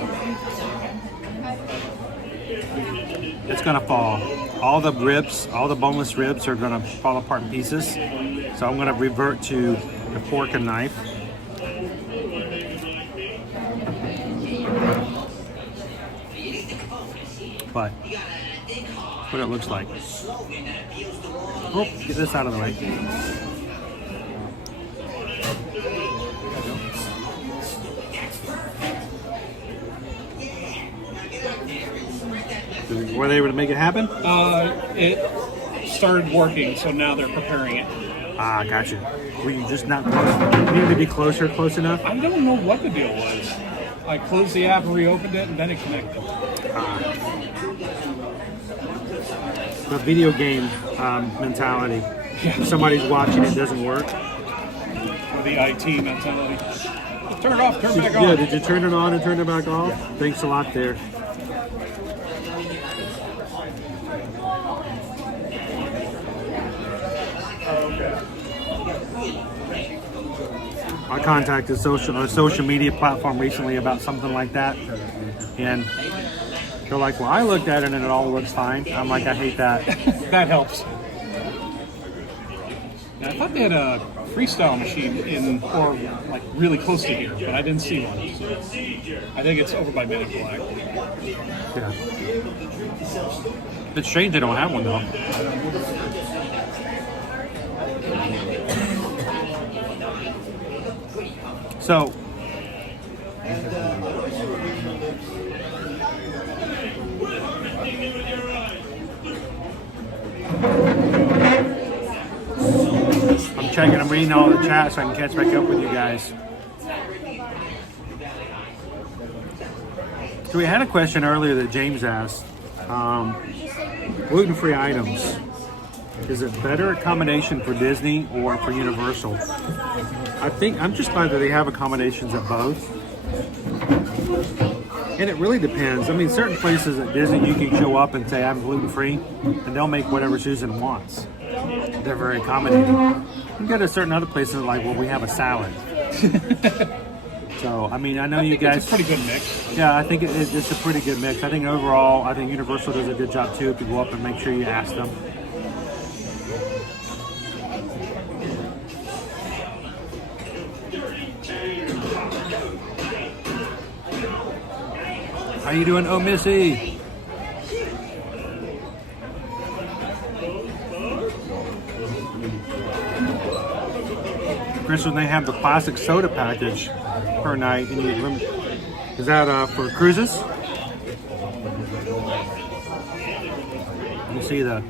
It's gonna fall. All the ribs, all the boneless ribs are gonna fall apart in pieces. So I'm gonna revert to the fork and knife. But what it looks like. Oh, get this out of the way. Were they able to make it happen? It started working, so now they're preparing it. Ah, gotcha. Were you just not close? You needed to be close enough? I don't know what the deal was. I closed the app and reopened it, and then it connected. The video game mentality. If somebody's watching, it doesn't work. Or the IT mentality. Turn it off, turn it back on. Yeah, did you turn it on and turn it back off? Yeah. Thanks a lot there. I contacted a social media platform recently about something like that, and they're like, well, I looked at it and it all looks fine. I'm like, I hate that. That helps. Now, I thought they had a freestyle machine in, or like really close to here, but I didn't see one. I think it's over by Men in Black. Yeah. It's strange they don't have one though. So, I'm reading all the chat so I can catch back up with you guys. So we had a question earlier that James asked. Gluten-free items. Is it better accommodation for Disney or for Universal? I think I'm just glad that they have accommodations at both. And it really depends. I mean, certain places at Disney you can show up and say I'm gluten-free and they'll make whatever Susan wants. They're very accommodating. You go to certain other places like, well, we have a salad. So, I mean, I know you guys... It's a pretty good mix. Yeah, I think it's a pretty good mix. I think overall, I think Universal does a good job too if you go up and make sure you ask them. How you doing, oh Missy? Chris, when they have the classic soda package per night, and is that for cruises? You see the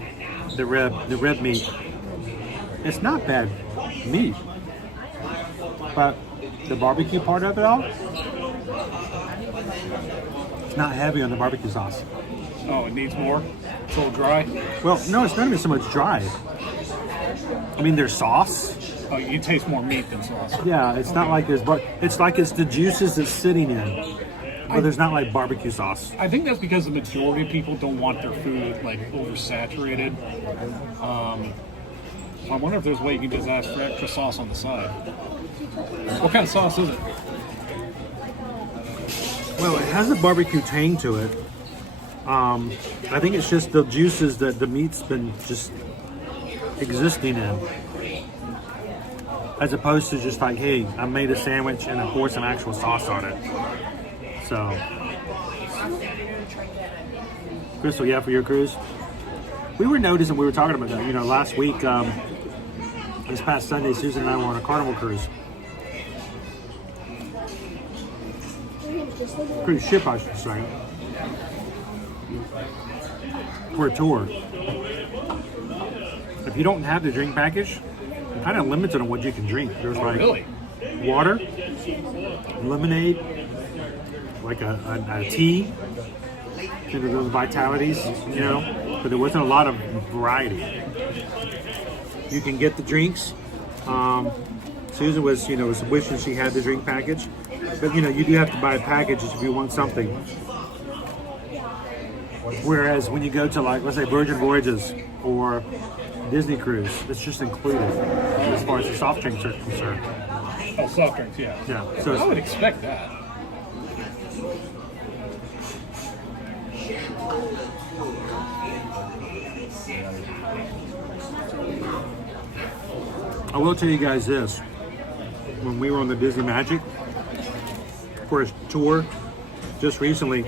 rib meat. It's not bad meat, but the barbecue part of it all. It's not heavy on the barbecue sauce. Oh, it needs more? It's a little dry? Well, no, it's not even so much dry. I mean, there's sauce. Oh, you taste more meat than sauce. Yeah, it's not like there's... It's like it's the juices that's sitting in. But there's not like barbecue sauce. I think that's because the majority of people don't want their food like oversaturated. I wonder if there's a way you can just ask for extra sauce on the side. What kind of sauce is it? Well, it has a barbecue tang to it. I think it's just the juices that the meat's been just existing in. As opposed to just like, hey, I made a sandwich and I poured some actual sauce on it. So, Crystal, yeah, for your cruise? We were noticing, we were talking about that, last week, this past Sunday, Susan and I were on a Carnival cruise. Cruise ship, I should say. For a tour. If you don't have the drink package, you're kind of limited on what you can drink. There's like water, lemonade, like a tea, those vitalities, you know, but there wasn't a lot of variety. You can get the drinks. Susan was, you know, was wishing she had the drink package, but you know, you do have to buy packages if you want something. Whereas when you go to, like, let's say Virgin Voyages or Disney Cruise, it's just included as far as the soft drinks are concerned. Oh, soft drinks, yeah. Yeah. So I would expect that. I will tell you guys this. When we were on the Disney Magic for a tour just recently,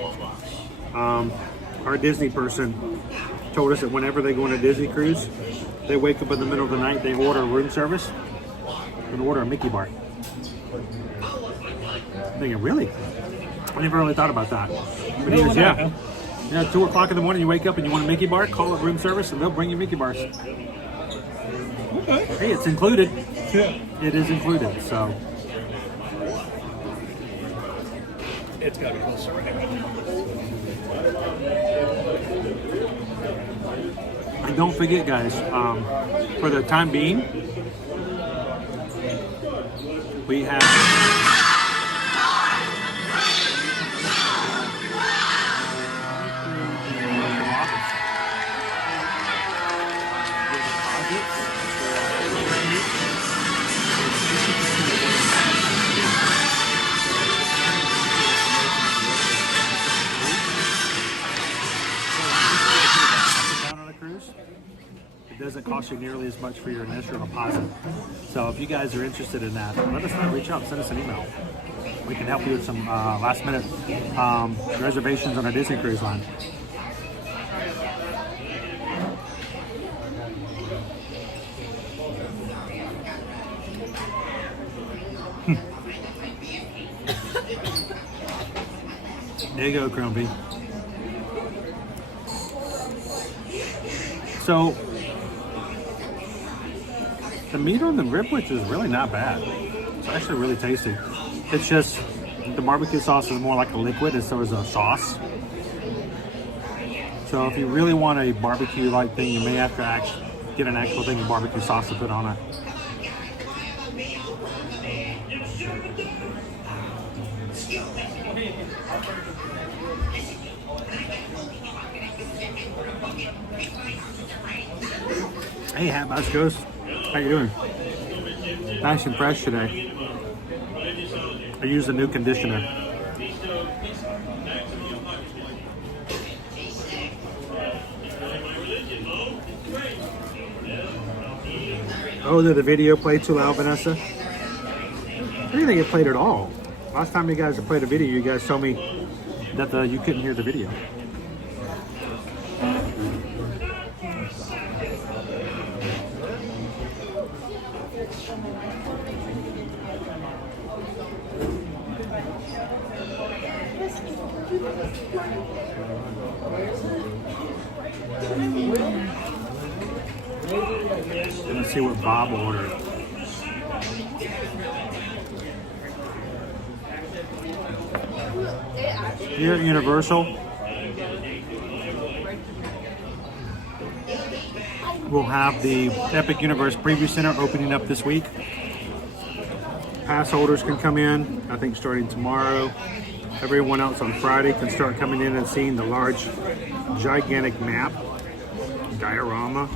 our Disney person told us that whenever they go on a Disney cruise, they wake up in the middle of the night, they order room service and order a Mickey bar. I'm thinking, really? I never really thought about that. But he goes, yeah. Yeah, 2 o'clock in the morning, you wake up and you want a Mickey bar, call it room service and they'll bring you Mickey bars. Okay. Hey, it's included. Yeah. It is included, so. It's got to be closer, right? And don't forget, guys, for the time being, we have it doesn't cost you nearly as much for your initial deposit. So if you guys are interested in that, let us know. Reach out, send us an email. We can help you with some last minute reservations on our Disney Cruise Line. There you go, Crumpy. So, the meat on the ribwich is really not bad. It's actually really tasty. It's just, the barbecue sauce is more like a liquid and so is a sauce. So if you really want a barbecue-like thing, you may have to get an actual thing of barbecue sauce to put on it. Hey, Hatbox Ghost. How you doing? Nice and fresh today. I used a new conditioner. Oh, did the video play too loud, Vanessa? I didn't think it played at all. Last time you guys played a video, you guys told me that you couldn't hear the video. Let's see what Bob ordered. Here at Universal, we'll have the Epic Universe Preview Center opening up this week. Pass holders can come in, I think starting tomorrow. Everyone else on Friday can start coming in and seeing the large, gigantic map, diorama,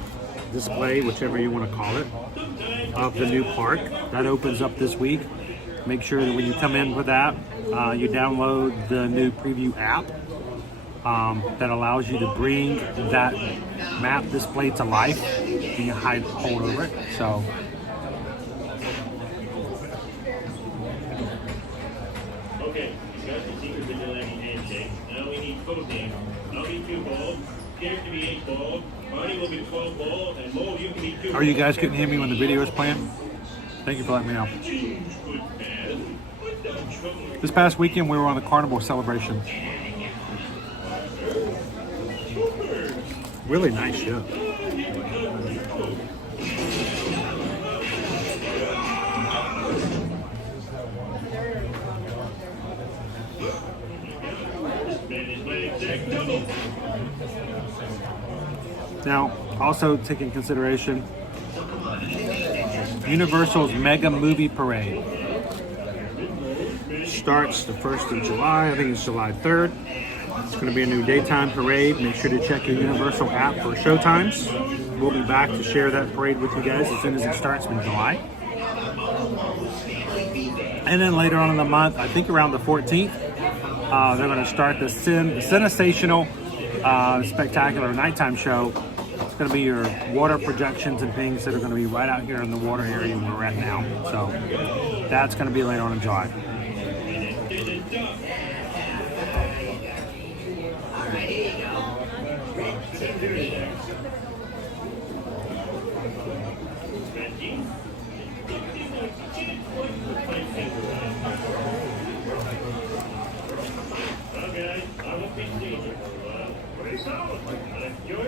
display, whichever you want to call it, of the new park. That opens up this week. Make sure that when you come in with that, you download the new preview app that allows you to bring that map display to life and you hold over it. So okay, that's the secret to delaying handshake. Now we need code names. I'll be 2 balls, Derek to be 8 balls, Marty will be 12 balls, and Mo, you can be 2 balls. Are you guys couldn't hear me when the video is playing? Thank you for letting me know. This past weekend we were on the Carnival celebration. Really nice show. Man, his leg sack double. Now, also take in consideration Universal's Mega Movie Parade. Starts the 1st of July. I think it's July 3rd. It's going to be a new daytime parade. Make sure to check your Universal app for show times. We'll be back to share that parade with you guys as soon as it starts in July. And then later on in the month, I think around the 14th, they're going to start the Sensational Spectacular Nighttime Show. It's going to be your water projections and things that are going to be right out here in the water area where we're at now. So that's going to be later on in July.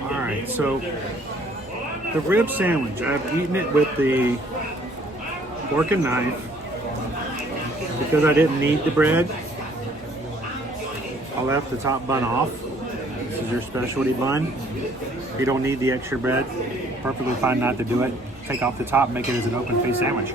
All right, so the rib sandwich, I've eaten it with the fork and knife because I didn't need the bread. I left the top bun off. This is your specialty bun. If you don't need the extra bread, perfectly fine not to do it. Take off the top, make it as an open face sandwich.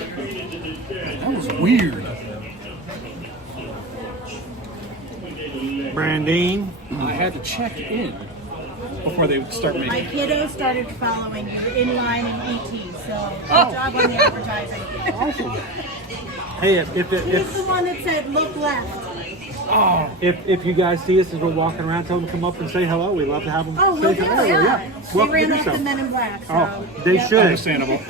That was weird. Brandine, I had to check in before they would start My making. kiddo started following you in line and ET, so good job on the advertising. hey, He's the one that said, look left. if you guys see us as we're walking around, tell them to come up and say hello. We'd love to have them Oh, say well, hello. yeah. They Welcome ran to off do the so. Men in Black, so. Oh, they yep. should. Understandable.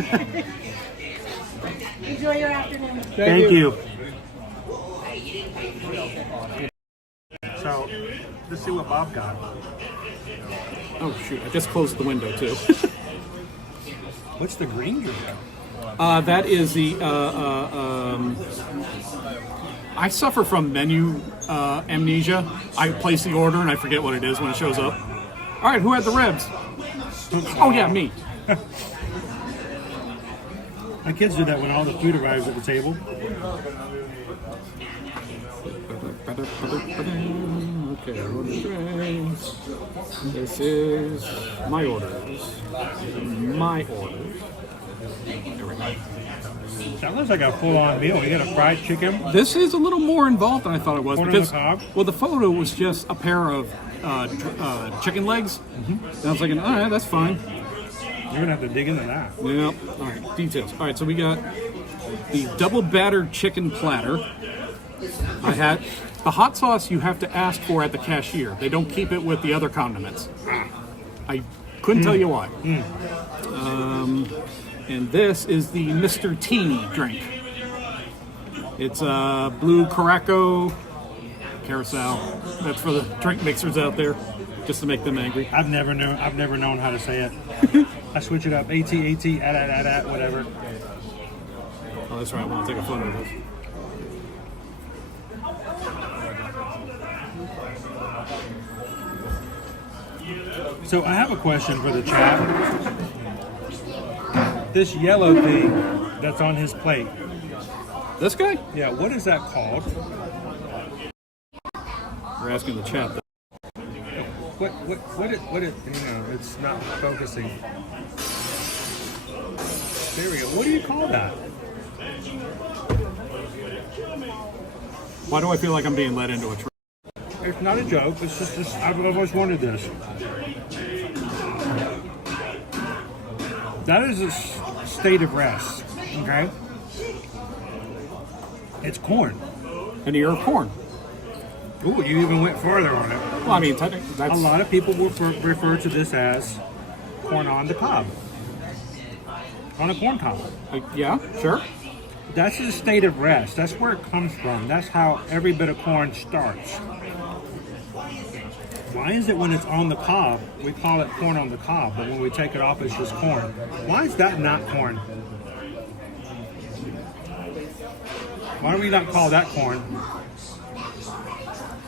Enjoy your afternoon. Thank you. So, let's see what Bob got. Oh shoot! I just closed the window too. What's the green drink? That is the. I suffer from menu amnesia. I place the order and I forget what it is when it shows up. All right, who had the ribs? Oh yeah, me. My kids do that when all the food arrives at the table. Okay, order drinks. This is my orders. My orders. There we go. That looks like a full-on meal. You got a fried chicken. This is a little more involved than I thought it was. Corn on Because, the cob? well, the photo was just a pair of chicken legs. And I was thinking, all right, that's fine. You're gonna have to dig into that. Yep. All right, details. All right, so we got the double battered chicken platter. I had the hot sauce you have to ask for at the cashier. They don't keep it with the other condiments. I couldn't tell you why. And this is the Mr. T drink. It's blue Caraco carousel. That's for the drink mixers out there, just to make them angry. I've never known how to say it. I switch it up. AT, whatever. Oh, that's right. I want to take a photo of this. So I have a question for the chat. This yellow thing that's on his plate. This guy? Yeah, what is that called? We're asking the chat. What it, it's not focusing. There we go. What do you call that? Why do I feel like I'm being led into a trap? It's not a joke. It's just I've always wondered this. That is a state of rest, okay? It's corn. An ear of corn. Ooh, you even went farther on it. Well, I mean, technically, that's... A lot of people will refer to this as corn on the cob. On a corn cob. Yeah, sure. That's a state of rest. That's where it comes from. That's how every bit of corn starts. Why is it when it's on the cob, we call it corn on the cob, but when we take it off, it's just corn? Why is that not corn? Why do we not call that corn?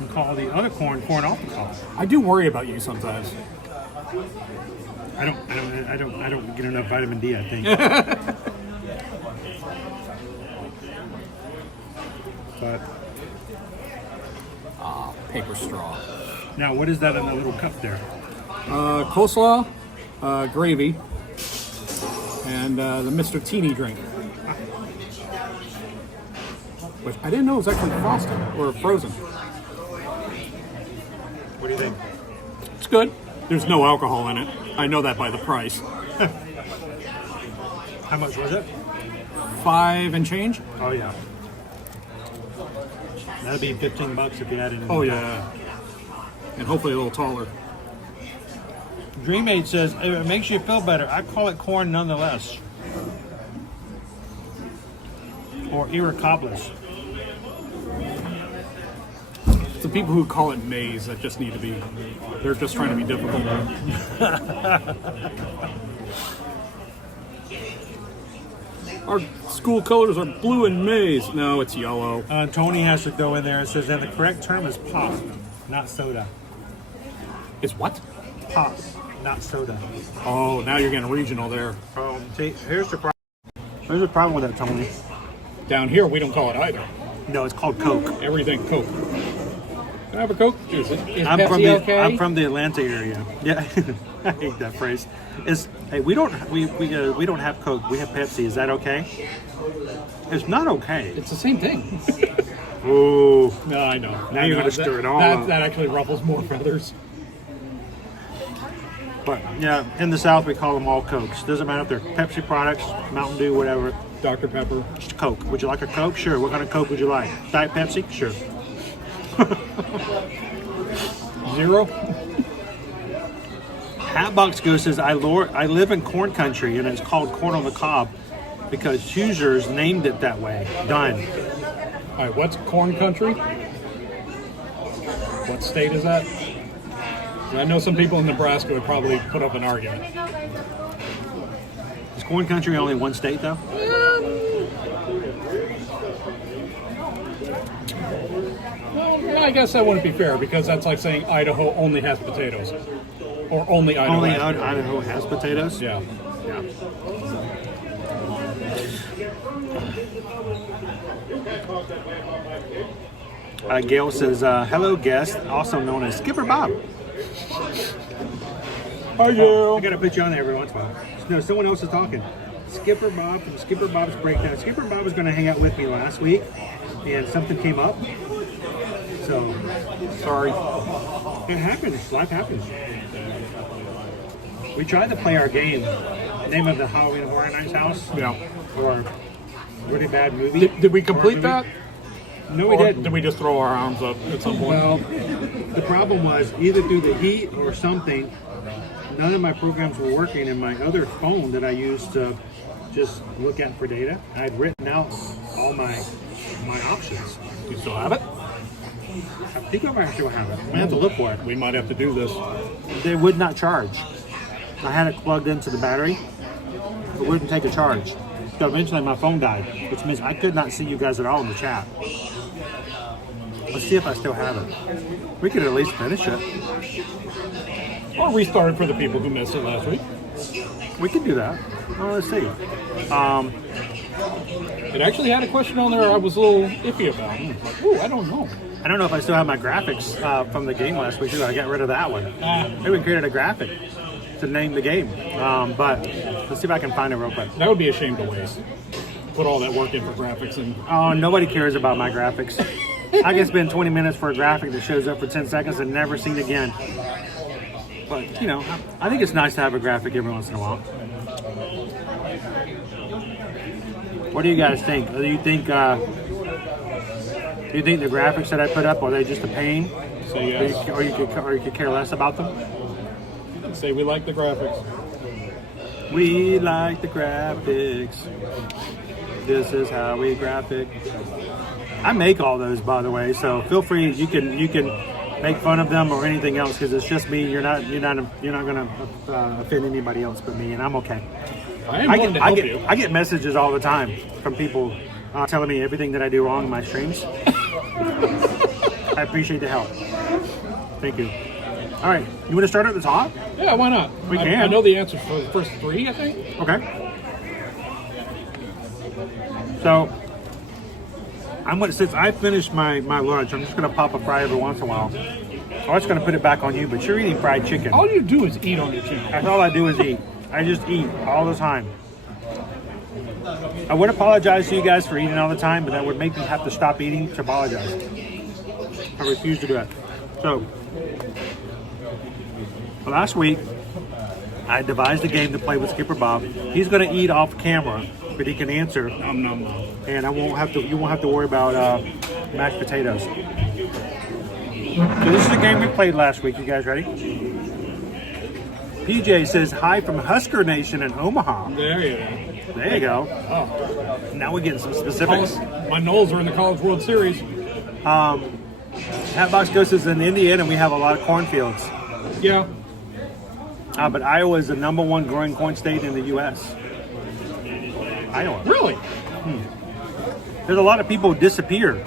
And call the other corn off the cob. I do worry about you sometimes. I don't get enough vitamin D, I think. But paper straw. Now, what is that in the little cup there? Coleslaw, gravy, and the Mr. Teeny drink. Which I didn't know was actually frosted or frozen. What do you think? It's good. There's no alcohol in it. I know that by the price. How much was it? $5 and change. Oh yeah. That'd be $15 if you had it in. Oh yeah. And hopefully a little taller. DreamAid says it makes you feel better. I call it corn nonetheless. Or irricobless. It's the people who call it maize that just need to be. They're just trying to be difficult. Our school colors are blue and maize. No, it's yellow. Tony has to go in there and says, and the correct term is pop, not soda. Is what? Pop, not soda. Oh, now you're getting regional there. See, here's the problem. Here's the problem with that, Tony. Down here, we don't call it either. No, it's called Coke. Everything Coke. Can I have a Coke? Is Pepsi okay? I'm from the Atlanta area. Yeah, I hate that phrase. Hey, we don't have Coke. We have Pepsi. Is that okay? It's not okay. It's the same thing. Ooh. No, I know. Now you're going to stir it all up. That actually ruffles more feathers. But yeah, in the South we call them all Cokes. Doesn't matter if they're Pepsi products, Mountain Dew, whatever. Dr. Pepper. Just Coke. Would you like a Coke? Sure. What kind of Coke would you like? Diet Pepsi? Sure. Zero. Hatbox Goose says, I live in corn country and it's called corn on the cob because Hoosiers named it that way. Done. All right, what's corn country? What state is that? I know some people in Nebraska would probably put up an argument. Is corn country only one state though? Well, I guess that wouldn't be fair because that's like saying Idaho only has potatoes. Or only Idaho only has potatoes. Idaho has potatoes? Yeah. Yeah. Gail says, hello guest, also known as Skipper Bob. Hi, Gail. I gotta put you on there every once in a while. No, someone else is talking. Skipper Bob from Skipper Bob's Breakdown. Skipper Bob was going to hang out with me last week, and something came up. So, sorry. It happens. Life happens. We tried to play our game, name of the Halloween Horror Nights house. Yeah. Or Really Bad Movie. Did we complete that? No, we didn't. Did we just throw our arms up at some point? Well, the problem was either through the heat or something, none of my programs were working, and my other phone that I used to just look at for data, I'd written out all my options. You still have it? I think I might still have it. I'm gonna have to look for it. We might have to do this. They would not charge. I had it plugged into the battery. It wouldn't take a charge. So eventually my phone died, which means I could not see you guys at all in the chat. Let's see if I still have it. We could at least finish it. Or restart it for the people who missed it last week. We could do that. Well, let's see. It actually had a question on there I was a little iffy about. Like, ooh, I don't know. I don't know if I still have my graphics from the game last week too. I got rid of that one. Maybe we created a graphic to name the game. But let's see if I can find it real quick. That would be a shame to waste. Put all that work in for graphics and... Oh, nobody cares about my graphics. I can spend 20 minutes for a graphic that shows up for 10 seconds and never seen again. But, you know, I think it's nice to have a graphic every once in a while. What do you guys think? Do you think the graphics that I put up, are they just a pain? Say yes. Or you could care less about them? Say we like the graphics. We like the graphics. This is how we graphic. I make all those, by the way, so feel free. You can make fun of them or anything else because it's just me. You're not gonna offend anybody else but me, and I'm okay. I am willing to help you. I get messages all the time from people telling me everything that I do wrong in my streams. I appreciate the help. Thank you. All right, you want to start at the top? Yeah, why not? We can. I know the answers for the first three, I think. Okay. So, since I finished my lunch, I'm just gonna pop a fry every once in a while. I was gonna put it back on you, but you're eating fried chicken. All you do is eat on your channel. That's all I do is eat. I just eat all the time. I would apologize to you guys for eating all the time, but that would make me have to stop eating to apologize. I refuse to do it. So, last week, I devised a game to play with Skipper Bob. He's going to eat off camera, but he can answer. Nom, nom, nom. And you won't have to worry about mashed potatoes. So this is the game we played last week. You guys ready? PJ says hi from Husker Nation in Omaha. There you go. There you go. Oh. Now we're getting some specifics. My Knowles are in the College World Series. Hatbox Ghost is in Indiana, and we have a lot of cornfields. Yeah. But Iowa is the #1 growing corn state in the U.S. Iowa. Really? There's a lot of people who disappear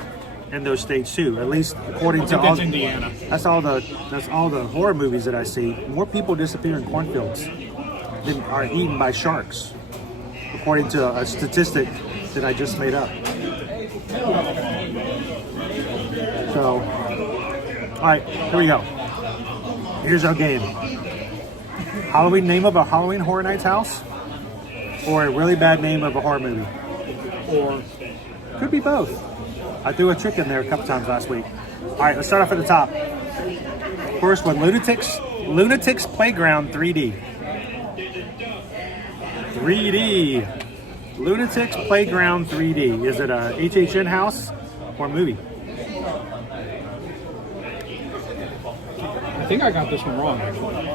in those states too. At least according to all. That's Indiana. That's all the horror movies that I see. More people disappear in cornfields than are eaten by sharks, according to a statistic that I just made up. So, all right, here we go. Here's our game. Halloween name of a Halloween Horror Nights house, or a really bad name of a horror movie, or could be both. I threw a trick in there a couple times last week. All right, let's start off at the top. First one, Lunatics Playground 3D. 3D. Lunatics Playground 3D. Is it a HHN house or movie? I think I got this one wrong, actually.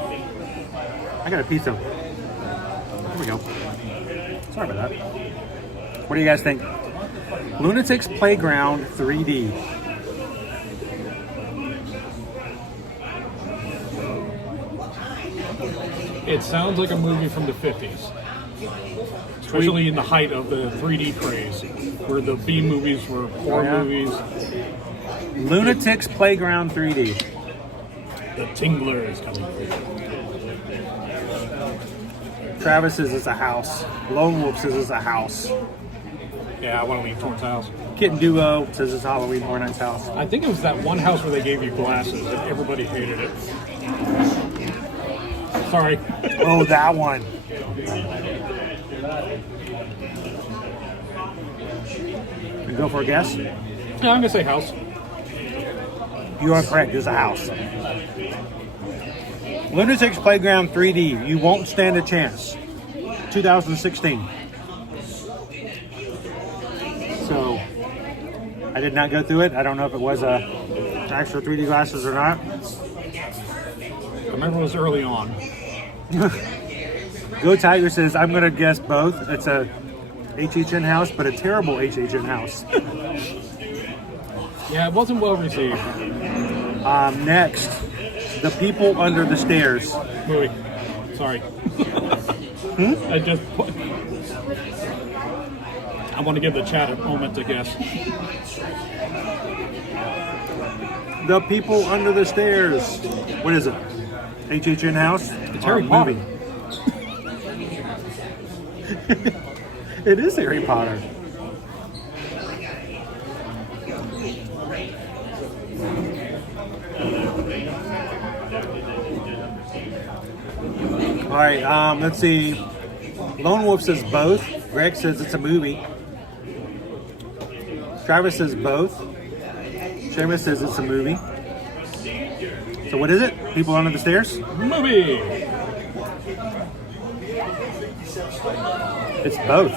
I got a piece of. Here we go. Sorry about that. What do you guys think? Lunatics Playground 3D. It sounds like a movie from the 50s. Especially in the height of the 3D craze, where the B movies were horror movies. Lunatics Playground 3D. The Tingler is coming. Travis says it's a house. Lone Wolf says it's a house. Yeah, why don't we towards house? Kitten Duo says it's Halloween Horror Nights house. I think it was that one house where they gave you glasses and everybody hated it. Sorry. Oh, that one. You go for a guess? Yeah, I'm going to say house. You are correct. It's a house. Lunatics Playground 3D. You won't stand a chance. 2016. So, I did not go through it. I don't know if it was actual 3D glasses or not. I remember it was early on. Go Tiger says, I'm going to guess both. It's a HHN house, but a terrible HHN house. Yeah, it wasn't well received. Next, The People Under the Stairs. Movie. Sorry. I want to give the chat a moment to guess. The People Under the Stairs. What is it? HHN house? It's Harry Potter. Movie. It is Harry Potter. All right, let's see. Lone Wolf says both. Greg says it's a movie. Travis says both. Seamus says it's a movie. So what is it? People Under the Stairs? Movie. It's both.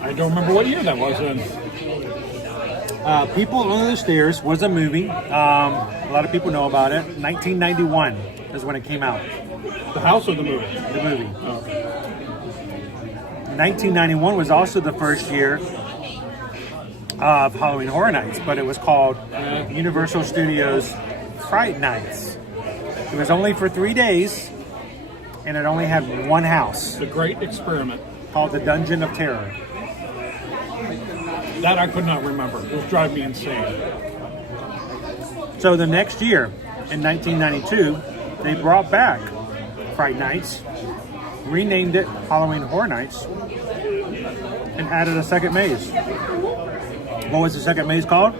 I don't remember what year that was then. People Under the Stairs was a movie. A lot of people know about it. 1991 is when it came out. The house or the movie? The movie. Oh. 1991 was also the first year of Halloween Horror Nights, but it was called Universal Studios Fright Nights. It was only for 3 days, and it only had one house. The Great Experiment. Called the Dungeon of Terror. That I could not remember. It was driving me insane. So the next year, in 1992, they brought back Fright Nights, renamed it Halloween Horror Nights, and added a second maze. What was the second maze called?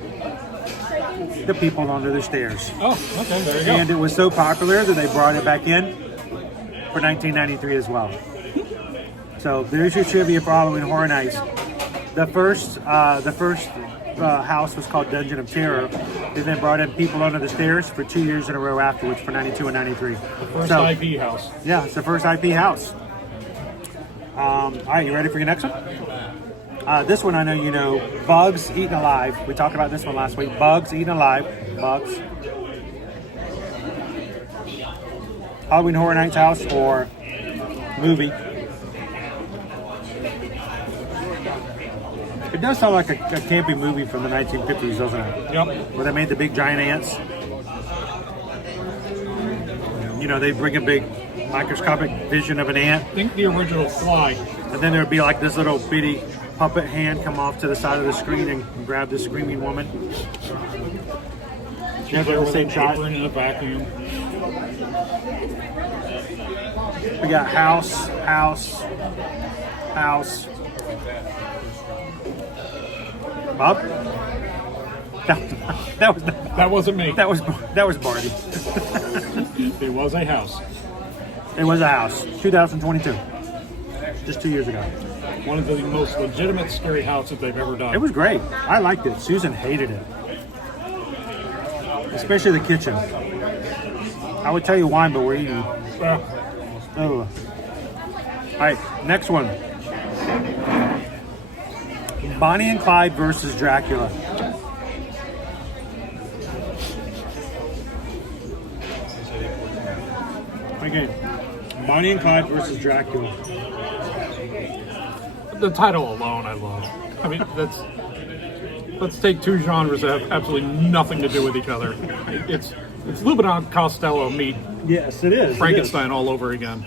The People Under the Stairs. Oh, okay, there you go. And it was so popular that they brought it back in for 1993 as well. So there's your trivia for Halloween Horror Nights. The first house was called Dungeon of Terror. They then brought in People Under the Stairs for 2 years in a row afterwards for 92 and 93. The first IP house. Yeah, it's the first IP house. All right, you ready for your next one? This one I know you know. Bugs Eaten Alive. We talked about this one last week. Bugs Eaten Alive. Bugs. Halloween Horror Nights house or movie. It does sound like a campy movie from the 1950s, doesn't it? Yep. Where they made the big giant ants. You know, they bring a big microscopic vision of an ant. I think the original Fly. And then there'd be like this little bitty puppet hand come off to the side of the screen and grab the screaming woman. She's there with an apron and a vacuum. We got House. Bob? That wasn't me. That was Barty. It was a house. It was a house. 2022. Just 2 years ago. One of the most legitimate scary houses they've ever done. It was great. I liked it. Susan hated it. Especially the kitchen. I would tell you why, but we're eating. Oh. All right, next one. Bonnie and Clyde versus Dracula. Again, Bonnie and Clyde versus Dracula. The title alone, I love. I mean, let's take two genres that have absolutely nothing to do with each other. It's a little bit on Costello meet. Yes, it is. Frankenstein all over again.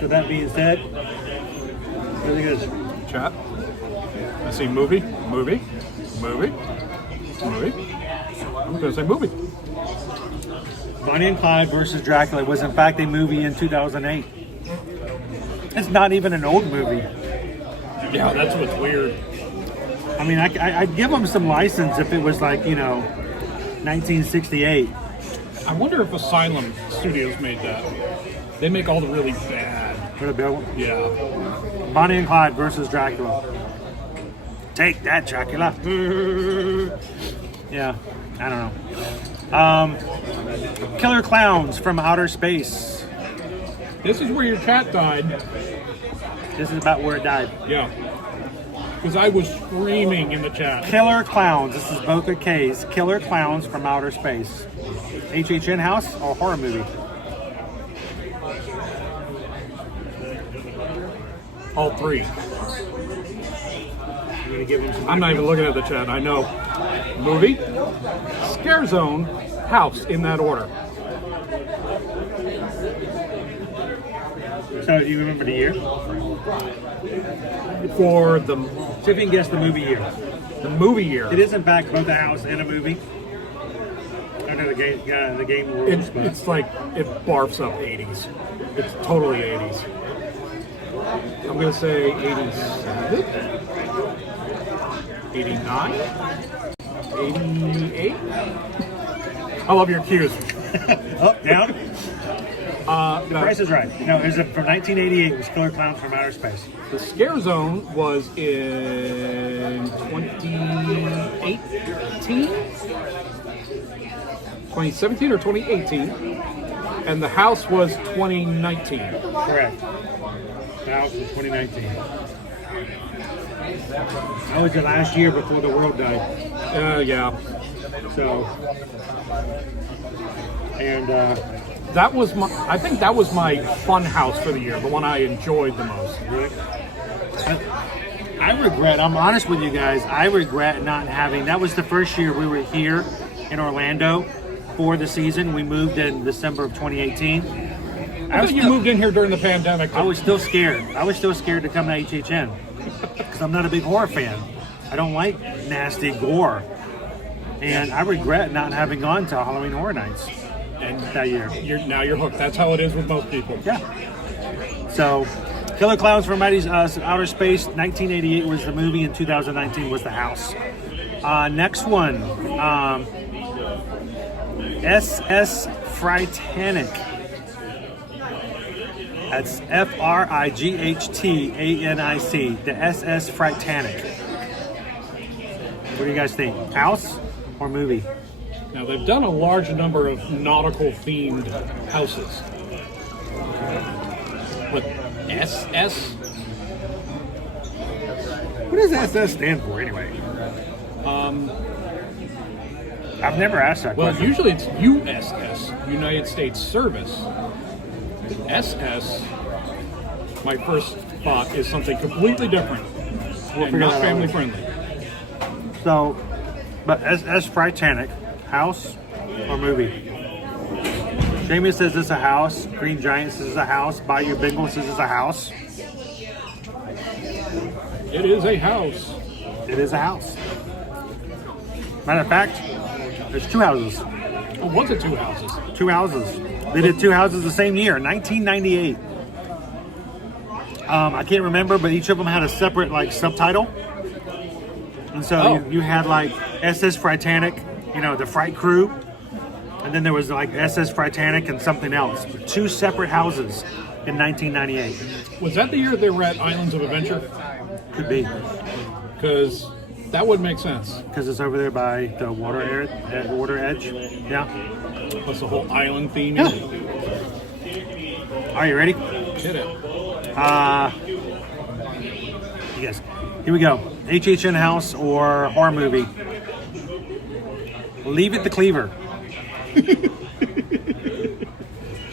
So that being said, I think it is. Chat. I see movie. I'm gonna say movie. Bonnie and Clyde versus Dracula was in fact a movie in 2008. It's not even an old movie. Yeah, that's what's weird. I mean, I'd give them some license if it was like, 1968. I wonder if Asylum Studios made that. They make all the really bad. For the bill? Yeah. Bonnie and Clyde versus Dracula. Take that, Dracula. Yeah, I don't know. Killer Clowns from Outer Space. This is where your chat died. This is about where it died. Yeah. Because I was screaming in the chat. Killer Clowns. This is both the K's. Killer Clowns from Outer Space. HHN house or horror movie? All three. I'm gonna give him some. I'm not even looking at the chat. I know. Movie, Scare Zone, house, in that order. So do you remember the year? For the... See if you can guess the movie year. The movie year. It is in fact both a house and a movie. Under the game rules. It's like, it barfs up 80s. It's totally 80s. I'm going to say 87, 89, 88. I love your cues. Up, down. The No. Price is Right. No, it was from 1988. It was Killer Clowns from Outer Space. The Scare Zone was in 2018, 2017 or 2018, and the house was 2019. Correct. The house was 2019. That was the last year before the world died. Yeah. So, and that was I think that was my fun house for the year, the one I enjoyed the most. Really? I regret, I'm honest with you guys, I regret not having, that was the first year we were here in Orlando for the season. We moved in December of 2018. I thought you moved in here during the pandemic. I was still scared. I was still scared to come to HHN. because I'm not a big horror fan. I don't like nasty gore. And I regret not having gone to Halloween Horror Nights that year. Now you're hooked. That's how it is with most people. Yeah. So, Killer Clowns from Outer Space, 1988 was the movie, and 2019 was the house. Next one, SS Fritanic. That's Frighthtanic. The SS Fritanic. What do you guys think? House or movie? Now, they've done a large number of nautical-themed houses. But SS? What does SS stand for anyway? I've never asked that question. Well, usually it's USS, United States Service. SS, my first thought, is something completely different and not family friendly. So, but SS Fritanic, house or movie? Jamie says it's a house. Green Giant says it's a house. Bayou Bengal says it's a house. It is a house. It is a house. Matter of fact, there's two houses. Oh, was it two houses? Two houses. They did two houses the same year, 1998. I can't remember, but each of them had a separate subtitle. And so you had SS Fritanic, the Fright Crew, and then there was SS Fritanic and something else. Two separate houses in 1998. Was that the year they were at Islands of Adventure? Could be. Because that would make sense. Because it's over there by the water edge. Yeah. Plus the whole island theme. Yeah. Are you ready? Hit it. Yes. Here we go. HHN house or horror movie? Leave It to Cleaver.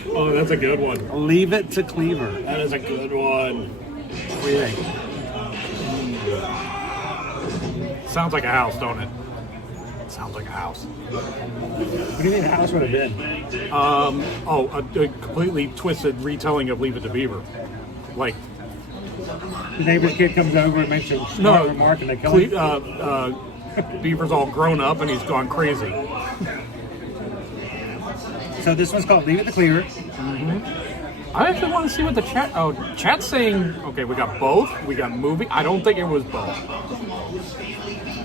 Oh, that's a good one. Leave It to Cleaver. That is a good one. What do you think? Sounds like a house, don't it? Sounds like a house. What do you think the house would have been? A completely twisted retelling of Leave It to Beaver. The neighbor's kid comes over and makes a smart remark and they kill him. Beaver's all grown up and he's gone crazy. So this one's called Leave It to Cleaver. Mm-hmm. I actually want to see what the chat... Oh, chat's saying... Okay, we got both. We got movie. I don't think it was both.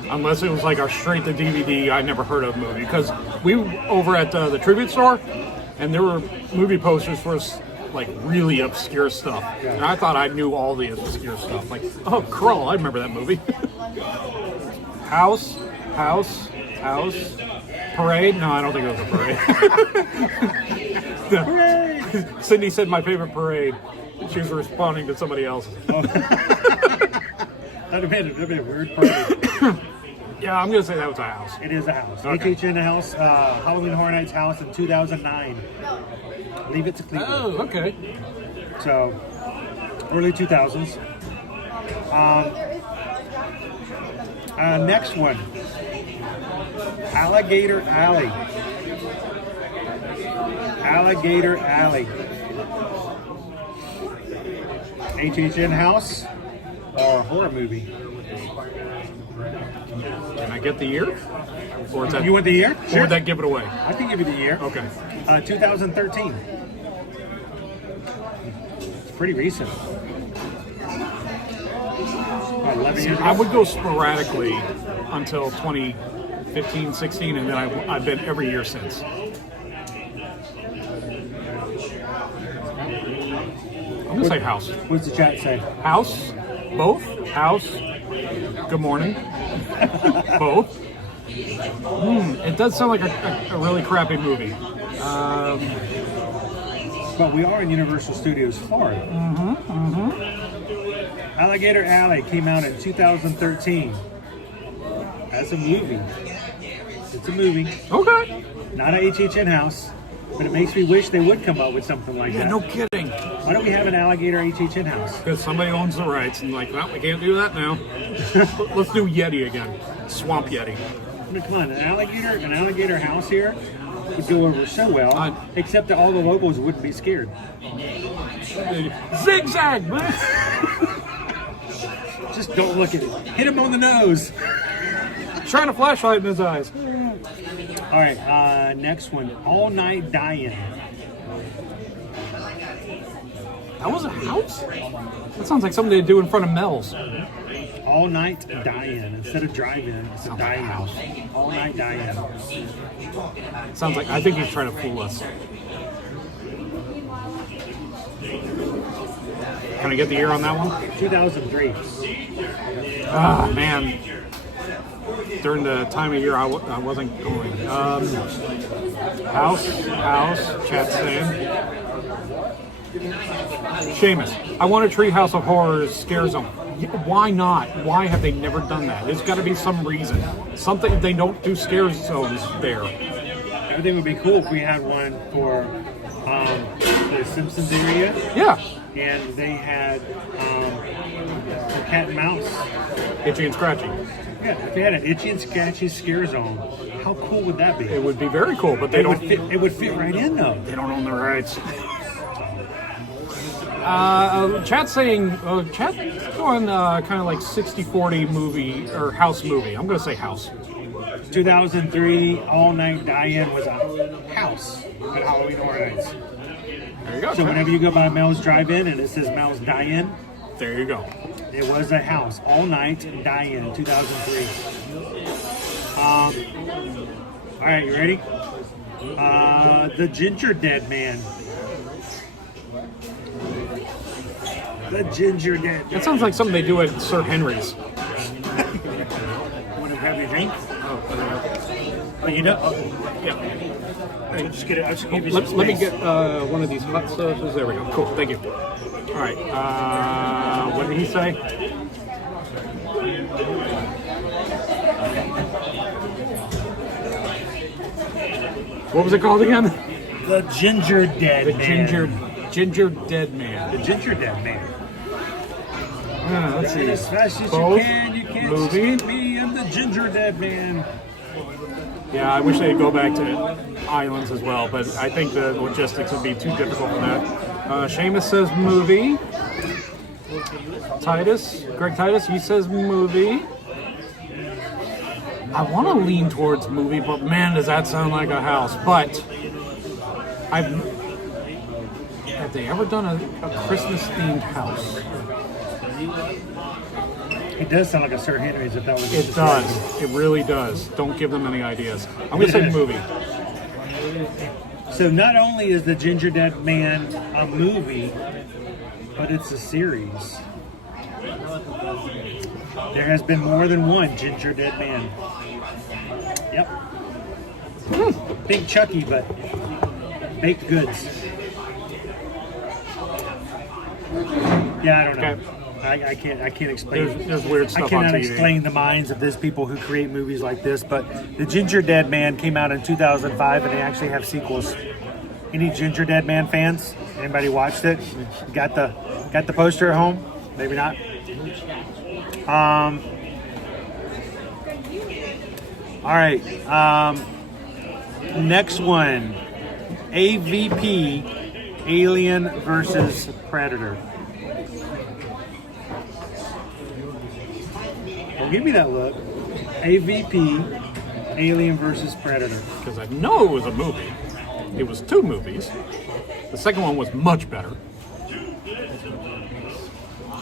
Unless it was our straight-to-DVD, I never heard of movie. Because we were over at the tribute store, and there were movie posters for really obscure stuff. Yeah. And I thought I knew all the obscure stuff. Krull, I remember that movie. House. Parade? No, I don't think it was a parade. Parade! Sydney said my favorite parade. She was responding to somebody else's. That'd have been a weird parade. Yeah, I'm going to say that was a house. It is a house. Okay. HHN house, Halloween Horror Nights house in 2009. Leave It to Cleaver. Oh, okay. So, early 2000s. Next one. Alligator Alley. Alligator Alley. HHN house or horror movie? Can I get the year? Or is that, you want the year? Or would that give it away? I can give you the year. Okay. 2013. It's pretty recent. 11 years ago? I would go sporadically until 2015, 16, and then I've been every year since. I'm going to say house. What's the chat say? House. Both. House. Good morning. Both. It does sound like a really crappy movie. But we are in Universal Studios Florida. Alligator Alley came out in 2013. That's a movie. It's a movie. Okay. Not a HHN house, but it makes me wish they would come up with something like that. No kidding. Why don't we have an alligator HHN house? Because somebody owns the rights and well, we can't do that now. Let's do Yeti again. Swamp Yeti. I mean, come on, an alligator house here would go over so well, except that all the locals wouldn't be scared. Zigzag, man. Just don't look at it. Hit him on the nose. Shine a flashlight in his eyes. All right, next one. All Night Die-In. That was a house? That sounds like something they do in front of Mel's. All Night Die-In. Instead of drive-in, it's a die-in house. All Night Die-In. Sounds like, I think he's trying to fool us. Can I get the year on that one? 2003. Ah, man. During the time of year I wasn't going. House, chat saying. Seamus, I want a Treehouse of Horrors scare zone. Why not? Why have they never done that? There's got to be some reason. Something they don't do scare zones there. Everything would be cool if we had one for the Simpsons area. Yeah. And they had cat and mouse. Itchy and scratchy. Yeah, if they had an itchy and scratchy scare zone, how cool would that be? It would be very cool, but they don't. It would fit right in though. They don't own the rights. Chat's saying, chat's going kind of like 60-40 movie or house movie. I'm going to say house. 2003 All Night Die-In was a house at Halloween Horror Nights. There you go. So whenever you go by Mel's Drive-In and it says Mel's Die-In, there you go. It was a house. All Night Die-In 2003. All right, you ready? The Ginger Dead Man. The Ginger Dead. That sounds like something they do at Sir Henry's. Want to have your drink? Oh, you know? Yeah. I'll just get it. I'll just give you some let me get one of these hot sauces. There we go. Cool. Thank you. All right. What did he say? What was it called again? The Ginger Dead Man. Ginger Dead Man. The Ginger Dead Man. Let's see. As fast as you can. You can't stop me. I'm the Ginger Dead Man. Yeah, I wish they'd go back to islands as well, but I think the logistics would be too difficult for that. Seamus says movie. Greg Titus, he says movie. I want to lean towards movie, but man, does that sound like a house. But have they ever done a Christmas-themed house? It does sound like a Sir Henry's if that was. It does. It really does. Don't give them any ideas. I'm going to say movie. So not only is the Ginger Dead Man a movie, but it's a series. There has been more than one Ginger Dead Man. Yep. Big Chucky, but baked goods. Yeah, I don't know. Okay. I can't explain. There's weird stuff. I cannot explain the minds of these people who create movies like this. But the Ginger Dead Man came out in 2005, and they actually have sequels. Any Ginger Dead Man fans? Anybody watched it? Got the poster at home? Maybe not. All right. Next one. AVP, Alien versus Predator. Don't give me that look. AVP, Alien versus Predator. Because I know it was a movie. It was two movies. The second one was much better.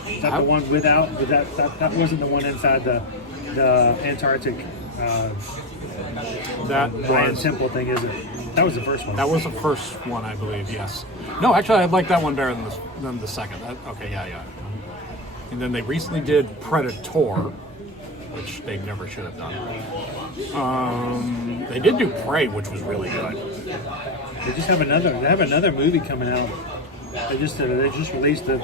Is that the one without? That wasn't the one inside the Antarctic. That was Temple thing, is it? That was the first one. That was the first one, I believe. Yes. No, actually, I like that one better than the second. Okay, yeah. And then they recently did Predator, which they never should have done. They did do Prey, which was really good. They just have another. They have another movie coming out. They just released a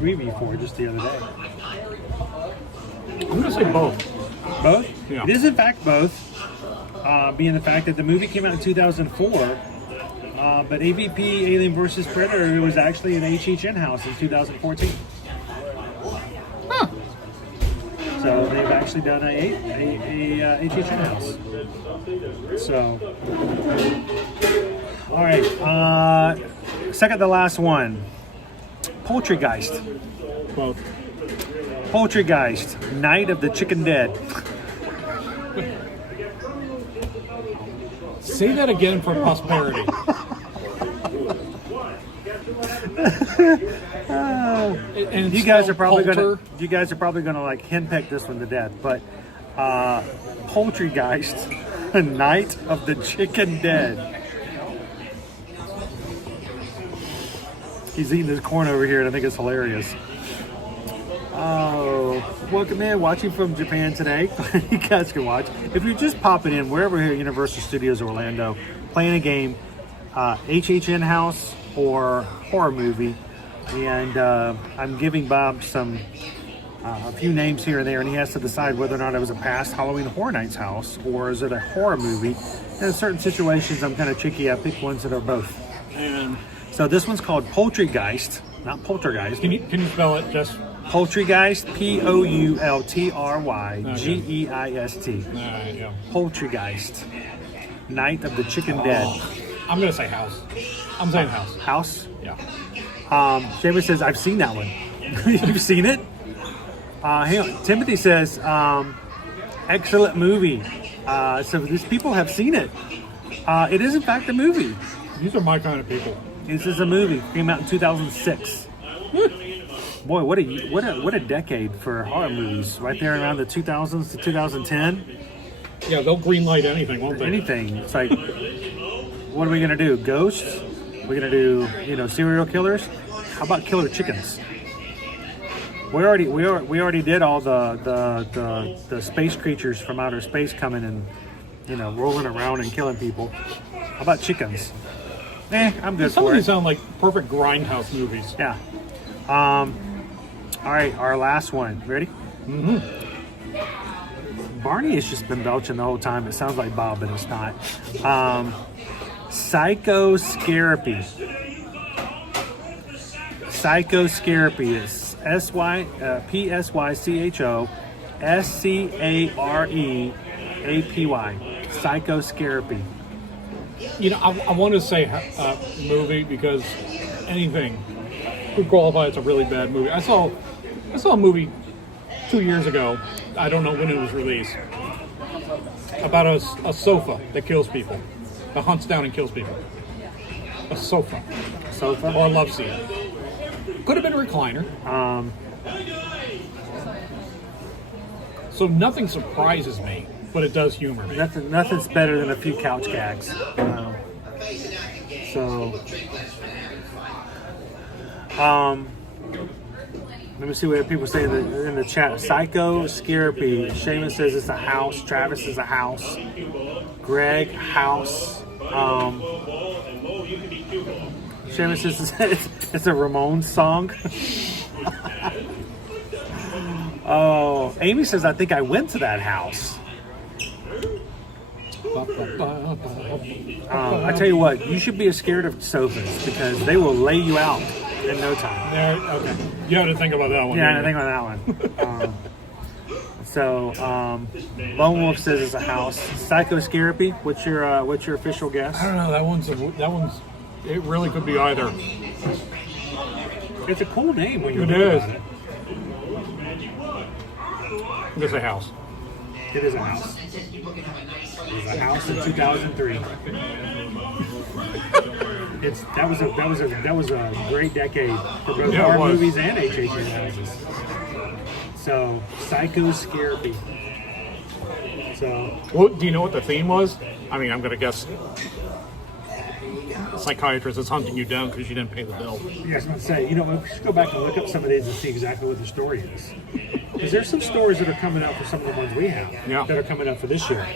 preview for it just the other day. I'm gonna say both. Both? Yeah. It is in fact both. Being the fact that the movie came out in 2004, but AVP Alien vs. Predator was actually an HHN house in 2014. Huh. So they've actually done a HHN house. So, all right. Second to last one, Poultrygeist. Both. Poultrygeist, Night of the Chicken Dead. Say that again for prosperity. And you guys are probably Poulter. gonna like henpeck this one to death, but Poultrygeist, Night of the Chicken Dead. He's eating his corn over here, and I think it's hilarious. Oh, welcome in, watching from Japan today. You guys can watch. If you're just popping in, wherever here at Universal Studios Orlando, playing a game, HHN House or horror movie, and I'm giving Bob a few names here and there, and he has to decide whether or not it was a past Halloween Horror Nights house or is it a horror movie. And in certain situations, I'm kind of tricky. I pick ones that are both. And so this one's called Poultrygeist, not Poltergeist. Can you spell it just? Poultrygeist, Poultrygeist. Yeah. Poultrygeist, Night of the Chicken Dead. I'm gonna say house. I'm saying house. House? Yeah. David says, I've seen that one. You've seen it? Hang on. Timothy says, excellent movie. So these people have seen it. It is, in fact, a movie. These are my kind of people. This is a movie. Came out in 2006. Boy, what a decade for horror movies. Right there around the 2000s to 2010. Yeah, they'll greenlight anything, won't they? Anything. It's like, what are we gonna do? Ghosts? We're gonna do, serial killers? How about killer chickens? We already did all the space creatures from outer space coming and rolling around and killing people. How about chickens? I'm good Some for of it. these sound like perfect grindhouse movies. Yeah. All right, our last one. Ready? Mm-hmm. Barney has just been belching the whole time. It sounds like Bob, but it's not. Psychoscarapy. Psychoscarapy is Psychoscareapy. Psychoscarapy. I want to say movie because anything could qualify as a really bad movie. I saw a movie 2 years ago. I don't know when it was released. About a sofa that kills people. That hunts down and kills people. A sofa. Sofa? Or a love seat. Could have been a recliner. So nothing surprises me, but it does humor me. Nothing's better than a few couch gags. Let me see what people say in the chat. Psychoscarapy. Shaman says it's a house. Travis is a house. Greg, house. Shaman says it's a Ramones song. Oh, Amy says, I think I went to that house. I tell you what, you should be scared of sofas because they will lay you out in no time. Okay. You had to think about that one. Yeah, I had to think about that one. Lone Wolf says it's a house. Psychoscarapy. What's your official guess? I don't know. That one's. It really could be either. It's a cool name when you. It is. It's a house. It is a house. It was a house in 2003. That was a great decade for both horror movies and HHN houses. So Psychoscarapy. So, do you know what the theme was? I mean, I'm gonna guess. Psychiatrist is hunting you down because you didn't pay the bill. Yeah, I was going to say, we should go back and look up some of these and see exactly what the story is. Because there's some stories that are coming out for some of the ones we have that are coming up for this year.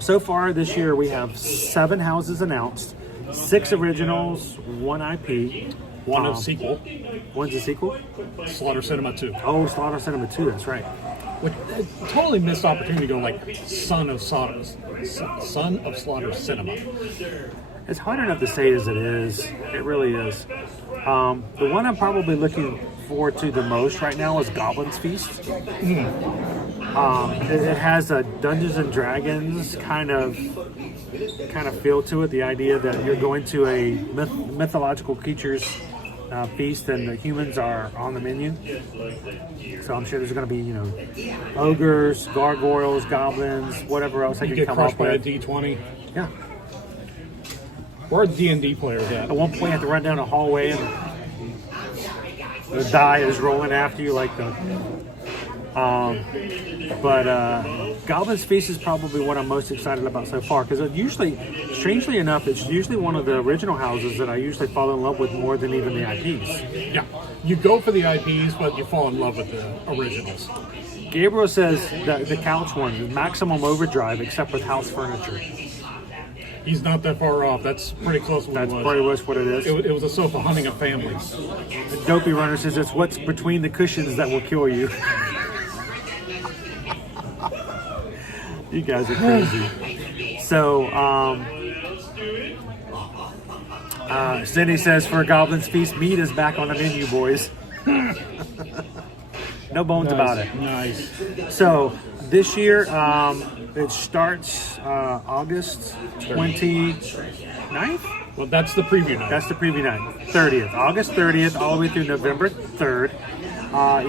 So far this year we have 7 houses announced, 6 originals, 1 IP. One a sequel. One's a sequel? Slaughter Cinema 2. Oh, Slaughter Cinema 2, that's right. Which totally missed opportunity to go like Son of Slaughter Cinema. It's hard enough to say as it is. It really is. The one I'm probably looking forward to the most right now is Goblin's Feast. It has a Dungeons and Dragons kind of feel to it. The idea that you're going to a mythological creatures feast, and the humans are on the menu. So I'm sure there's going to be, you know, ogres, gargoyles, goblins, whatever else they You can get come crushed up by a with. D20. Yeah. Where are the D&D players at? At one point, you have to run down a hallway, and the die is rolling after you like the. Goblin's Feast is probably what I'm most excited about so far, because usually, strangely enough, it's usually one of the original houses that I usually fall in love with more than even the IPs. Yeah, you go for the IPs, but you fall in love with the originals. Gabriel says that the couch one is maximum overdrive, except with house furniture. He's not that far off. That's pretty close to what That's it was. pretty much what it is. It was a sofa hunting of families. Dopey Runner says it's what's between the cushions that will kill you. You guys are crazy. So, Cindy says for Goblin's Feast, meat is back on the menu, boys. No bones about it. Nice. So, this year, it starts August 29th? Well, that's the preview night. That's the preview night. 30th. August 30th, all the way through November 3rd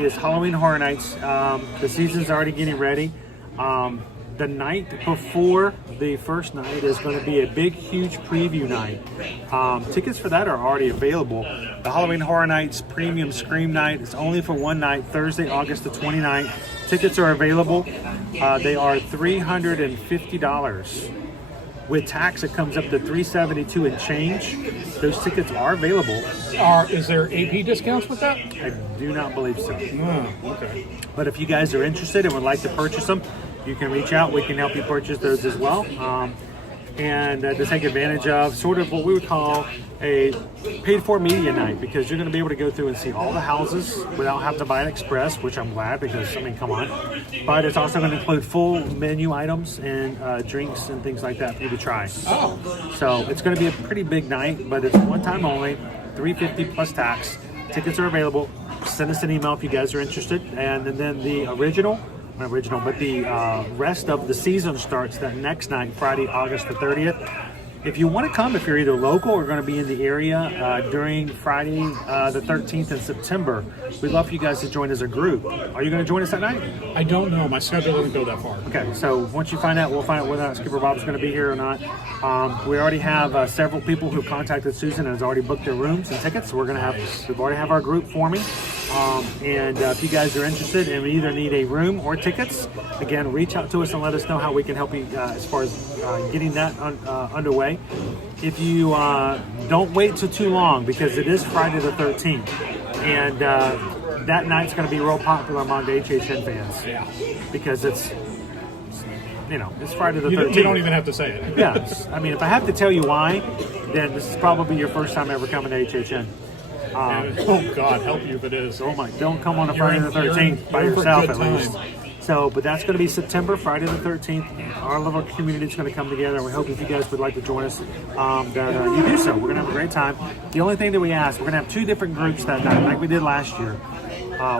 is Halloween Horror Nights. The season's already getting ready. The night before the first night is going to be a big, huge preview night. Tickets for that are already available. The Halloween Horror Nights Premium Scream Night is only for one night, Thursday, August the 29th. Tickets are available. They are $350. With tax, it comes up to $372 and change. Those tickets are available. Is there AP discounts with that? I do not believe so. Okay. But if you guys are interested and would like to purchase them, you can reach out. We can help you purchase those as well. And to take advantage of sort of what we would call a paid-for media night, because you're going to be able to go through and see all the houses without having to buy an express, which I'm glad, because, I mean, come on. But it's also going to include full menu items and drinks and things like that for you to try. Oh. So it's going to be a pretty big night, but it's one time only, $350 plus tax. Tickets are available. Send us an email if you guys are interested. And then the but the rest of the season starts that next night, Friday, August the 30th. If you want to come, if you're either local or going to be in the area during Friday the 13th in September, we'd love for you guys to join as a group. Are you going to join us that night? I don't know. My schedule doesn't go that far. Okay, so once you find out, we'll find out whether or not Skipper Bob's going to be here or not. We already have several people who contacted Susan and has already booked their rooms and tickets. So we've already have our group forming. If you guys are interested and we either need a room or tickets, again, reach out to us and let us know how we can help you as far as getting that underway. If you don't wait till too long, because it is Friday the 13th, and that night's going to be real popular among the HHN fans. Yeah. Because it's Friday the 13th. You don't even have to say it. Yeah. I mean, if I have to tell you why, then this is probably your first time ever coming to HHN. Oh God, help you if it is. Oh my! Don't come on a Friday the 13th by yourself at least. So, but that's going to be September, Friday the 13th. Our little community is going to come together, and we hope if you guys would like to join us, that you do so. We're going to have a great time. The only thing that we ask, we're going to have 2 different groups that night, like we did last year.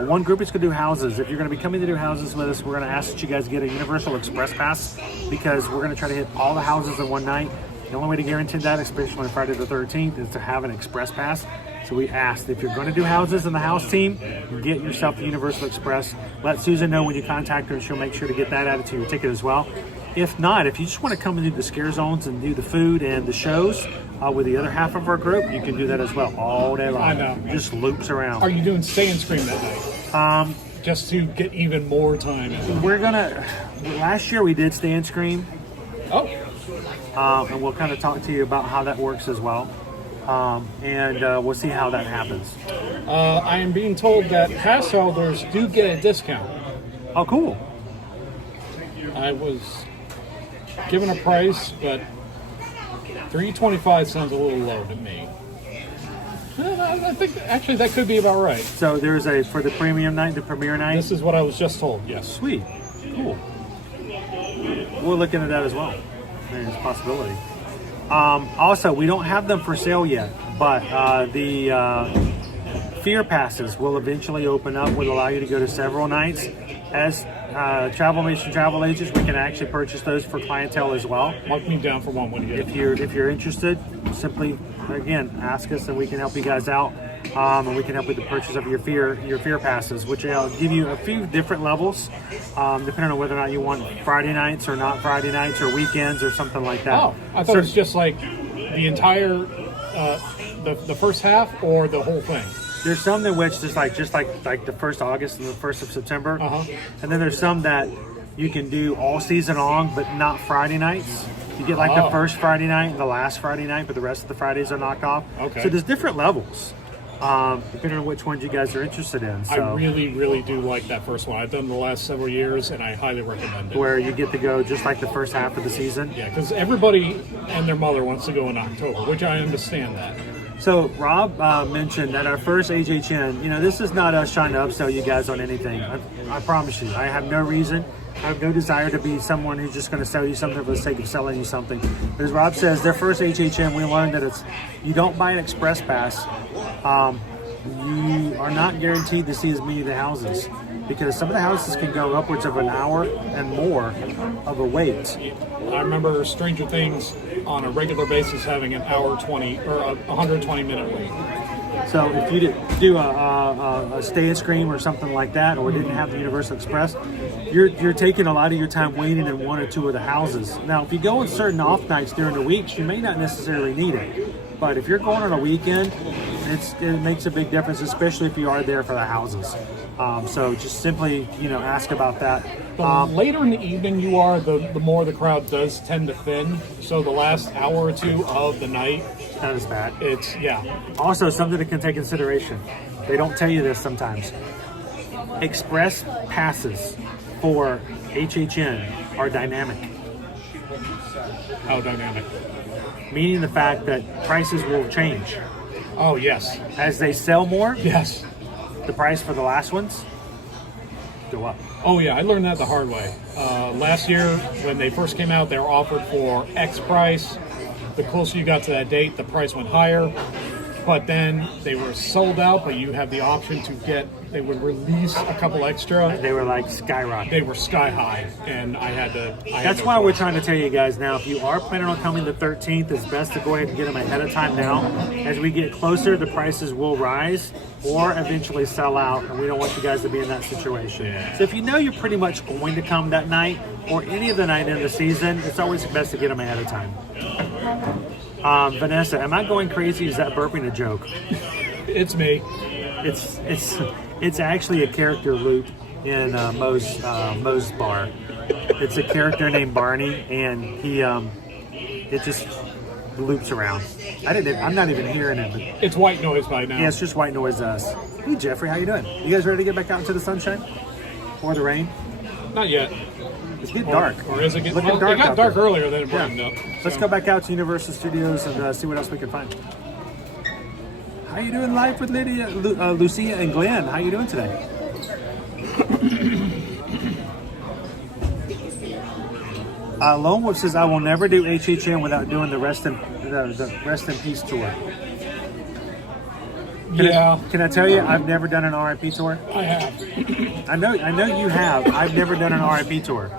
One group is going to do houses. If you're going to be coming to do houses with us, we're going to ask that you guys get a Universal Express Pass, because we're going to try to hit all the houses in one night. The only way to guarantee that, especially on Friday the 13th, is to have an Express Pass. So we asked, if you're going to do houses in the house team, get yourself the Universal Express. Let Susan know when you contact her, and she'll make sure to get that added to your ticket as well. If not, if you just want to come and do the scare zones and do the food and the shows with the other half of our group, you can do that as well all day long. I know. Just loops around. Are you doing Stay and Scream that night? Just to get even more time in. Last year we did Stay and Scream. Oh. And we'll kind of talk to you about how that works as well. We'll see how that happens. I am being told that pass holders do get a discount. Oh, cool. I was given a price, but $325 sounds a little low to me. I think actually that could be about right. So there's for the premium night, the premiere night? This is what I was just told, yes. Sweet. Cool. We're looking at that as well. There's a possibility. Also, we don't have them for sale yet, but the Fear Passes will eventually open up, will allow you to go to several nights. As travel agents, we can actually purchase those for clientele as well. Mark me down for one when you get If you're interested, simply, again, ask us and we can help you guys out. and we can help with the purchase of your fear passes, which will give you a few different levels, depending on whether or not you want Friday nights or not Friday nights or weekends or something like that. Oh, I thought it was just like the entire the first half or the whole thing. There's some that which just like the 1st August and the 1st of September, and then there's some that you can do all season long, but not Friday nights. You get like the first Friday night and the last Friday night, but the rest of the Fridays are knocked off. Okay. So there's different levels, depending on which ones you guys are interested in. So, I really, really do like that first one. I've done the last several years, and I highly recommend it. where you get to go just like the first half of the season. Yeah, because everybody and their mother wants to go in October, which I understand that. So Rob mentioned that our first HHN, this is not us trying to upsell you guys on anything. I promise you, I have no reason. I have no desire to be someone who's just going to sell you something for the sake of selling you something. But as Rob says, their first HHN, we learned that you don't buy an express pass. You are not guaranteed to see as many of the houses, because some of the houses can go upwards of an hour and more of a wait. I remember Stranger Things on a regular basis having an hour 20 or a 120 minute wait. So if you did do a stay and scream or something like that, or didn't have the Universal Express, you're taking a lot of your time waiting in one or two of the houses. Now, if you go on certain off nights during the weeks, you may not necessarily need it. But if you're going on a weekend, it makes a big difference, especially if you are there for the houses. So just simply, ask about that. The later in the evening you are, the more the crowd does tend to thin. So the last hour or two of the night, not as bad. Also, something to take consideration. They don't tell you this sometimes. Express passes for HHN are dynamic. How dynamic? Meaning the fact that prices will change. Oh, yes. As they sell more, yes, the price for the last ones go up. Oh, yeah, I learned that the hard way. Last year, when they first came out, they were offered for X price. The closer you got to that date, the price went higher. But then they were sold out, but you have the option to they would release a couple extra. They were like skyrocket. They were sky high, and I had to. That's why we're trying to tell you guys now, if you are planning on coming the 13th, it's best to go ahead and get them ahead of time now. As we get closer, the prices will rise or eventually sell out, and we don't want you guys to be in that situation. So if you know you're pretty much going to come that night or any of the night in the season, it's always best to get them ahead of time. Vanessa, am I going crazy? Is that burping a joke? It's me. It's actually a character loop in Moe's bar. It's a character named Barney, and he it just loops around. I'm not even hearing it. But it's white noise by now. Yeah, it's just white noise to us. Hey Jeffrey, how you doing? You guys ready to get back out into the sunshine or the rain? Not yet. It's getting dark. Or is it getting dark? It got dark there. Earlier than it brightened up. Let's go back out to Universal Studios and see what else we can find. How you doing live with Lydia, Lucia, and Glenn? How you doing today? Lone Wolf says, I will never do HHN without doing the Rest in Peace tour. Can I tell you, I've never done an RIP tour? I have. I know you have. I've never done an RIP tour.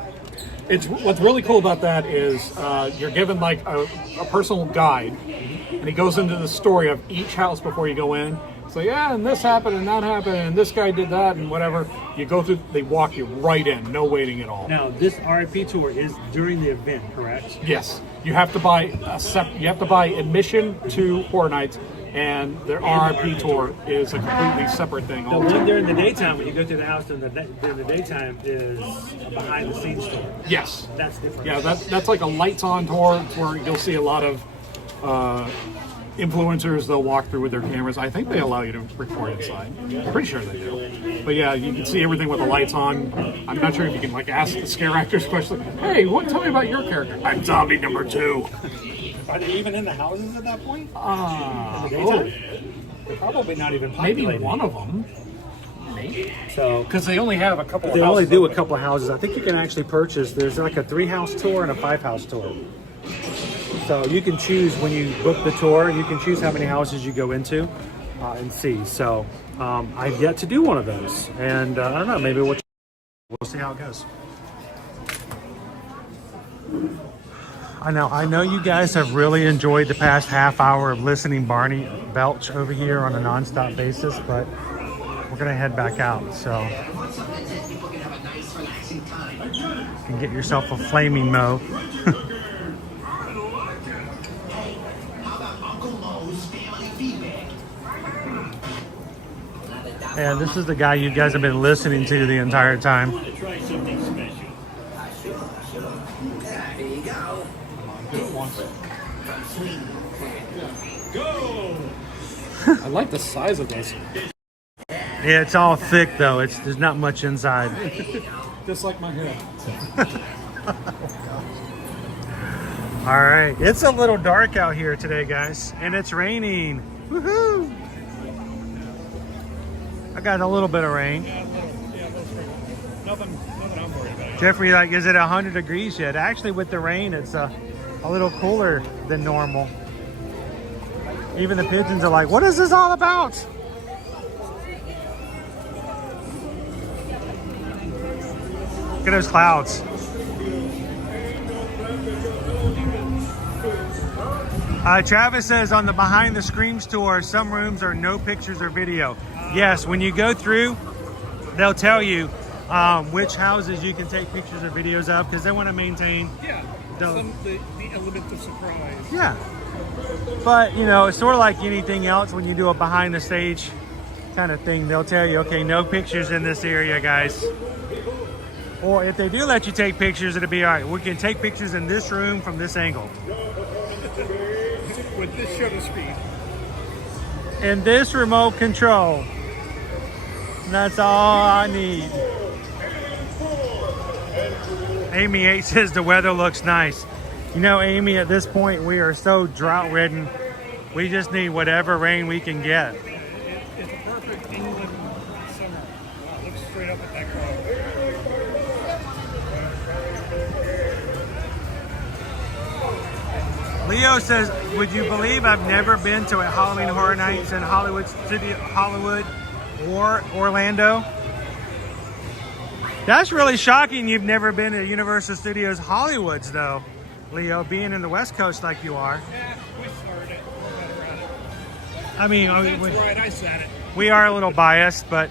What's really cool about that is you're given like a personal guide, and he goes into the story of each house before you go in. So yeah, and this happened, and that happened, and this guy did that, and whatever. You go through, they walk you right in, no waiting at all. Now, this RIP tour is during the event, correct? Yes, you have to buy admission to Horror Nights, and their RIP tour is a completely separate thing. The one during the daytime, when you go to the house during the daytime, is a behind the scenes tour. Yes, that's different. Yeah, that's like a lights on tour where you'll see a lot of influencers. They'll walk through with their cameras. I think they allow you to record inside. I'm pretty sure they do. But yeah, you can see everything with the lights on. I'm not sure if you can like ask the scare actors questions. Hey, tell me about your character? I'm zombie number 2. Are they even in the houses at that point? In the daytime? They're probably not even populated. Maybe one of them. Maybe. So, because they only have a couple. They only do a couple of houses. I think you can actually purchase. There's like a 3-house tour and a 5-house tour. So you can choose when you book the tour. You can choose how many houses you go into and see. So I've yet to do one of those, and I don't know. Maybe we'll see how it goes. I know you guys have really enjoyed the past half hour of listening Barney belch over here on a non-stop basis, but we're gonna head back out. So you can get yourself a flaming mow. Yeah, this is the guy you guys have been listening to the entire time. Try something special. Go! I like the size of this. Yeah, it's all thick though. There's not much inside. Just like my hair. All right, it's a little dark out here today, guys, and it's raining. Woohoo! I got a little bit of rain. Nothing I'm worried about. Jeffrey, like, is it 100 degrees yet? Actually, with the rain, it's a little cooler than normal. Even the pigeons are like, what is this all about? Look at those clouds. Travis says on the Behind the Screams tour, some rooms are no pictures or video. Yes, when you go through, they'll tell you which houses you can take pictures or videos of because they want to maintain the element of surprise. Yeah. But, you know, it's sort of like anything else when you do a behind the stage kind of thing. They'll tell you, okay, no pictures in this area, guys. Or if they do let you take pictures, it'll be all right. We can take pictures in this room from this angle. With this shutter speed. And this remote control. And that's all I need. Amy 8 says the weather looks nice. You know, Amy, at this point, we are so drought-ridden. We just need whatever rain we can get. It's a perfect England summer. Wow, look straight up at that cloud. Leo says, would you believe I've never been to a Halloween Horror Nights in Hollywood or Orlando? That's really shocking you've never been to Universal Studios Hollywoods, though, Leo, being in the West Coast like you are. Yeah, we started it. I mean, that's right, I said it. We are a little biased, but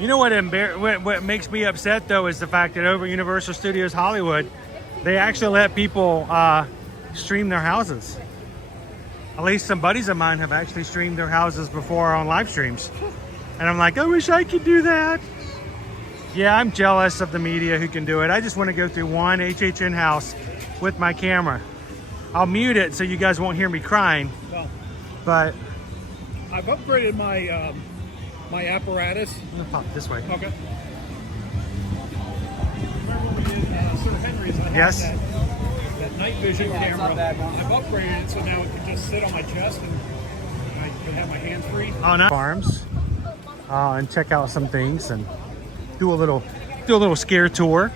you know what makes me upset, though, is the fact that over Universal Studios Hollywood, they actually let people stream their houses. At least some buddies of mine have actually streamed their houses before on live streams. And I'm like, I wish I could do that. Yeah, I'm jealous of the media who can do it. I just want to go through one HHN house with my camera. I'll mute it so you guys won't hear me crying. Well, but I've upgraded my my apparatus. I'm gonna pop this way. Okay. Remember we did Sir Henry's? Yes. That night vision camera. I've upgraded it so now it can just sit on my chest and I can have my hands free. Oh, no. Farms, and check out some things and do a little scare tour.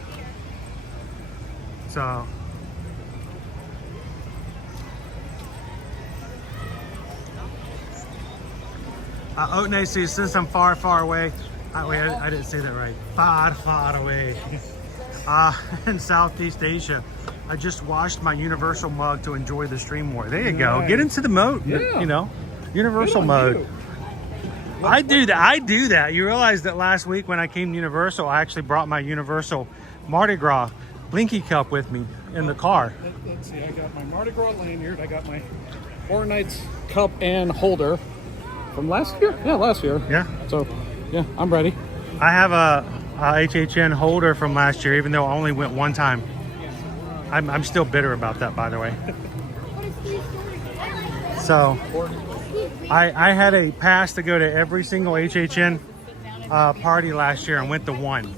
So. Otnay says, since I'm far, far away. Wait, I didn't say that right. Far, far away. In Southeast Asia. I just washed my Universal mug to enjoy the stream more. There you go. Get into the mode. Yeah. You know, Universal mode. I do that. You realize that last week when I came to Universal, I actually brought my Universal Mardi Gras Blinky cup with me in the car. Let's see. I got my Mardi Gras lanyard. I got my Horror Nights cup and holder from last year. Yeah, last year. Yeah. So, yeah, I'm ready. I have a HHN holder from last year, even though I only went one time. I'm still bitter about that, by the way. So I had a pass to go to every single HHN party last year and went to one.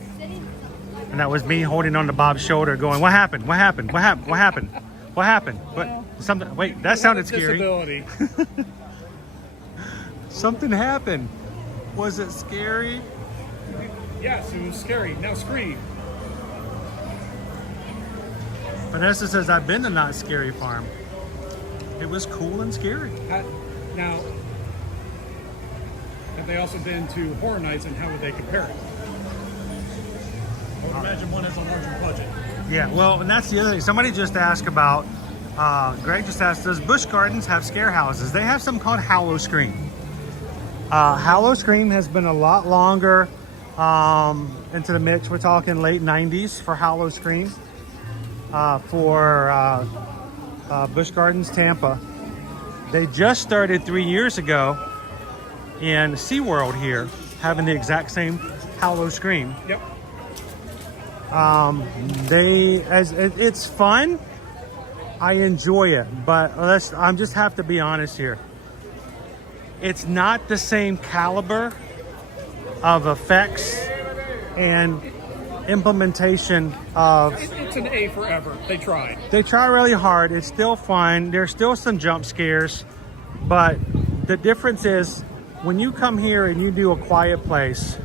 And that was me holding on to Bob's shoulder going, what happened? What happened? What happened? What happened? What happened? What? Something. Wait, that sounded scary. Disability. Something happened. Was it scary? Yes, it was scary. Now scream. Vanessa says, I've been to Not Scary Farm. It was cool and scary. Now, have they also been to Horror Nights, and how would they compare it? I would imagine one has a larger budget. Yeah, well, and that's the other thing. Somebody just asked about, Greg just asked, does Busch Gardens have scare houses? They have something called Hallow Scream. Hallow Scream has been a lot longer into the mix. We're talking late 90s for Hallow Scream for Busch Gardens, Tampa. They just started 3 years ago in SeaWorld here, having the exact same Hallow Scream. Yep. It's fun. I enjoy it, but I just have to be honest here. It's not the same caliber of effects and implementation of. It's an A for effort. They tried. They try really hard. It's still fun. There's still some jump scares, but the difference is when you come here and you do A Quiet Place,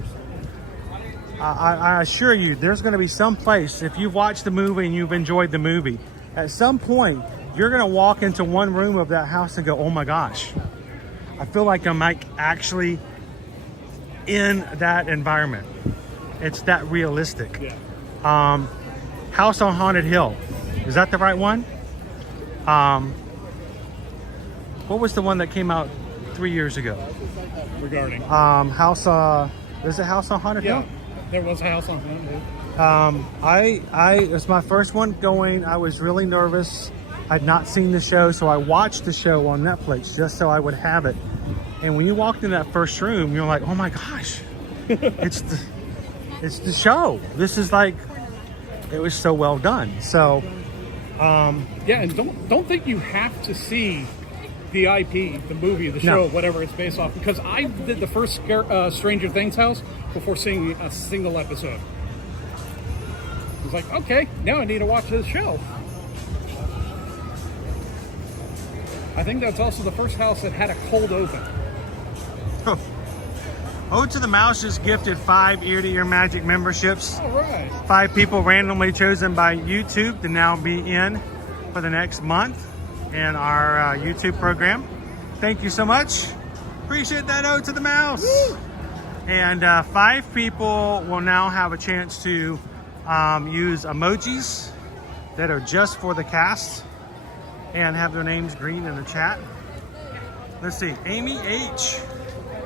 I assure you, there's going to be some place, if you've watched the movie and you've enjoyed the movie, at some point, you're going to walk into one room of that house and go, oh my gosh, I feel like I'm actually in that environment. It's that realistic. Yeah. House on Haunted Hill. Is that the right one? What was the one that came out 3 years ago? Regarding? Is it House on Haunted Hill? There was a House on Haunted Hill. It was my first one going. I was really nervous. I'd not seen the show, so I watched the show on Netflix just so I would have it. And when you walked in that first room, you're like, oh my gosh, it's the show. This is like, it was so well done. So, yeah, and don't think you have to see the IP, the movie, the show, whatever it's based off, because I did the first Stranger Things house before seeing a single episode. I was like, okay, now I need to watch this show. I think that's also the first house that had a cold open. Oh. Ode to the Mouse just gifted 5 Ear to Ear Magic memberships. All right. 5 people randomly chosen by YouTube to now be in for the next month in our YouTube program. Thank you so much. Appreciate that, Ode to the Mouse. Woo! And 5 people will now have a chance to use emojis that are just for the cast and have their names green in the chat. Let's see, Amy H,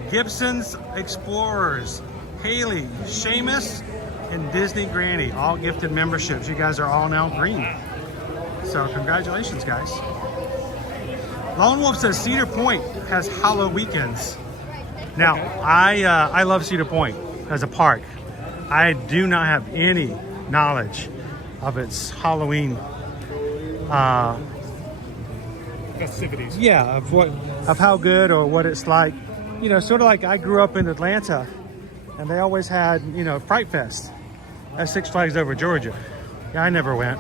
Gibson's Explorers, Haley, Seamus, and Disney Granny, all gifted memberships. You guys are all now green. So congratulations, guys. Lone Wolf says Cedar Point has Hollow weekends. Now, I love Cedar Point as a park. I do not have any knowledge of its Halloween festivities. Yeah, of how good or what it's like. You know, sort of like I grew up in Atlanta, and they always had, you know, Fright Fest at Six Flags Over Georgia. Yeah, I never went.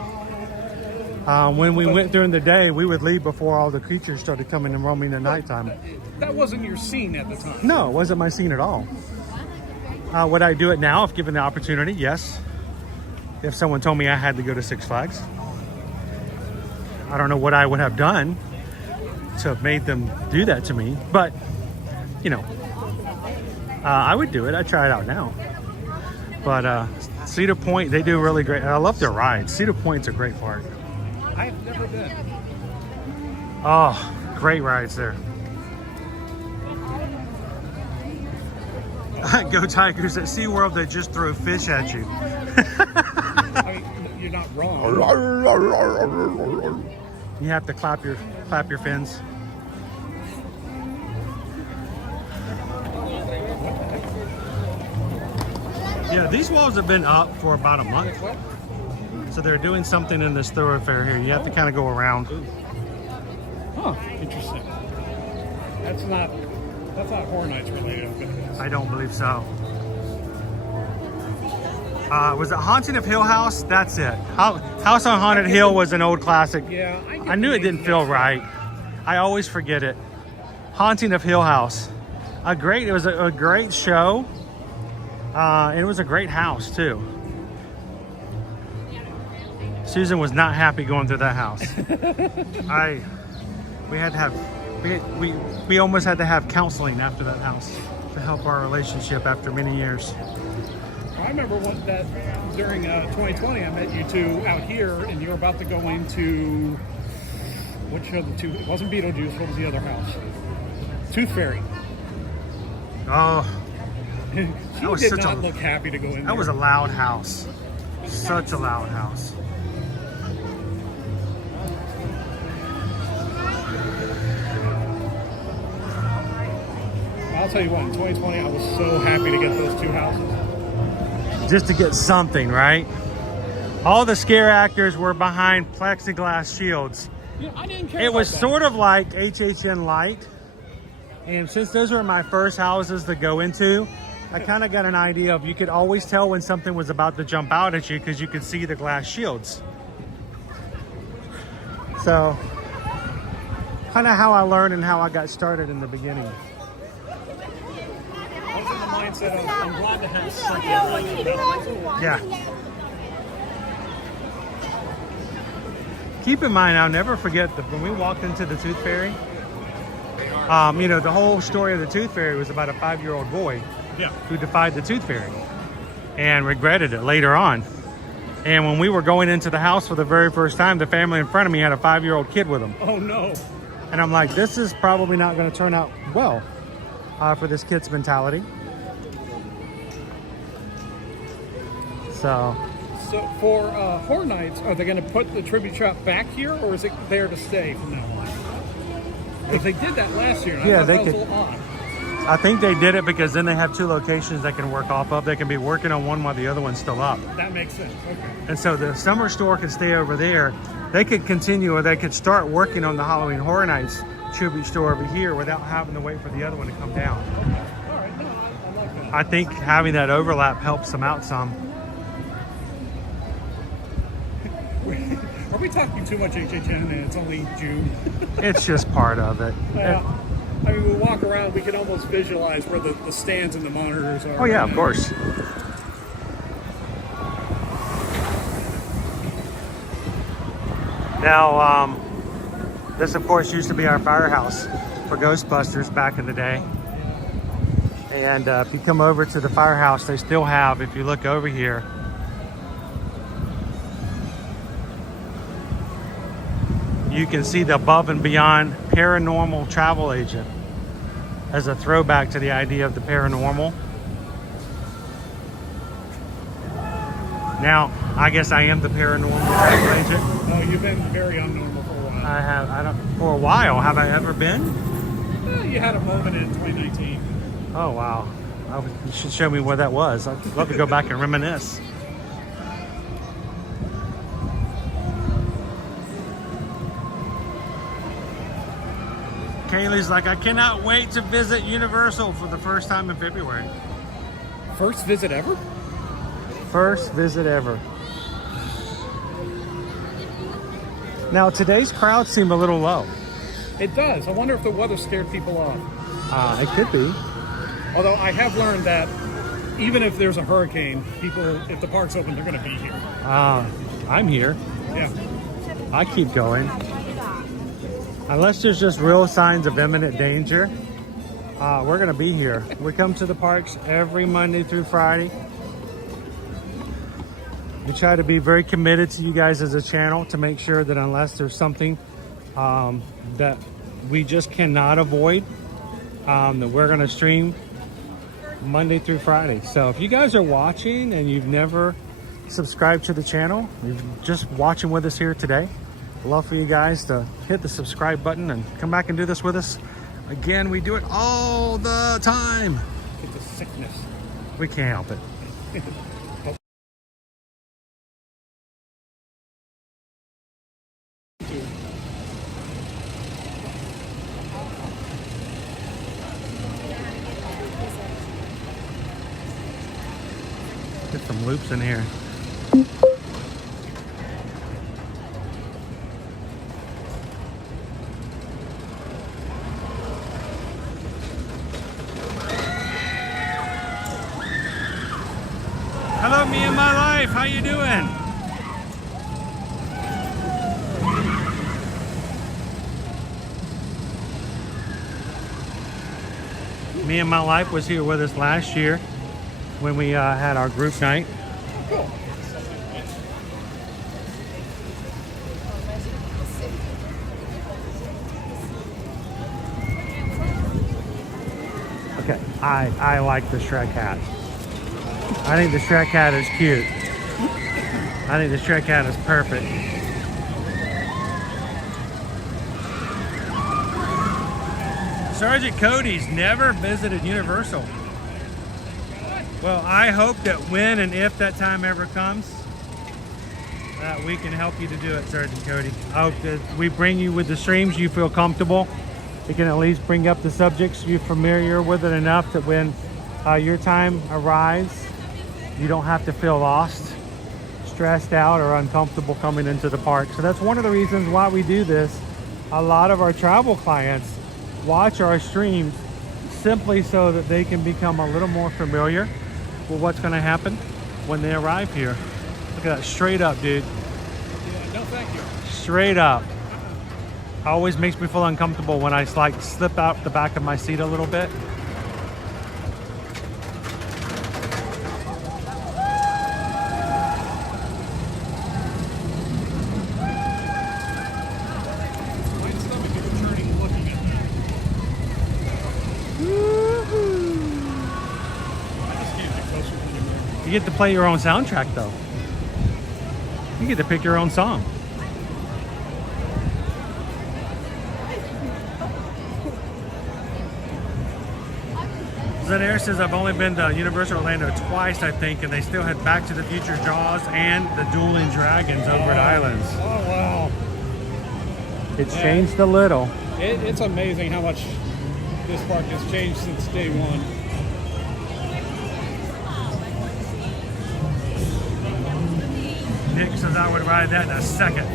When we went during the day, we would leave before all the creatures started coming and roaming at nighttime. That wasn't your scene at the time. No, it wasn't my scene at all. Would I do it now if given the opportunity? Yes. If someone told me I had to go to Six Flags. I don't know what I would have done to have made them do that to me, but you know, I would do it. I'd try it out now. But Cedar Point, they do really great. I love their rides. Cedar Point's a great park. I have never been. Oh, great rides there. Go Tigers. At SeaWorld, they just throw fish at you. I mean, you're not wrong. You have to clap your fins. Yeah, these walls have been up for about a month. So they're doing something in this thoroughfare here. You have to kind of go around. Huh, interesting. That's not Horror Nights related. I don't believe so. Was it Haunting of Hill House? That's it. House on Haunted Hill was an old classic. Yeah, I knew it didn't feel right. I always forget it. Haunting of Hill House. It was a great show. And it was a great house too. Susan was not happy going through that house. We almost had to have counseling after that house to help our relationship after many years. I remember that during 2020, I met you two out here, and you were about to go into which of the two? It wasn't Beetlejuice. What was the other house? Tooth Fairy. Oh, He that was did such not a look happy to go in there. that was a loud house. Such a loud house. I'll tell you what, in 2020, I was so happy to get those two houses. Just to get something, right? All the scare actors were behind plexiglass shields. Yeah, I didn't care. It was about that. sort of like HHN Light. And since those were my first houses to go into, I kind of got an idea of, you could always tell when something was about to jump out at you because you could see the glass shields. So, kind of how I learned and how I got started in the beginning. I was in the mindset of, I'm glad to have something. Yeah. Keep in mind, I'll never forget that when we walked into the Tooth Fairy, you know, the whole story of the Tooth Fairy was about a 5-year-old boy who defied the Tooth Fairy and regretted it later on. And when we were going into the house for the very first time, the family in front of me had a 5-year-old kid with them. Oh no. And I'm like, this is probably not going to turn out well for this kid's mentality. So for Horror Nights, are they going to put the tribute shop back here, or is it there to stay from now on? Because they did that last year. And I thought that was a little odd. I think they did it because then they have 2 locations they can work off of. They can be working on one while the other one's still up. That makes sense. Okay. And so the summer store could stay over there. They could continue, or they could start working on the Halloween Horror Nights tribute store over here without having to wait for the other one to come down. All right. No, I like that. I think having that overlap helps them out some. Are we talking too much HHN and it's only June? It's just part of it. I mean, we walk around, we can almost visualize where the stands and the monitors are. Oh yeah, of course. Now, this of course used to be our firehouse for Ghostbusters back in the day. And if you come over to the firehouse, they still have, if you look over here, you can see the above and beyond paranormal travel agent as a throwback to the idea of the paranormal. Now, I guess I am the paranormal travel agent. Oh, you've been very unnormal for a while. I have, for a while. Have I ever been? Well, you had a moment in 2019. Oh, wow. You should show me where that was. I'd love to go back and reminisce. Kaylee's like, I cannot wait to visit Universal for the first time in February. First visit ever? First visit ever. Now, today's crowd seemed a little low. It does. I wonder if the weather scared people off. It could be. Although I have learned that even if there's a hurricane, people, if the park's open, they're going to be here. I'm here. Yeah. I keep going. Unless there's just real signs of imminent danger, we're going to be here. We come to the parks every Monday through Friday. We try to be very committed to you guys as a channel to make sure that unless there's something that we just cannot avoid, that we're going to stream Monday through Friday. So if you guys are watching and you've never subscribed to the channel, you're just watching with us here today, I'd love for you guys to hit the subscribe button and come back and do this with us. Again, we do it all the time. It's a sickness. We can't help it. Get some loops in here. Hello, me and my life. How you doing? Me and My Life was here with us last year when we had our group night. Cool. Okay, I like the Shrek hat. I think the Shrek hat is cute. I think the Shrek hat is perfect. Sergeant Cody's never visited Universal. Well, I hope that when and if that time ever comes, that we can help you to do it, Sergeant Cody. I hope that we bring you with the streams you feel comfortable. We can at least bring up the subjects you're familiar with it enough that when your time arrives, you don't have to feel lost, stressed out, or uncomfortable coming into the park. So that's one of the reasons why we do this. A lot of our travel clients watch our streams simply so that they can become a little more familiar with what's going to happen when they arrive here. Look at that, straight up, dude. Yeah, no thank you. Straight up. Always makes me feel uncomfortable when I like slip out the back of my seat a little bit. You get to play your own soundtrack though. You get to pick your own song. Zen says I've only been to Universal Orlando twice, I think, and they still had Back to the Future Jaws and the Dueling Dragons over at Islands. Oh wow. It's changed a little. It's amazing how much this park has changed since day one. Nick says I would ride that in a second.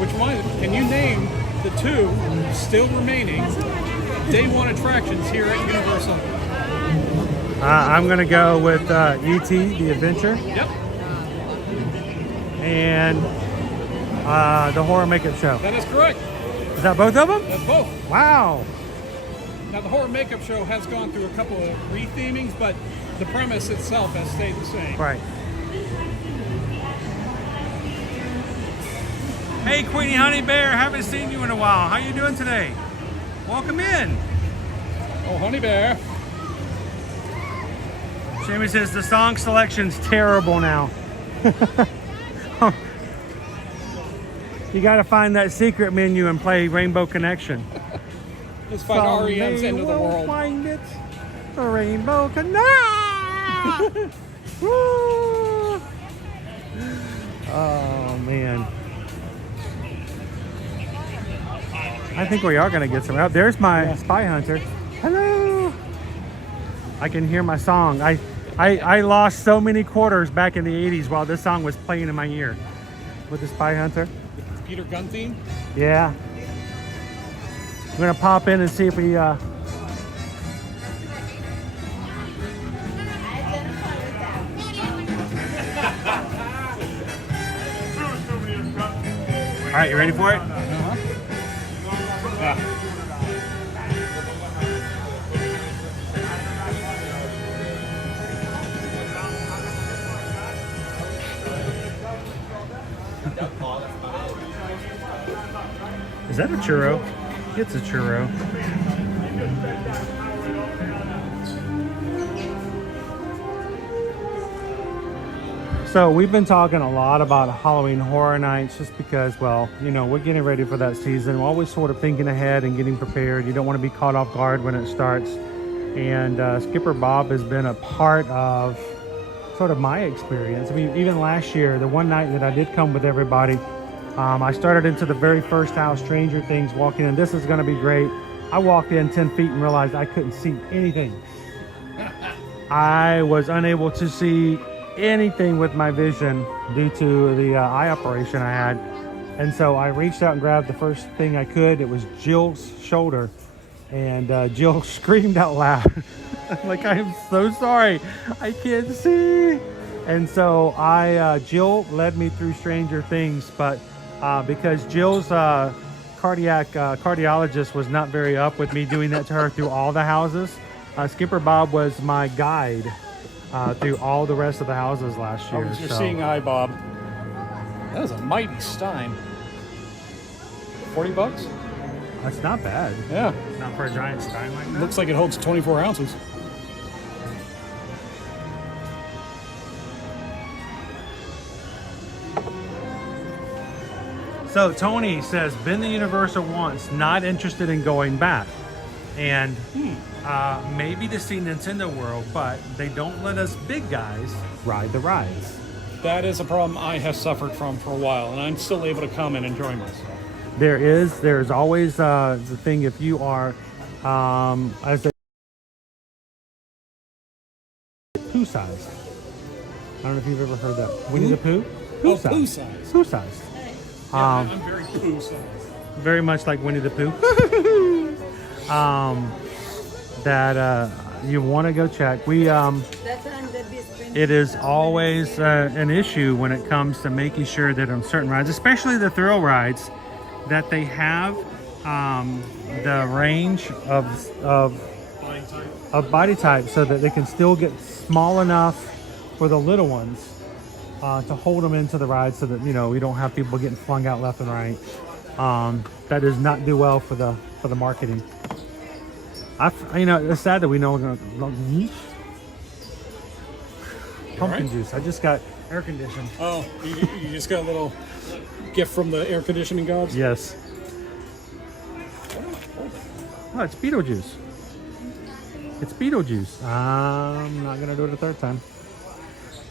Which one? Can you name the two still remaining day one attractions here at Universal? I'm gonna go with E.T. the Adventure. Yep. And the Horror Makeup Show. That is correct. Is that both of them? That's both. Wow. Now the Horror Makeup Show has gone through a couple of rethemings, but the premise itself has stayed the same. Right. Hey, Queenie Honey Bear, haven't seen you in a while. How you doing today? Welcome in. Oh, Honey Bear. Jamie says the song selection's terrible now. You got to find that secret menu and play Rainbow Connection. Let's find REM's End of the World. Find it. The Rainbow Connection. Oh man. I think we are going to get some out. There's my Spy Hunter. Hello. I can hear my song. I lost so many quarters back in the 80s while this song was playing in my ear with the Spy Hunter. The Peter Gunn theme? Yeah. I'm going to pop in and see if we... All right, you ready for it? Is that a churro? It's a churro. So we've been talking a lot about Halloween Horror Nights just because, well, you know, we're getting ready for that season. We're always sort of thinking ahead and getting prepared. You don't want to be caught off guard when it starts. And Skipper Bob has been a part of sort of my experience. I mean, even last year, the one night that I did come with everybody, I started into the very first house, Stranger Things, walking in. This is going to be great. I walked in 10 feet and realized I couldn't see anything. I was unable to see anything with my vision due to the eye operation I had. And so I reached out and grabbed the first thing I could. It was Jill's shoulder. And Jill screamed out loud. Like, I am so sorry. I can't see. And so Jill led me through Stranger Things, but because Jill's cardiologist was not very up with me doing that to her through all the houses, Skipper Bob was my guide through all the rest of the houses last year. I was your seeing eye, Bob. That was a mighty Stein. $40? That's not bad. Yeah. Not for a giant Stein like that. Looks like it holds 24 ounces. So Tony says, been to Universal once, not interested in going back. And maybe to see Nintendo World, but they don't let us big guys ride the rides. That is a problem I have suffered from for a while, and I'm still able to come and enjoy myself. There's always the thing, if you are, as they poo size. I don't know if you've ever heard that. Winnie the Pooh? Poo size. Poo size. Poo size. Yeah, I'm very poo size. Very much like Winnie the Pooh. That you want to go check. It is always an issue when it comes to making sure that on certain rides, especially the thrill rides, that they have the range of body type so that they can still get small enough for the little ones to hold them into the ride, so that, you know, we don't have people getting flung out left and right. That does not do well for the marketing. You know, it's sad that we know pumpkin juice. I just got air conditioned. Oh, you just got a little gift from the air conditioning gods? Yes. Oh, it's Beetlejuice. It's Beetlejuice. I'm not gonna do it a third time.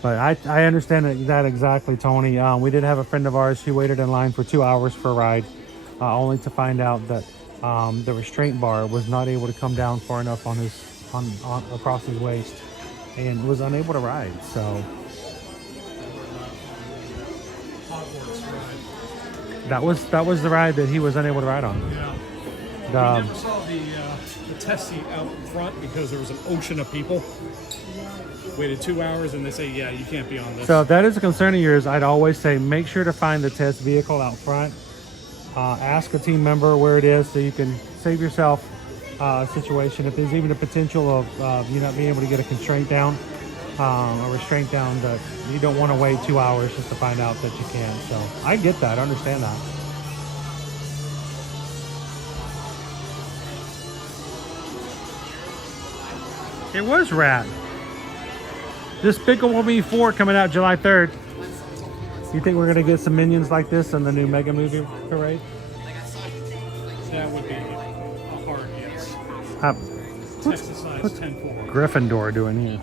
But I understand that exactly, Tony. We did have a friend of ours who waited in line for 2 hours for a ride, only to find out that the restraint bar was not able to come down far enough on across his waist, and was unable to ride. So that was the ride that he was unable to ride on. Yeah. We never saw the test seat out front because there was an ocean of people. Waited 2 hours and they say, yeah, you can't be on this. So if that is a concern of yours, I'd always say make sure to find the test vehicle out front. Ask a team member where it is so you can save yourself a situation. If there's even a potential of you not being able to get a constraint down, a restraint down, that you don't want to wait 2 hours just to find out that you can. So I get that. I understand that. It was Rat. Despicable Me 4 coming out July 3rd. You think we're going to get some minions like this in the new Mega Movie Parade? That would be a hard yes. What's Gryffindor doing here?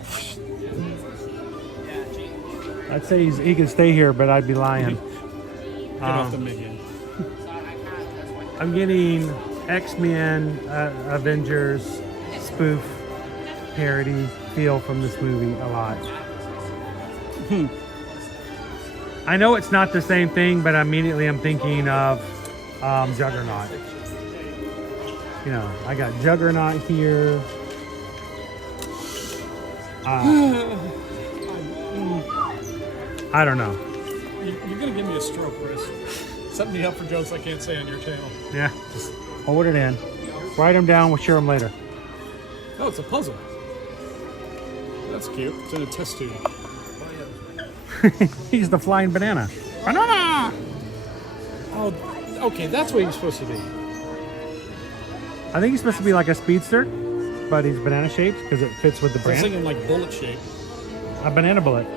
I'd say he could stay here, but I'd be lying. Get off the minion. I'm getting X-Men, Avengers, spoof, parody feel from this movie a lot. I know it's not the same thing, but immediately I'm thinking of Juggernaut. You know, I got Juggernaut here. I don't know. You're going to give me a stroke, Chris. Set me up for jokes I can't say on your channel. Yeah, just hold it in. Write them down, we'll share them later. Oh, it's a puzzle. That's cute. It's in a test tube. He's the flying banana. Banana! Oh, okay, that's what he's supposed to be. I think he's supposed to be like a speedster, but he's banana shaped because it fits with the I was brand. thinking like bullet shape. A banana bullet.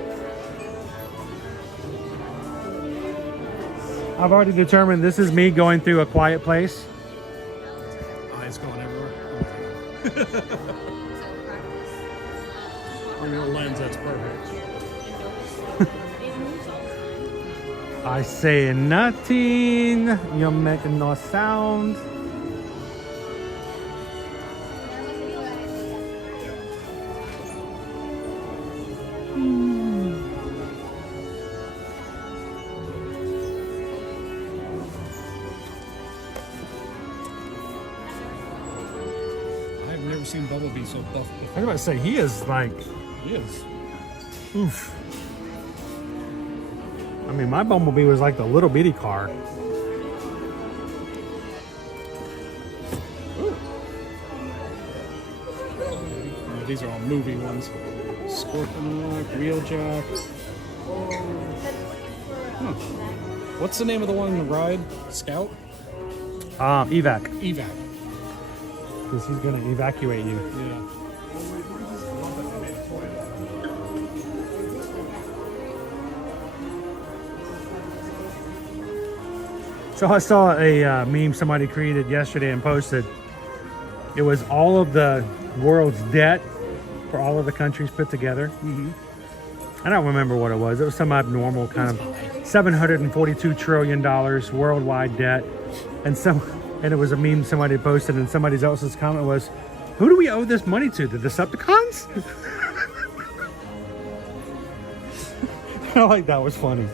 I've already determined this is me going through a quiet place. Eyes going everywhere. On your lens, that's perfect. I say nothing. You're making no sound. I've never seen Bumblebee so buff before. I was about to say, he is like... He is. Oof. I mean, my Bumblebee was like the little bitty car. Ooh. these are all movie ones. Scorpion, Wheeljack. Huh. What's the name of the one in the ride? Scout? Evac. Evac. Because he's going to evacuate you. Yeah. So I saw a meme somebody created yesterday and posted. It was all of the world's debt for all of the countries put together. Mm-hmm. I don't remember what it was. It was some abnormal kind of $742 trillion worldwide debt. And it was a meme somebody posted, and somebody else's comment was, who do we owe this money to? The Decepticons? I like that was funny.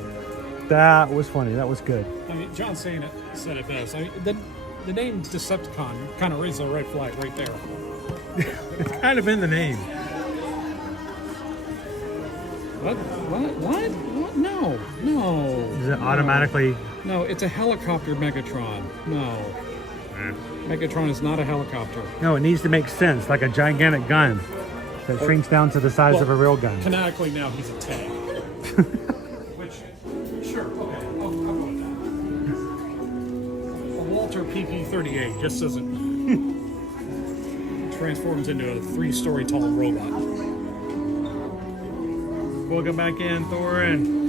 That was funny. That was good. I mean, John said it best. I mean, the name Decepticon kind of raises a red flag right there. It's kind of in the name. What? No. Is it automatically? No, it's a helicopter Megatron. No. Megatron is not a helicopter. No, it needs to make sense, like a gigantic gun that shrinks down to the size of a real gun. Canonically now he's a tank. Which, sure, okay, I'll go with that. A Walter PP-38 just doesn't transforms into a 3-story tall robot. Welcome back in, Thorin.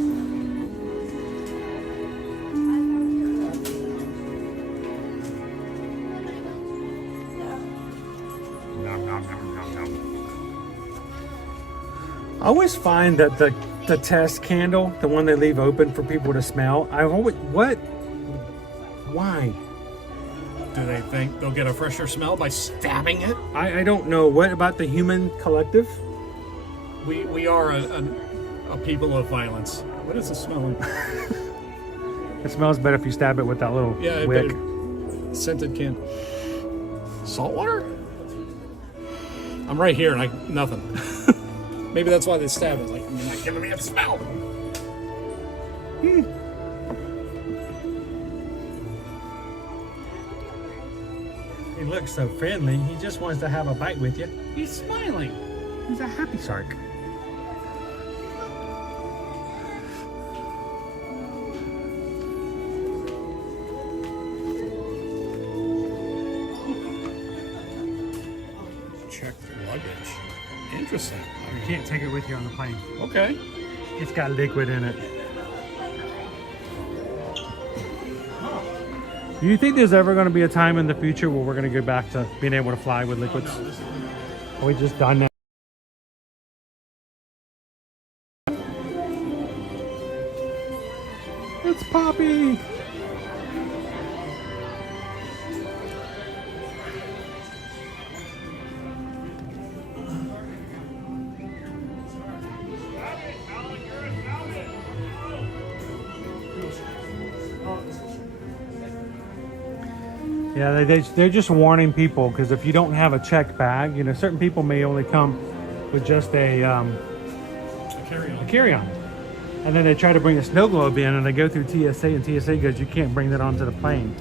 I always find that the test candle, the one they leave open for people to smell, why? Do they think they'll get a fresher smell by stabbing it? I don't know. What about the human collective? We are a people of violence. What is it smelling? It smells better if you stab it with that little wick. Scented can. Salt water? I'm right here and nothing. Maybe that's why they stab it. Like, you're not giving me a smell. He looks so friendly. He just wants to have a bite with you. He's smiling. He's a happy shark. Check luggage. Interesting. You can't take it with you on the plane. Okay. It's got liquid in it. Do you think there's ever going to be a time in the future where we're going to go back to being able to fly with liquids? Are we just done now? It's Poppy! Yeah, they're just warning people, because if you don't have a checked bag, you know, certain people may only come with just a carry-on. And then they try to bring a snow globe in, and they go through TSA, and TSA goes, you can't bring that onto the plane.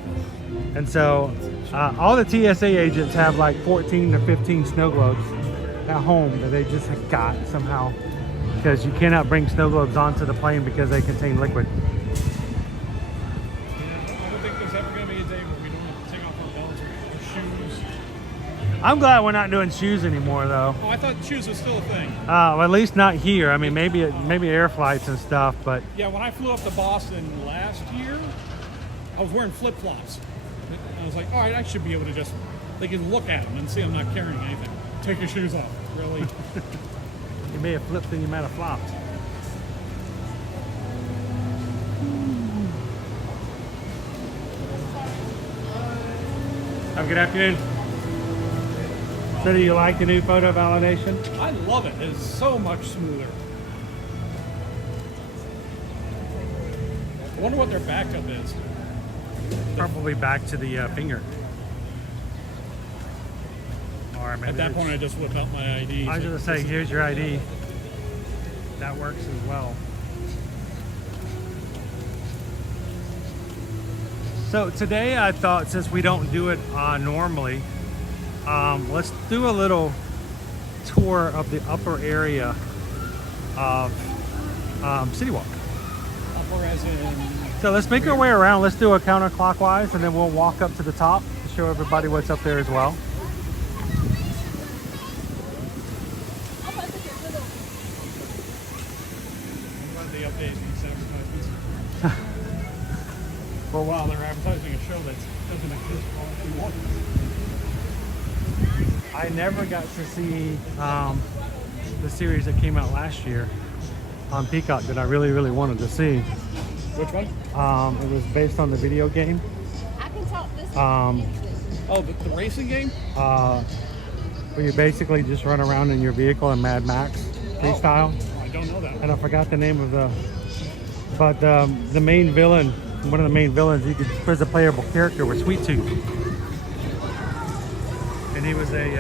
And so all the TSA agents have like 14 to 15 snow globes at home that they just got somehow, because you cannot bring snow globes onto the plane because they contain liquid. I'm glad we're not doing shoes anymore, though. Oh, I thought shoes was still a thing. At least not here. I mean, maybe air flights and stuff, but Yeah, when I flew up to Boston last year, I was wearing flip-flops. I was like, all right, I should be able to just, they can look at them and see I'm not carrying anything. Take your shoes off, really. You may have flipped and you might have flopped. Have a good afternoon. So do you like the new photo validation? I love it. It's so much smoother. I wonder what their backup is. Probably back to the finger. Or maybe At that point, I just whip out my ID. I was going to say, here's your ID. That works as well. So today I thought, since we don't do it normally, let's do a little tour of the upper area of City Walk. Upper as in... So let's make our way around. Let's do a counterclockwise, and then we'll walk up to the top to show everybody what's up there as well. I'm glad they updated these advertisements. For a while, they're advertising a show that doesn't exist anymore. I never got to see the series that came out last year on Peacock that I really, really wanted to see. Which one? It was based on the video game. I can talk this Oh, the racing game? Where you basically just run around in your vehicle in Mad Max style. I don't know that one. And I forgot the name of but the main villain, one of the main villains, you could was a playable character was Sweet Tooth. And he was a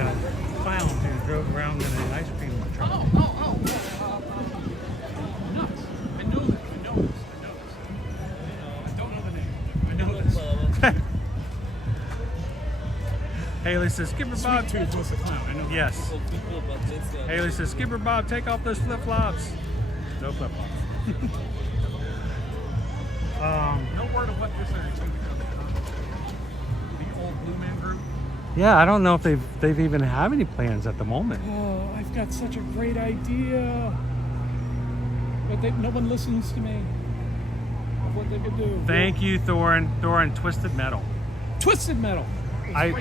clown who drove around in an ice cream truck. No. I know this. I don't know the name. I know this. Haley says, Skipper Bob. Sweet Tooth was the clown. I know. Yes. Haley says, Skipper Bob, take off those flip-flops. No flip-flops. No word of what this is going to become. The old Blue Man Group. Yeah, I don't know if they've even have any plans at the moment. Oh, I've got such a great idea. But no one listens to me of what they could do. Thank you, Thorin. Thorin, Twisted Metal. Twisted Metal.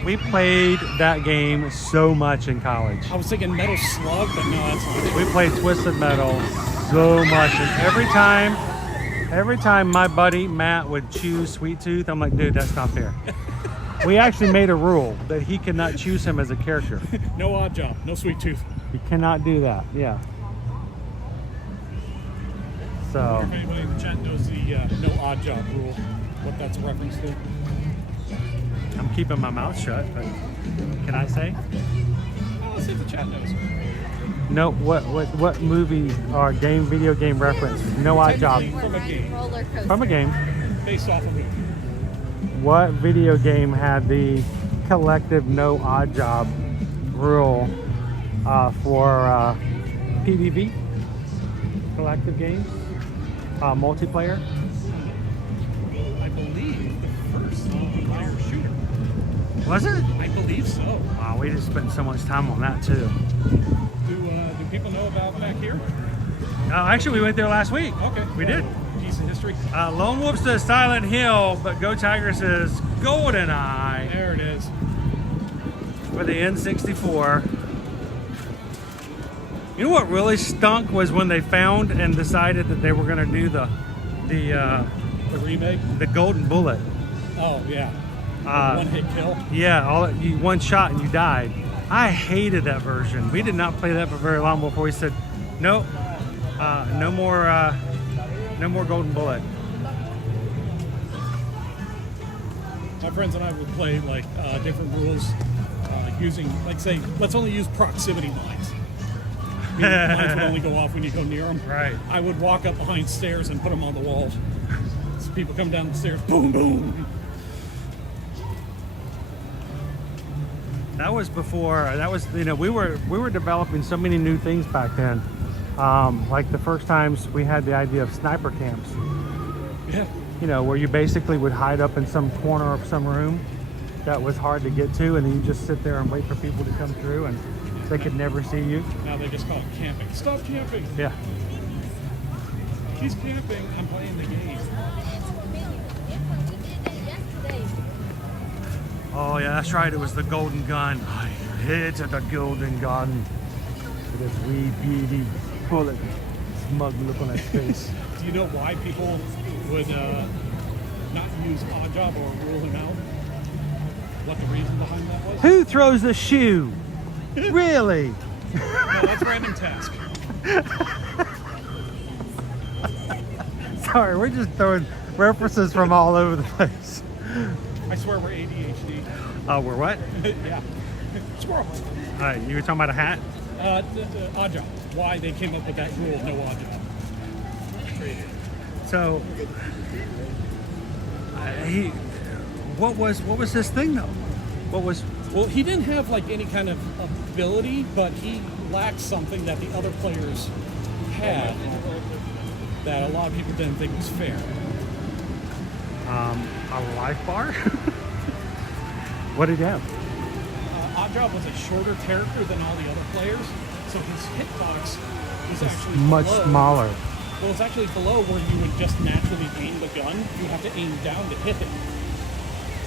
We played that game so much in college. I was thinking Metal Slug, but no, that's not it. We played Twisted Metal so much, and every time my buddy Matt would choose Sweet Tooth, I'm like, dude, that's not fair. We actually made a rule that he cannot choose him as a character. No Odd Job, no Sweet Tooth. You cannot do that. Yeah. So. If anybody in the chat knows the no Odd Job rule, what that's a reference to. I'm keeping my mouth shut, but can I say? Let's see if the chat knows. No, what movie or video game reference? No Odd Job. From a game. From a game. Based off a movie. What video game had the collective no odd job rule for PvP? Collective games? Multiplayer? I believe the first multiplayer shooter. Was it? I believe so. Wow, we just spent so much time on that too. Do people know about back here? Actually, we went there last week. Okay. We did. Piece of history. Lone Wolf says Silent Hill, but Go Tiger says GoldenEye. There it is. For the N64. You know what really stunk was when they found and decided that they were going to do the remake, the Golden Bullet. Oh yeah. One hit kill. Yeah, one shot and you died. I hated that version. We did not play that for very long before we said, nope, no more Golden Bullet. My friends and I would play like different rules using, like, say, let's only use proximity mines. Mines would only go off when you go near them. Right. I would walk up behind stairs and put them on the walls. So people come down the stairs, boom, boom. That was before. That was, we were developing so many new things back then. Like the first times we had the idea of sniper camps. Yeah. Where you basically would hide up in some corner of some room that was hard to get to, and then you just sit there and wait for people to come through, and they could never see you. Now they just call it camping. Stop camping. Yeah. She's camping. I'm playing the game. Oh yeah, that's right. It was the golden gun. I hated the golden gun. With this wee beady bullet, smug look on his face. Do you know why people would not use Odd Job or rule him out? What the reason behind that was? Who throws a shoe? Really? No, that's random task. Sorry, we're just throwing references from all over the place. I swear we're ADHD. Oh, we're what? Yeah. Squirrel. You were talking about a hat? Odd Job. Why they came up with that rule, no Odd Job. So, what was his thing though? What was? Well, he didn't have like any kind of ability, but he lacked something that the other players had that a lot of people didn't think was fair. A life bar? What did he have? Oddjob was a shorter character than all the other players, so his hitbox was actually Much below. smaller. Well, it's actually below where you would just naturally aim the gun. You have to aim down to hit it.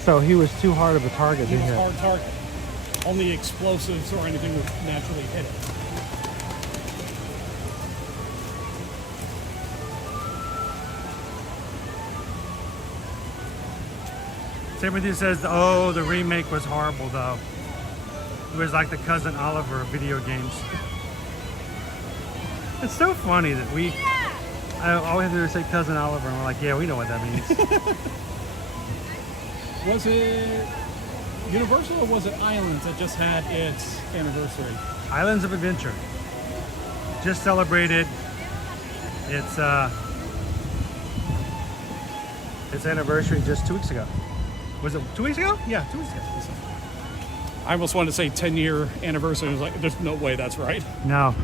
So he was too hard of a target He to was a hit. hard target. Only explosives or anything would naturally hit it. Timothy says, oh, the remake was horrible though. It was like the Cousin Oliver of video games. It's so funny that all we have to do is say Cousin Oliver and we're like, yeah, we know what that means. Was it Universal or was it Islands that just had its anniversary? Islands of Adventure. Just celebrated its anniversary just 2 weeks ago. Was it 2 weeks ago? Yeah, 2 weeks ago. I almost wanted to say 10-year anniversary. I was like, there's no way that's right. No.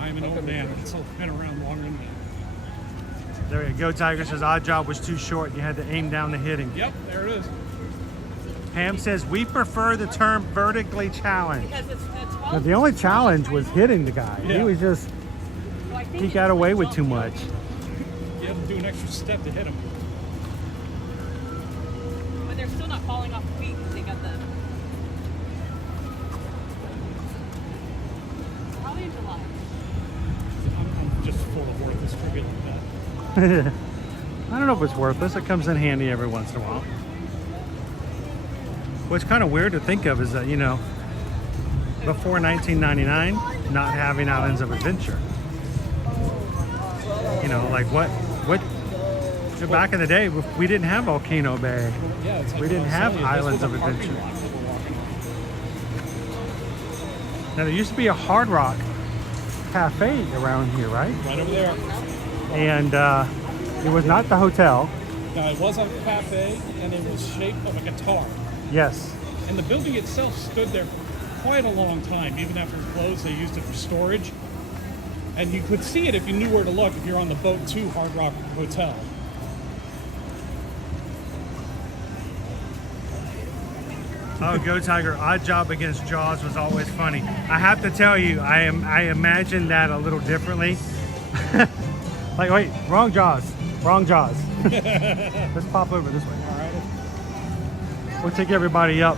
I'm an old man. It's been around longer than me. There you go. Tiger says Oddjob was too short. You had to aim down to hit him. Yep, there it is. Pam says we prefer the term vertically challenged. Now, the only challenge was hitting the guy. Yeah. He was just, he got away with too much. You had to do an extra step to hit him. But they're still not falling off the feet because they got the. Probably in July. I'm just full of worthless trivia like that. I don't know if it's worthless. It comes in handy every once in a while. What's kind of weird to think of is that, you know, before 1999, not having Islands of Adventure. You know, like what so back in the day, we didn't have Volcano Bay. Yeah, it's like We didn't have this Islands was a of parking Adventure. lot that we're walking on. Now, there used to be a Hard Rock Cafe around here, right? Right over there. And it was not the hotel. Now, it was a cafe, and it was shaped of a guitar. Yes. And the building itself stood there for quite a long time. Even after it closed, they used it for storage. And you could see it if you knew where to look, if you're on the boat to Hard Rock Hotel. Oh, Go Tiger! Oddjob against Jaws was always funny. I have to tell you, I imagined that a little differently. Like, wait, wrong Jaws, wrong Jaws. Let's pop over this way. All right. We'll take everybody up.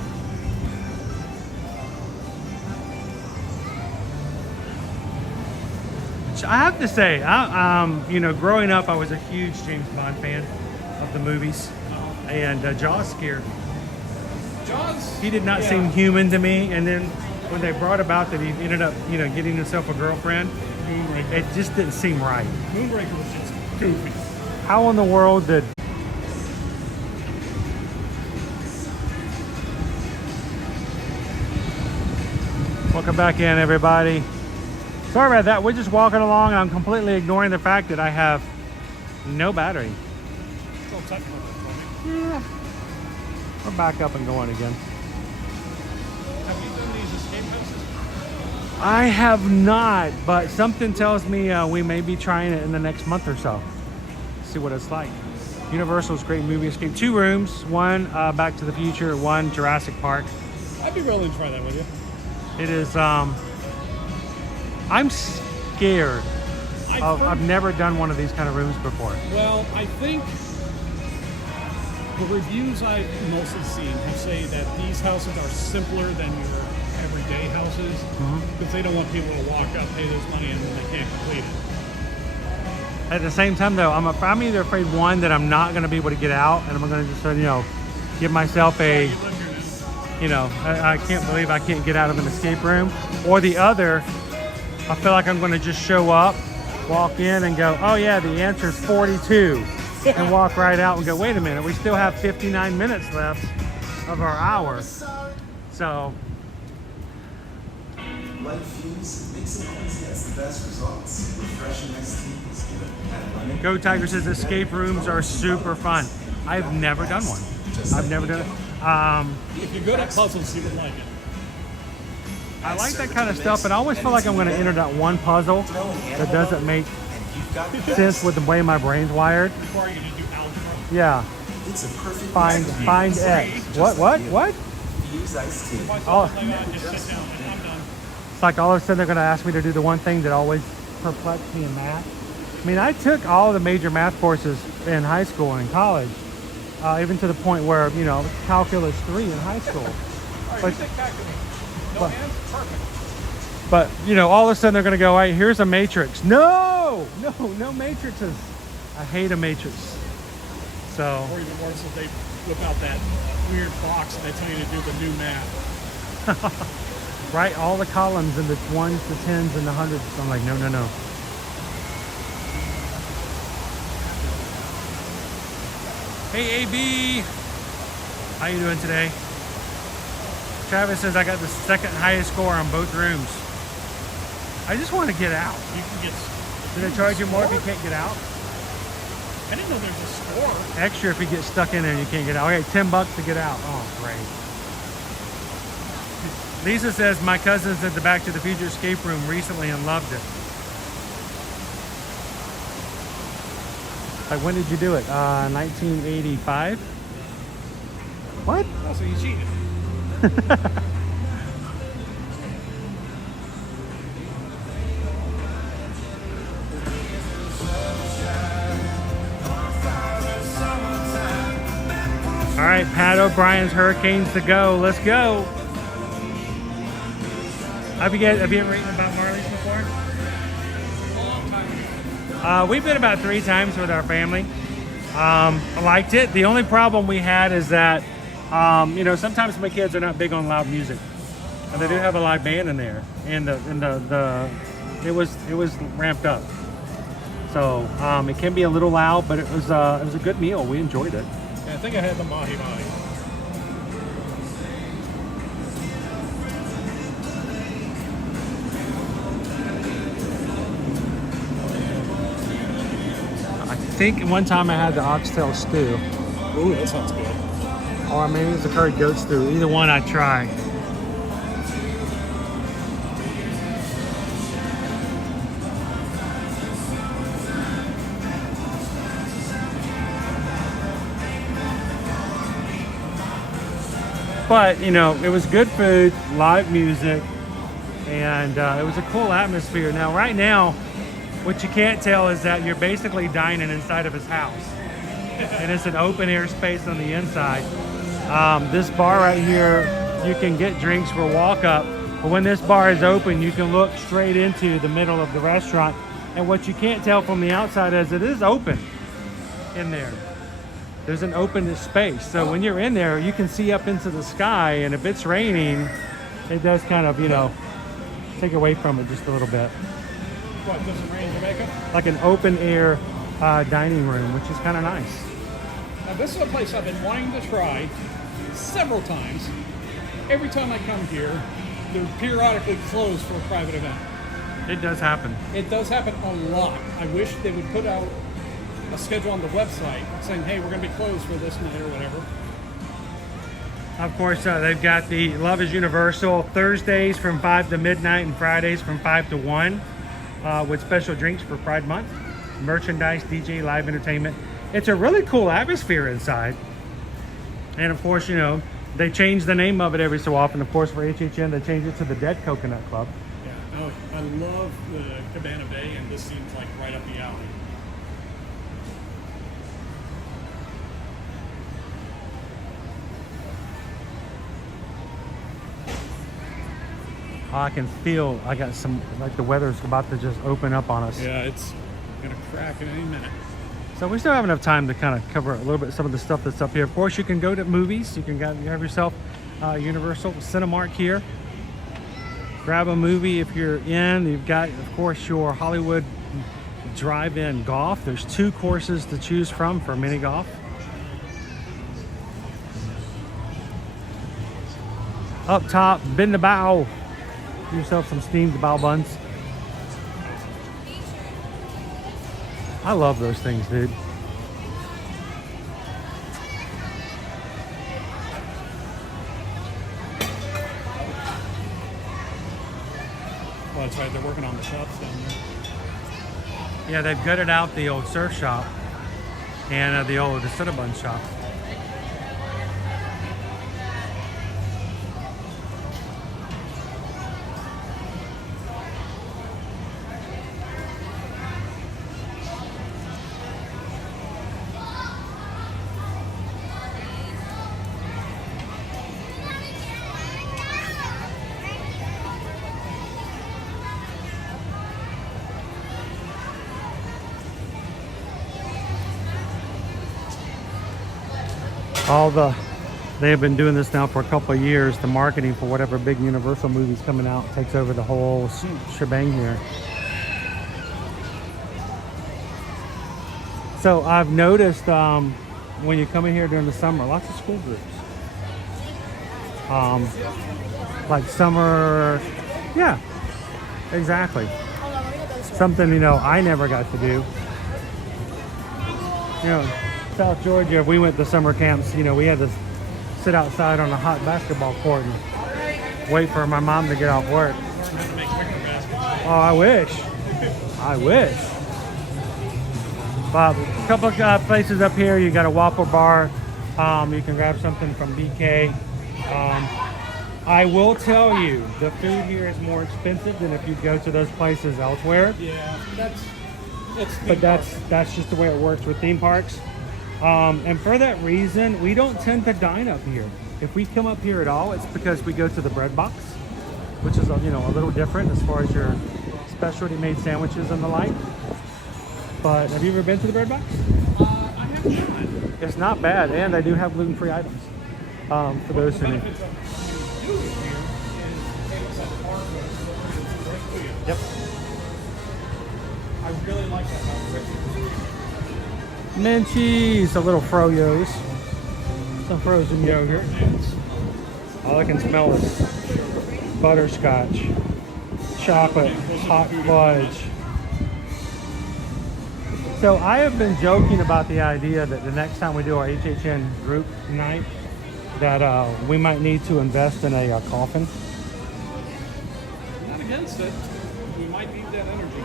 I have to say, you know, growing up, I was a huge James Bond fan of the movies, and Jaws scared me. Jaws? He did not seem human to me, and then when they brought about that he ended up, you know, getting himself a girlfriend, it just didn't seem right. Moonraker was just goofy. How in the world did... Welcome back in, everybody. Sorry about that. We're just walking along and I'm completely ignoring the fact that I have no battery. Don't touch me. Yeah. We're back up and going again. Have you done these escape houses? I have not, but something tells me we may be trying it in the next month or so. See what it's like. Universal's great movie escape. 2 rooms, one Back to the Future, one Jurassic Park. I'd be willing to try that with you. It is, I'm scared. I've never done one of these kind of rooms before. Well, I think the reviews I've mostly seen have say that these houses are simpler than your everyday houses because they don't want people to walk up, pay this money, and then they can't complete it. At the same time, though, I'm either afraid, one, that I'm not going to be able to get out, and I'm going to just, you know, give myself a, you know, I can't believe I can't get out of an escape room. Or the other, I feel like I'm going to just show up, walk in, and go, oh yeah, the answer is 42, and walk right out and go, wait a minute, we still have 59 minutes left of our hour. So. Light fuse, mix and easy, that's the best results. Refreshing iced tea is good. Go Tiger says escape rooms are super fun. I've never done one. I've never done it. If you're good at puzzles, you would like it. I like that kind of stuff, but I always feel like I'm going to enter that one puzzle that doesn't make sense with the way my brain's wired. Yeah. It's a perfect Find X. What? Use iced tea. Oh. It's like all of a sudden they're going to ask me to do the one thing that always perplexed me in math. I mean, I took all the major math courses in high school and in college, even to the point where, you know, calculus 3 in high school. But you know, all of a sudden they're going to go, hey, here's a matrix. No matrices. I hate a matrix. So. Or even worse, if they whip out that weird box and they tell you to do the new math. Write all the columns in the 1s, the 10s, and the 100s. I'm like, no. Hey, AB. How you doing today? Travis says I got the second highest score on both rooms. I just want to get out. You can get. Do they charge you more if you can't get out? I didn't know there's a score. Extra if you get stuck in there and you can't get out. Okay, $10 to get out. Oh, great. Lisa says my cousins did the Back to the Future escape room recently and loved it. Like, when did you do it? 1985? What? Oh, so you cheated. All right, Pat O'Brien's Hurricanes to go. Let's go. Have you ever eaten about Marley's before? We've been about 3 times with our family. I liked it. The only problem we had is that, you know, sometimes my kids are not big on loud music, and they do have a live band in there, and it was ramped up. So it can be a little loud, but it was a good meal. We enjoyed it. Yeah, I think I had the mahi mahi. I think one time I had the oxtail stew. Ooh, that sounds good. Or maybe it's a curry goat stew. Either one I try. But, you know, it was good food, live music, and it was a cool atmosphere. Now, right now, what you can't tell is that you're basically dining inside of his house. And it's an open air space on the inside. This bar right here, you can get drinks for walk up. But when this bar is open, you can look straight into the middle of the restaurant. And what you can't tell from the outside is it is open in there. There's an open space. So when you're in there, you can see up into the sky. And if it's raining, it does kind of, you know, take away from it just a little bit. What, does it rain in Jamaica? Like an open air dining room, which is kind of nice. Now this is a place I've been wanting to try several times. Every time I come here, they're periodically closed for a private event. It does happen. It does happen a lot. I wish they would put out a schedule on the website saying, hey, we're going to be closed for this night or whatever. Of course, they've got the Love is Universal Thursdays from 5 to midnight and Fridays from 5 to 1 with special drinks for Pride Month, merchandise, DJ, live entertainment. It's a really cool atmosphere inside. And of course, you know, they change the name of it every so often. Of course, for HHN, they changed it to the Dead Coconut Club. Yeah, oh, I love the Cabana Bay, and this seems like right up the alley. I can feel, I got some, like the weather's about to just open up on us. Yeah, it's gonna crack in any minute. So we still have enough time to kind of cover a little bit some of the stuff that's up here. Of course, you can go to movies. You can have yourself Universal Cinemark here. Grab a movie if you're in. You've got, of course, your Hollywood drive-in golf. There's 2 courses to choose from for mini golf. Up top, bend the bow. Get yourself some steamed bao buns. I love those things, dude. Oh, that's right. They're working on the shops down there. Yeah, they've gutted out the old surf shop and the old Cinnabon shop. They have been doing this now for a couple of years. The marketing for whatever big Universal movie's coming out takes over the whole shebang here. So I've noticed when you come in here during the summer, lots of school groups. Like summer, yeah, exactly. Something, you know, I never got to do. You know, South Georgia, we went to summer camps, you know, we had to sit outside on a hot basketball court and wait for my mom to get off work. Oh, I wish. I wish. But a couple of places up here, you got a waffle bar. You can grab something from BK. I will tell you, the food here is more expensive than if you go to those places elsewhere. Yeah, that's just the way it works with theme parks. And for that reason, we don't tend to dine up here. If we come up here at all, it's because we go to the bread box, which is, you know, a little different as far as your specialty made sandwiches and the like. But have you ever been to the bread box? I have not. It's not bad, and they do have gluten-free items for those who need. Yep. I really like that. Menchie's, a little froyos, some frozen yogurt. All I can smell is butterscotch, chocolate, hot fudge. So I have been joking about the idea that the next time we do our HHN group night, that we might need to invest in a coffin. Not against it. We might need that energy.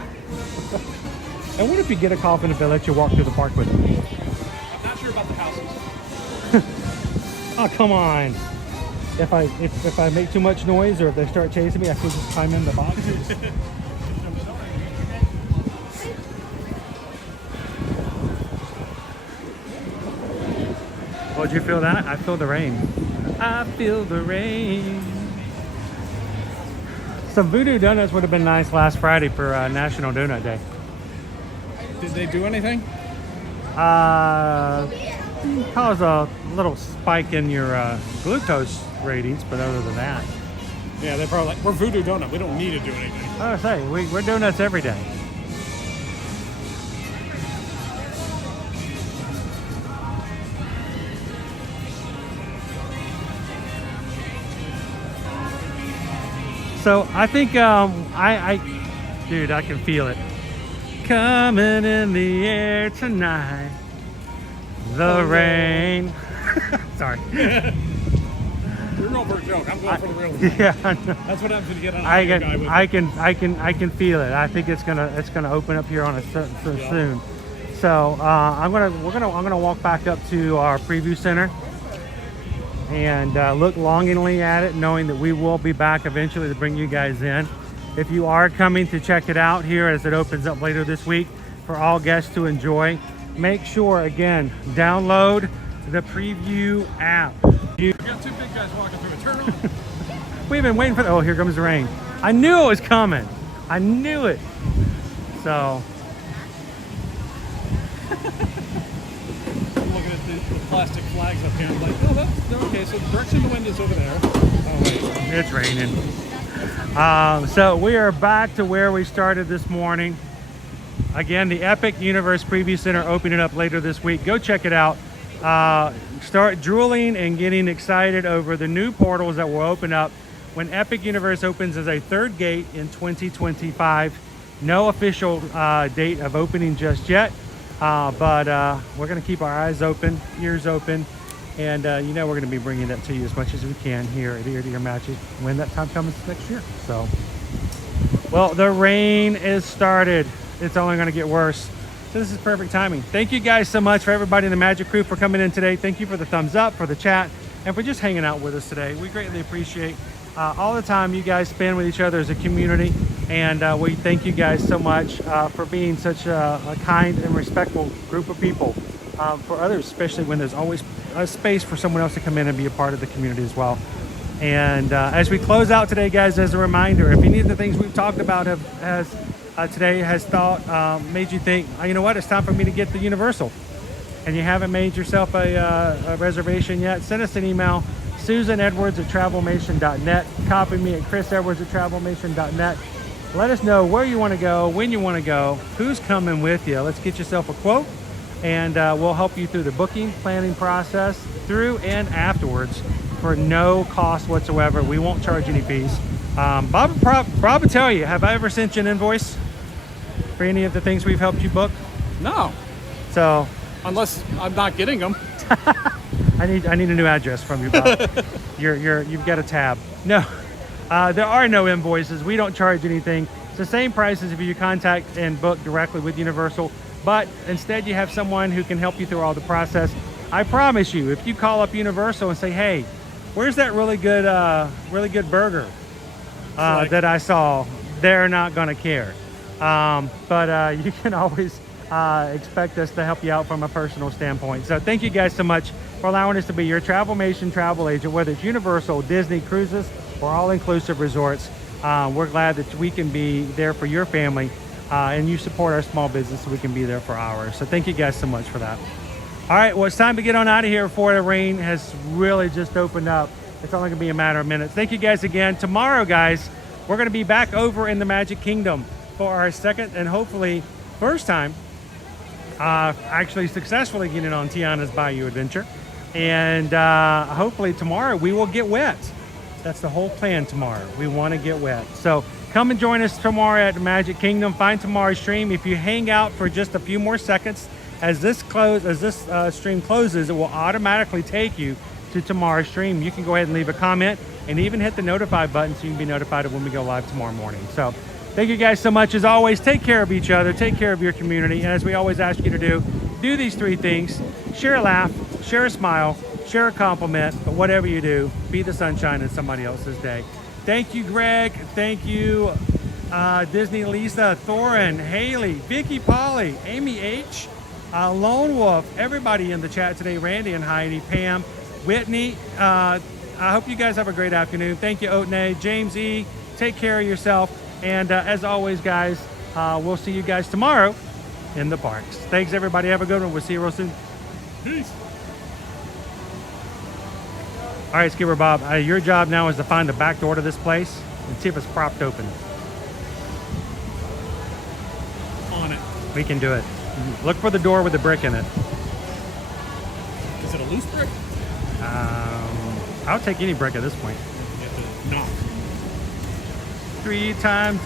And what if you get a coffin if they let you walk through the park with it? I'm not sure about the houses. Oh, come on. If I make too much noise or if they start chasing me, I can just climb in the boxes. Well, did you feel that? I feel the rain. I feel the rain. Some Voodoo Donuts would have been nice last Friday for National Donut Day. Did they do anything? Cause a little spike in your glucose ratings, but other than that. Yeah, they're probably like, we're Voodoo Donut. We don't need to do anything. I was saying, we're donuts every day. So I think, dude, I can feel it. Coming in the air tonight, the rain. Sorry. You're going for a joke. I'm going for the real one. Yeah, that's what happens when you get on a guy with I can feel it. I think it's gonna open up here on us soon. So I'm gonna walk back up to our preview center and look longingly at it, knowing that we will be back eventually to bring you guys in. If you are coming to check it out here as it opens up later this week for all guests to enjoy, make sure, again, download the preview app. We got two big guys walking through it. Turn on. We've been waiting for oh, here comes the rain. I knew it was coming. I knew it. So. I'm looking at the plastic flags up here. I'm like, oh, that's okay. So the direction of the wind is over there. Oh, wait. It's raining. So we are back to where we started this morning. Again, the Epic Universe Preview Center opening up later this week. Go check it out. Start drooling and getting excited over the new portals that will open up when Epic Universe opens as a third gate in 2025. No official date of opening just yet, but we're going to keep our eyes open, ears open, and you know we're going to be bringing that to you as much as we can here at Ear to Ear Magic when that time comes next year. So Well, the rain is started. It's only going to get worse. So this is perfect timing. Thank you guys so much for everybody in the Magic Crew for coming in today. Thank you for the thumbs up, for the chat, and for just hanging out with us today. We greatly appreciate all the time you guys spend with each other as a community. And we thank you guys so much for being such a kind and respectful group of people for others, especially when there's always a space for someone else to come in and be a part of the community as well. And as we close out today, guys, as a reminder, if any of the things we've talked about today has made you think, oh, you know what, it's time for me to get the Universal, and you haven't made yourself a reservation yet, send us an email, susanedwards@travelmation.net. Copy me at chrisedwards@travelmation.net. Let us know where you want to go, when you want to go, who's coming with you. Let's get yourself a quote, and we'll help you through the booking, planning process, through and afterwards, for no cost whatsoever. We won't charge any fees. Bob will tell you, have I ever sent you an invoice for any of the things we've helped you book? No. So, unless I'm not getting them. I need a new address from you, Bob. You've got a tab. No, there are no invoices. We don't charge anything. It's the same price as if you contact and book directly with Universal, but instead you have someone who can help you through all the process. I promise you, if you call up Universal and say, hey, where's that really good burger that I saw, they're not going to care. But you can always expect us to help you out from a personal standpoint. So thank you guys so much for allowing us to be your Travelmation travel agent, whether it's Universal, Disney, cruises, or all-inclusive resorts. We're glad that we can be there for your family, and you support our small business so we can be there for ours. So thank you guys so much for that. All right, well, it's time to get on out of here before the rain has really just opened up. It's only going to be a matter of minutes. Thank you guys again. Tomorrow, guys, we're going to be back over in the Magic Kingdom for our second and hopefully first time actually successfully getting on Tiana's Bayou Adventure. And hopefully tomorrow we will get wet. That's the whole plan tomorrow. We want to get wet. So come and join us tomorrow at the Magic Kingdom. Find tomorrow's stream. If you hang out for just a few more seconds, as this stream closes, it will automatically take you to tomorrow's stream. You can go ahead and leave a comment and even hit the notify button so you can be notified of when we go live tomorrow morning. So thank you guys so much. As always, take care of each other, take care of your community, and as we always ask you to do these three things: share a laugh, share a smile, share a compliment, but whatever you do, be the sunshine in somebody else's day. Thank you, Greg. Thank you, Disney Lisa, Thorin, Haley, Vicky, Polly, Amy H, Lone Wolf, everybody in the chat today, Randy and Heidi, Pam, Whitney. I hope you guys have a great afternoon. Thank you, Otnay, James E. Take care of yourself. And as always, guys, we'll see you guys tomorrow in the parks. Thanks, everybody. Have a good one. We'll see you real soon. Peace. All right, Skipper Bob, your job now is to find the back door to this place and see if it's propped open. On it. We can do it. Look for the door with the brick in it. Is it a loose brick? I'll take any brick at this point. You have to knock. 3 times in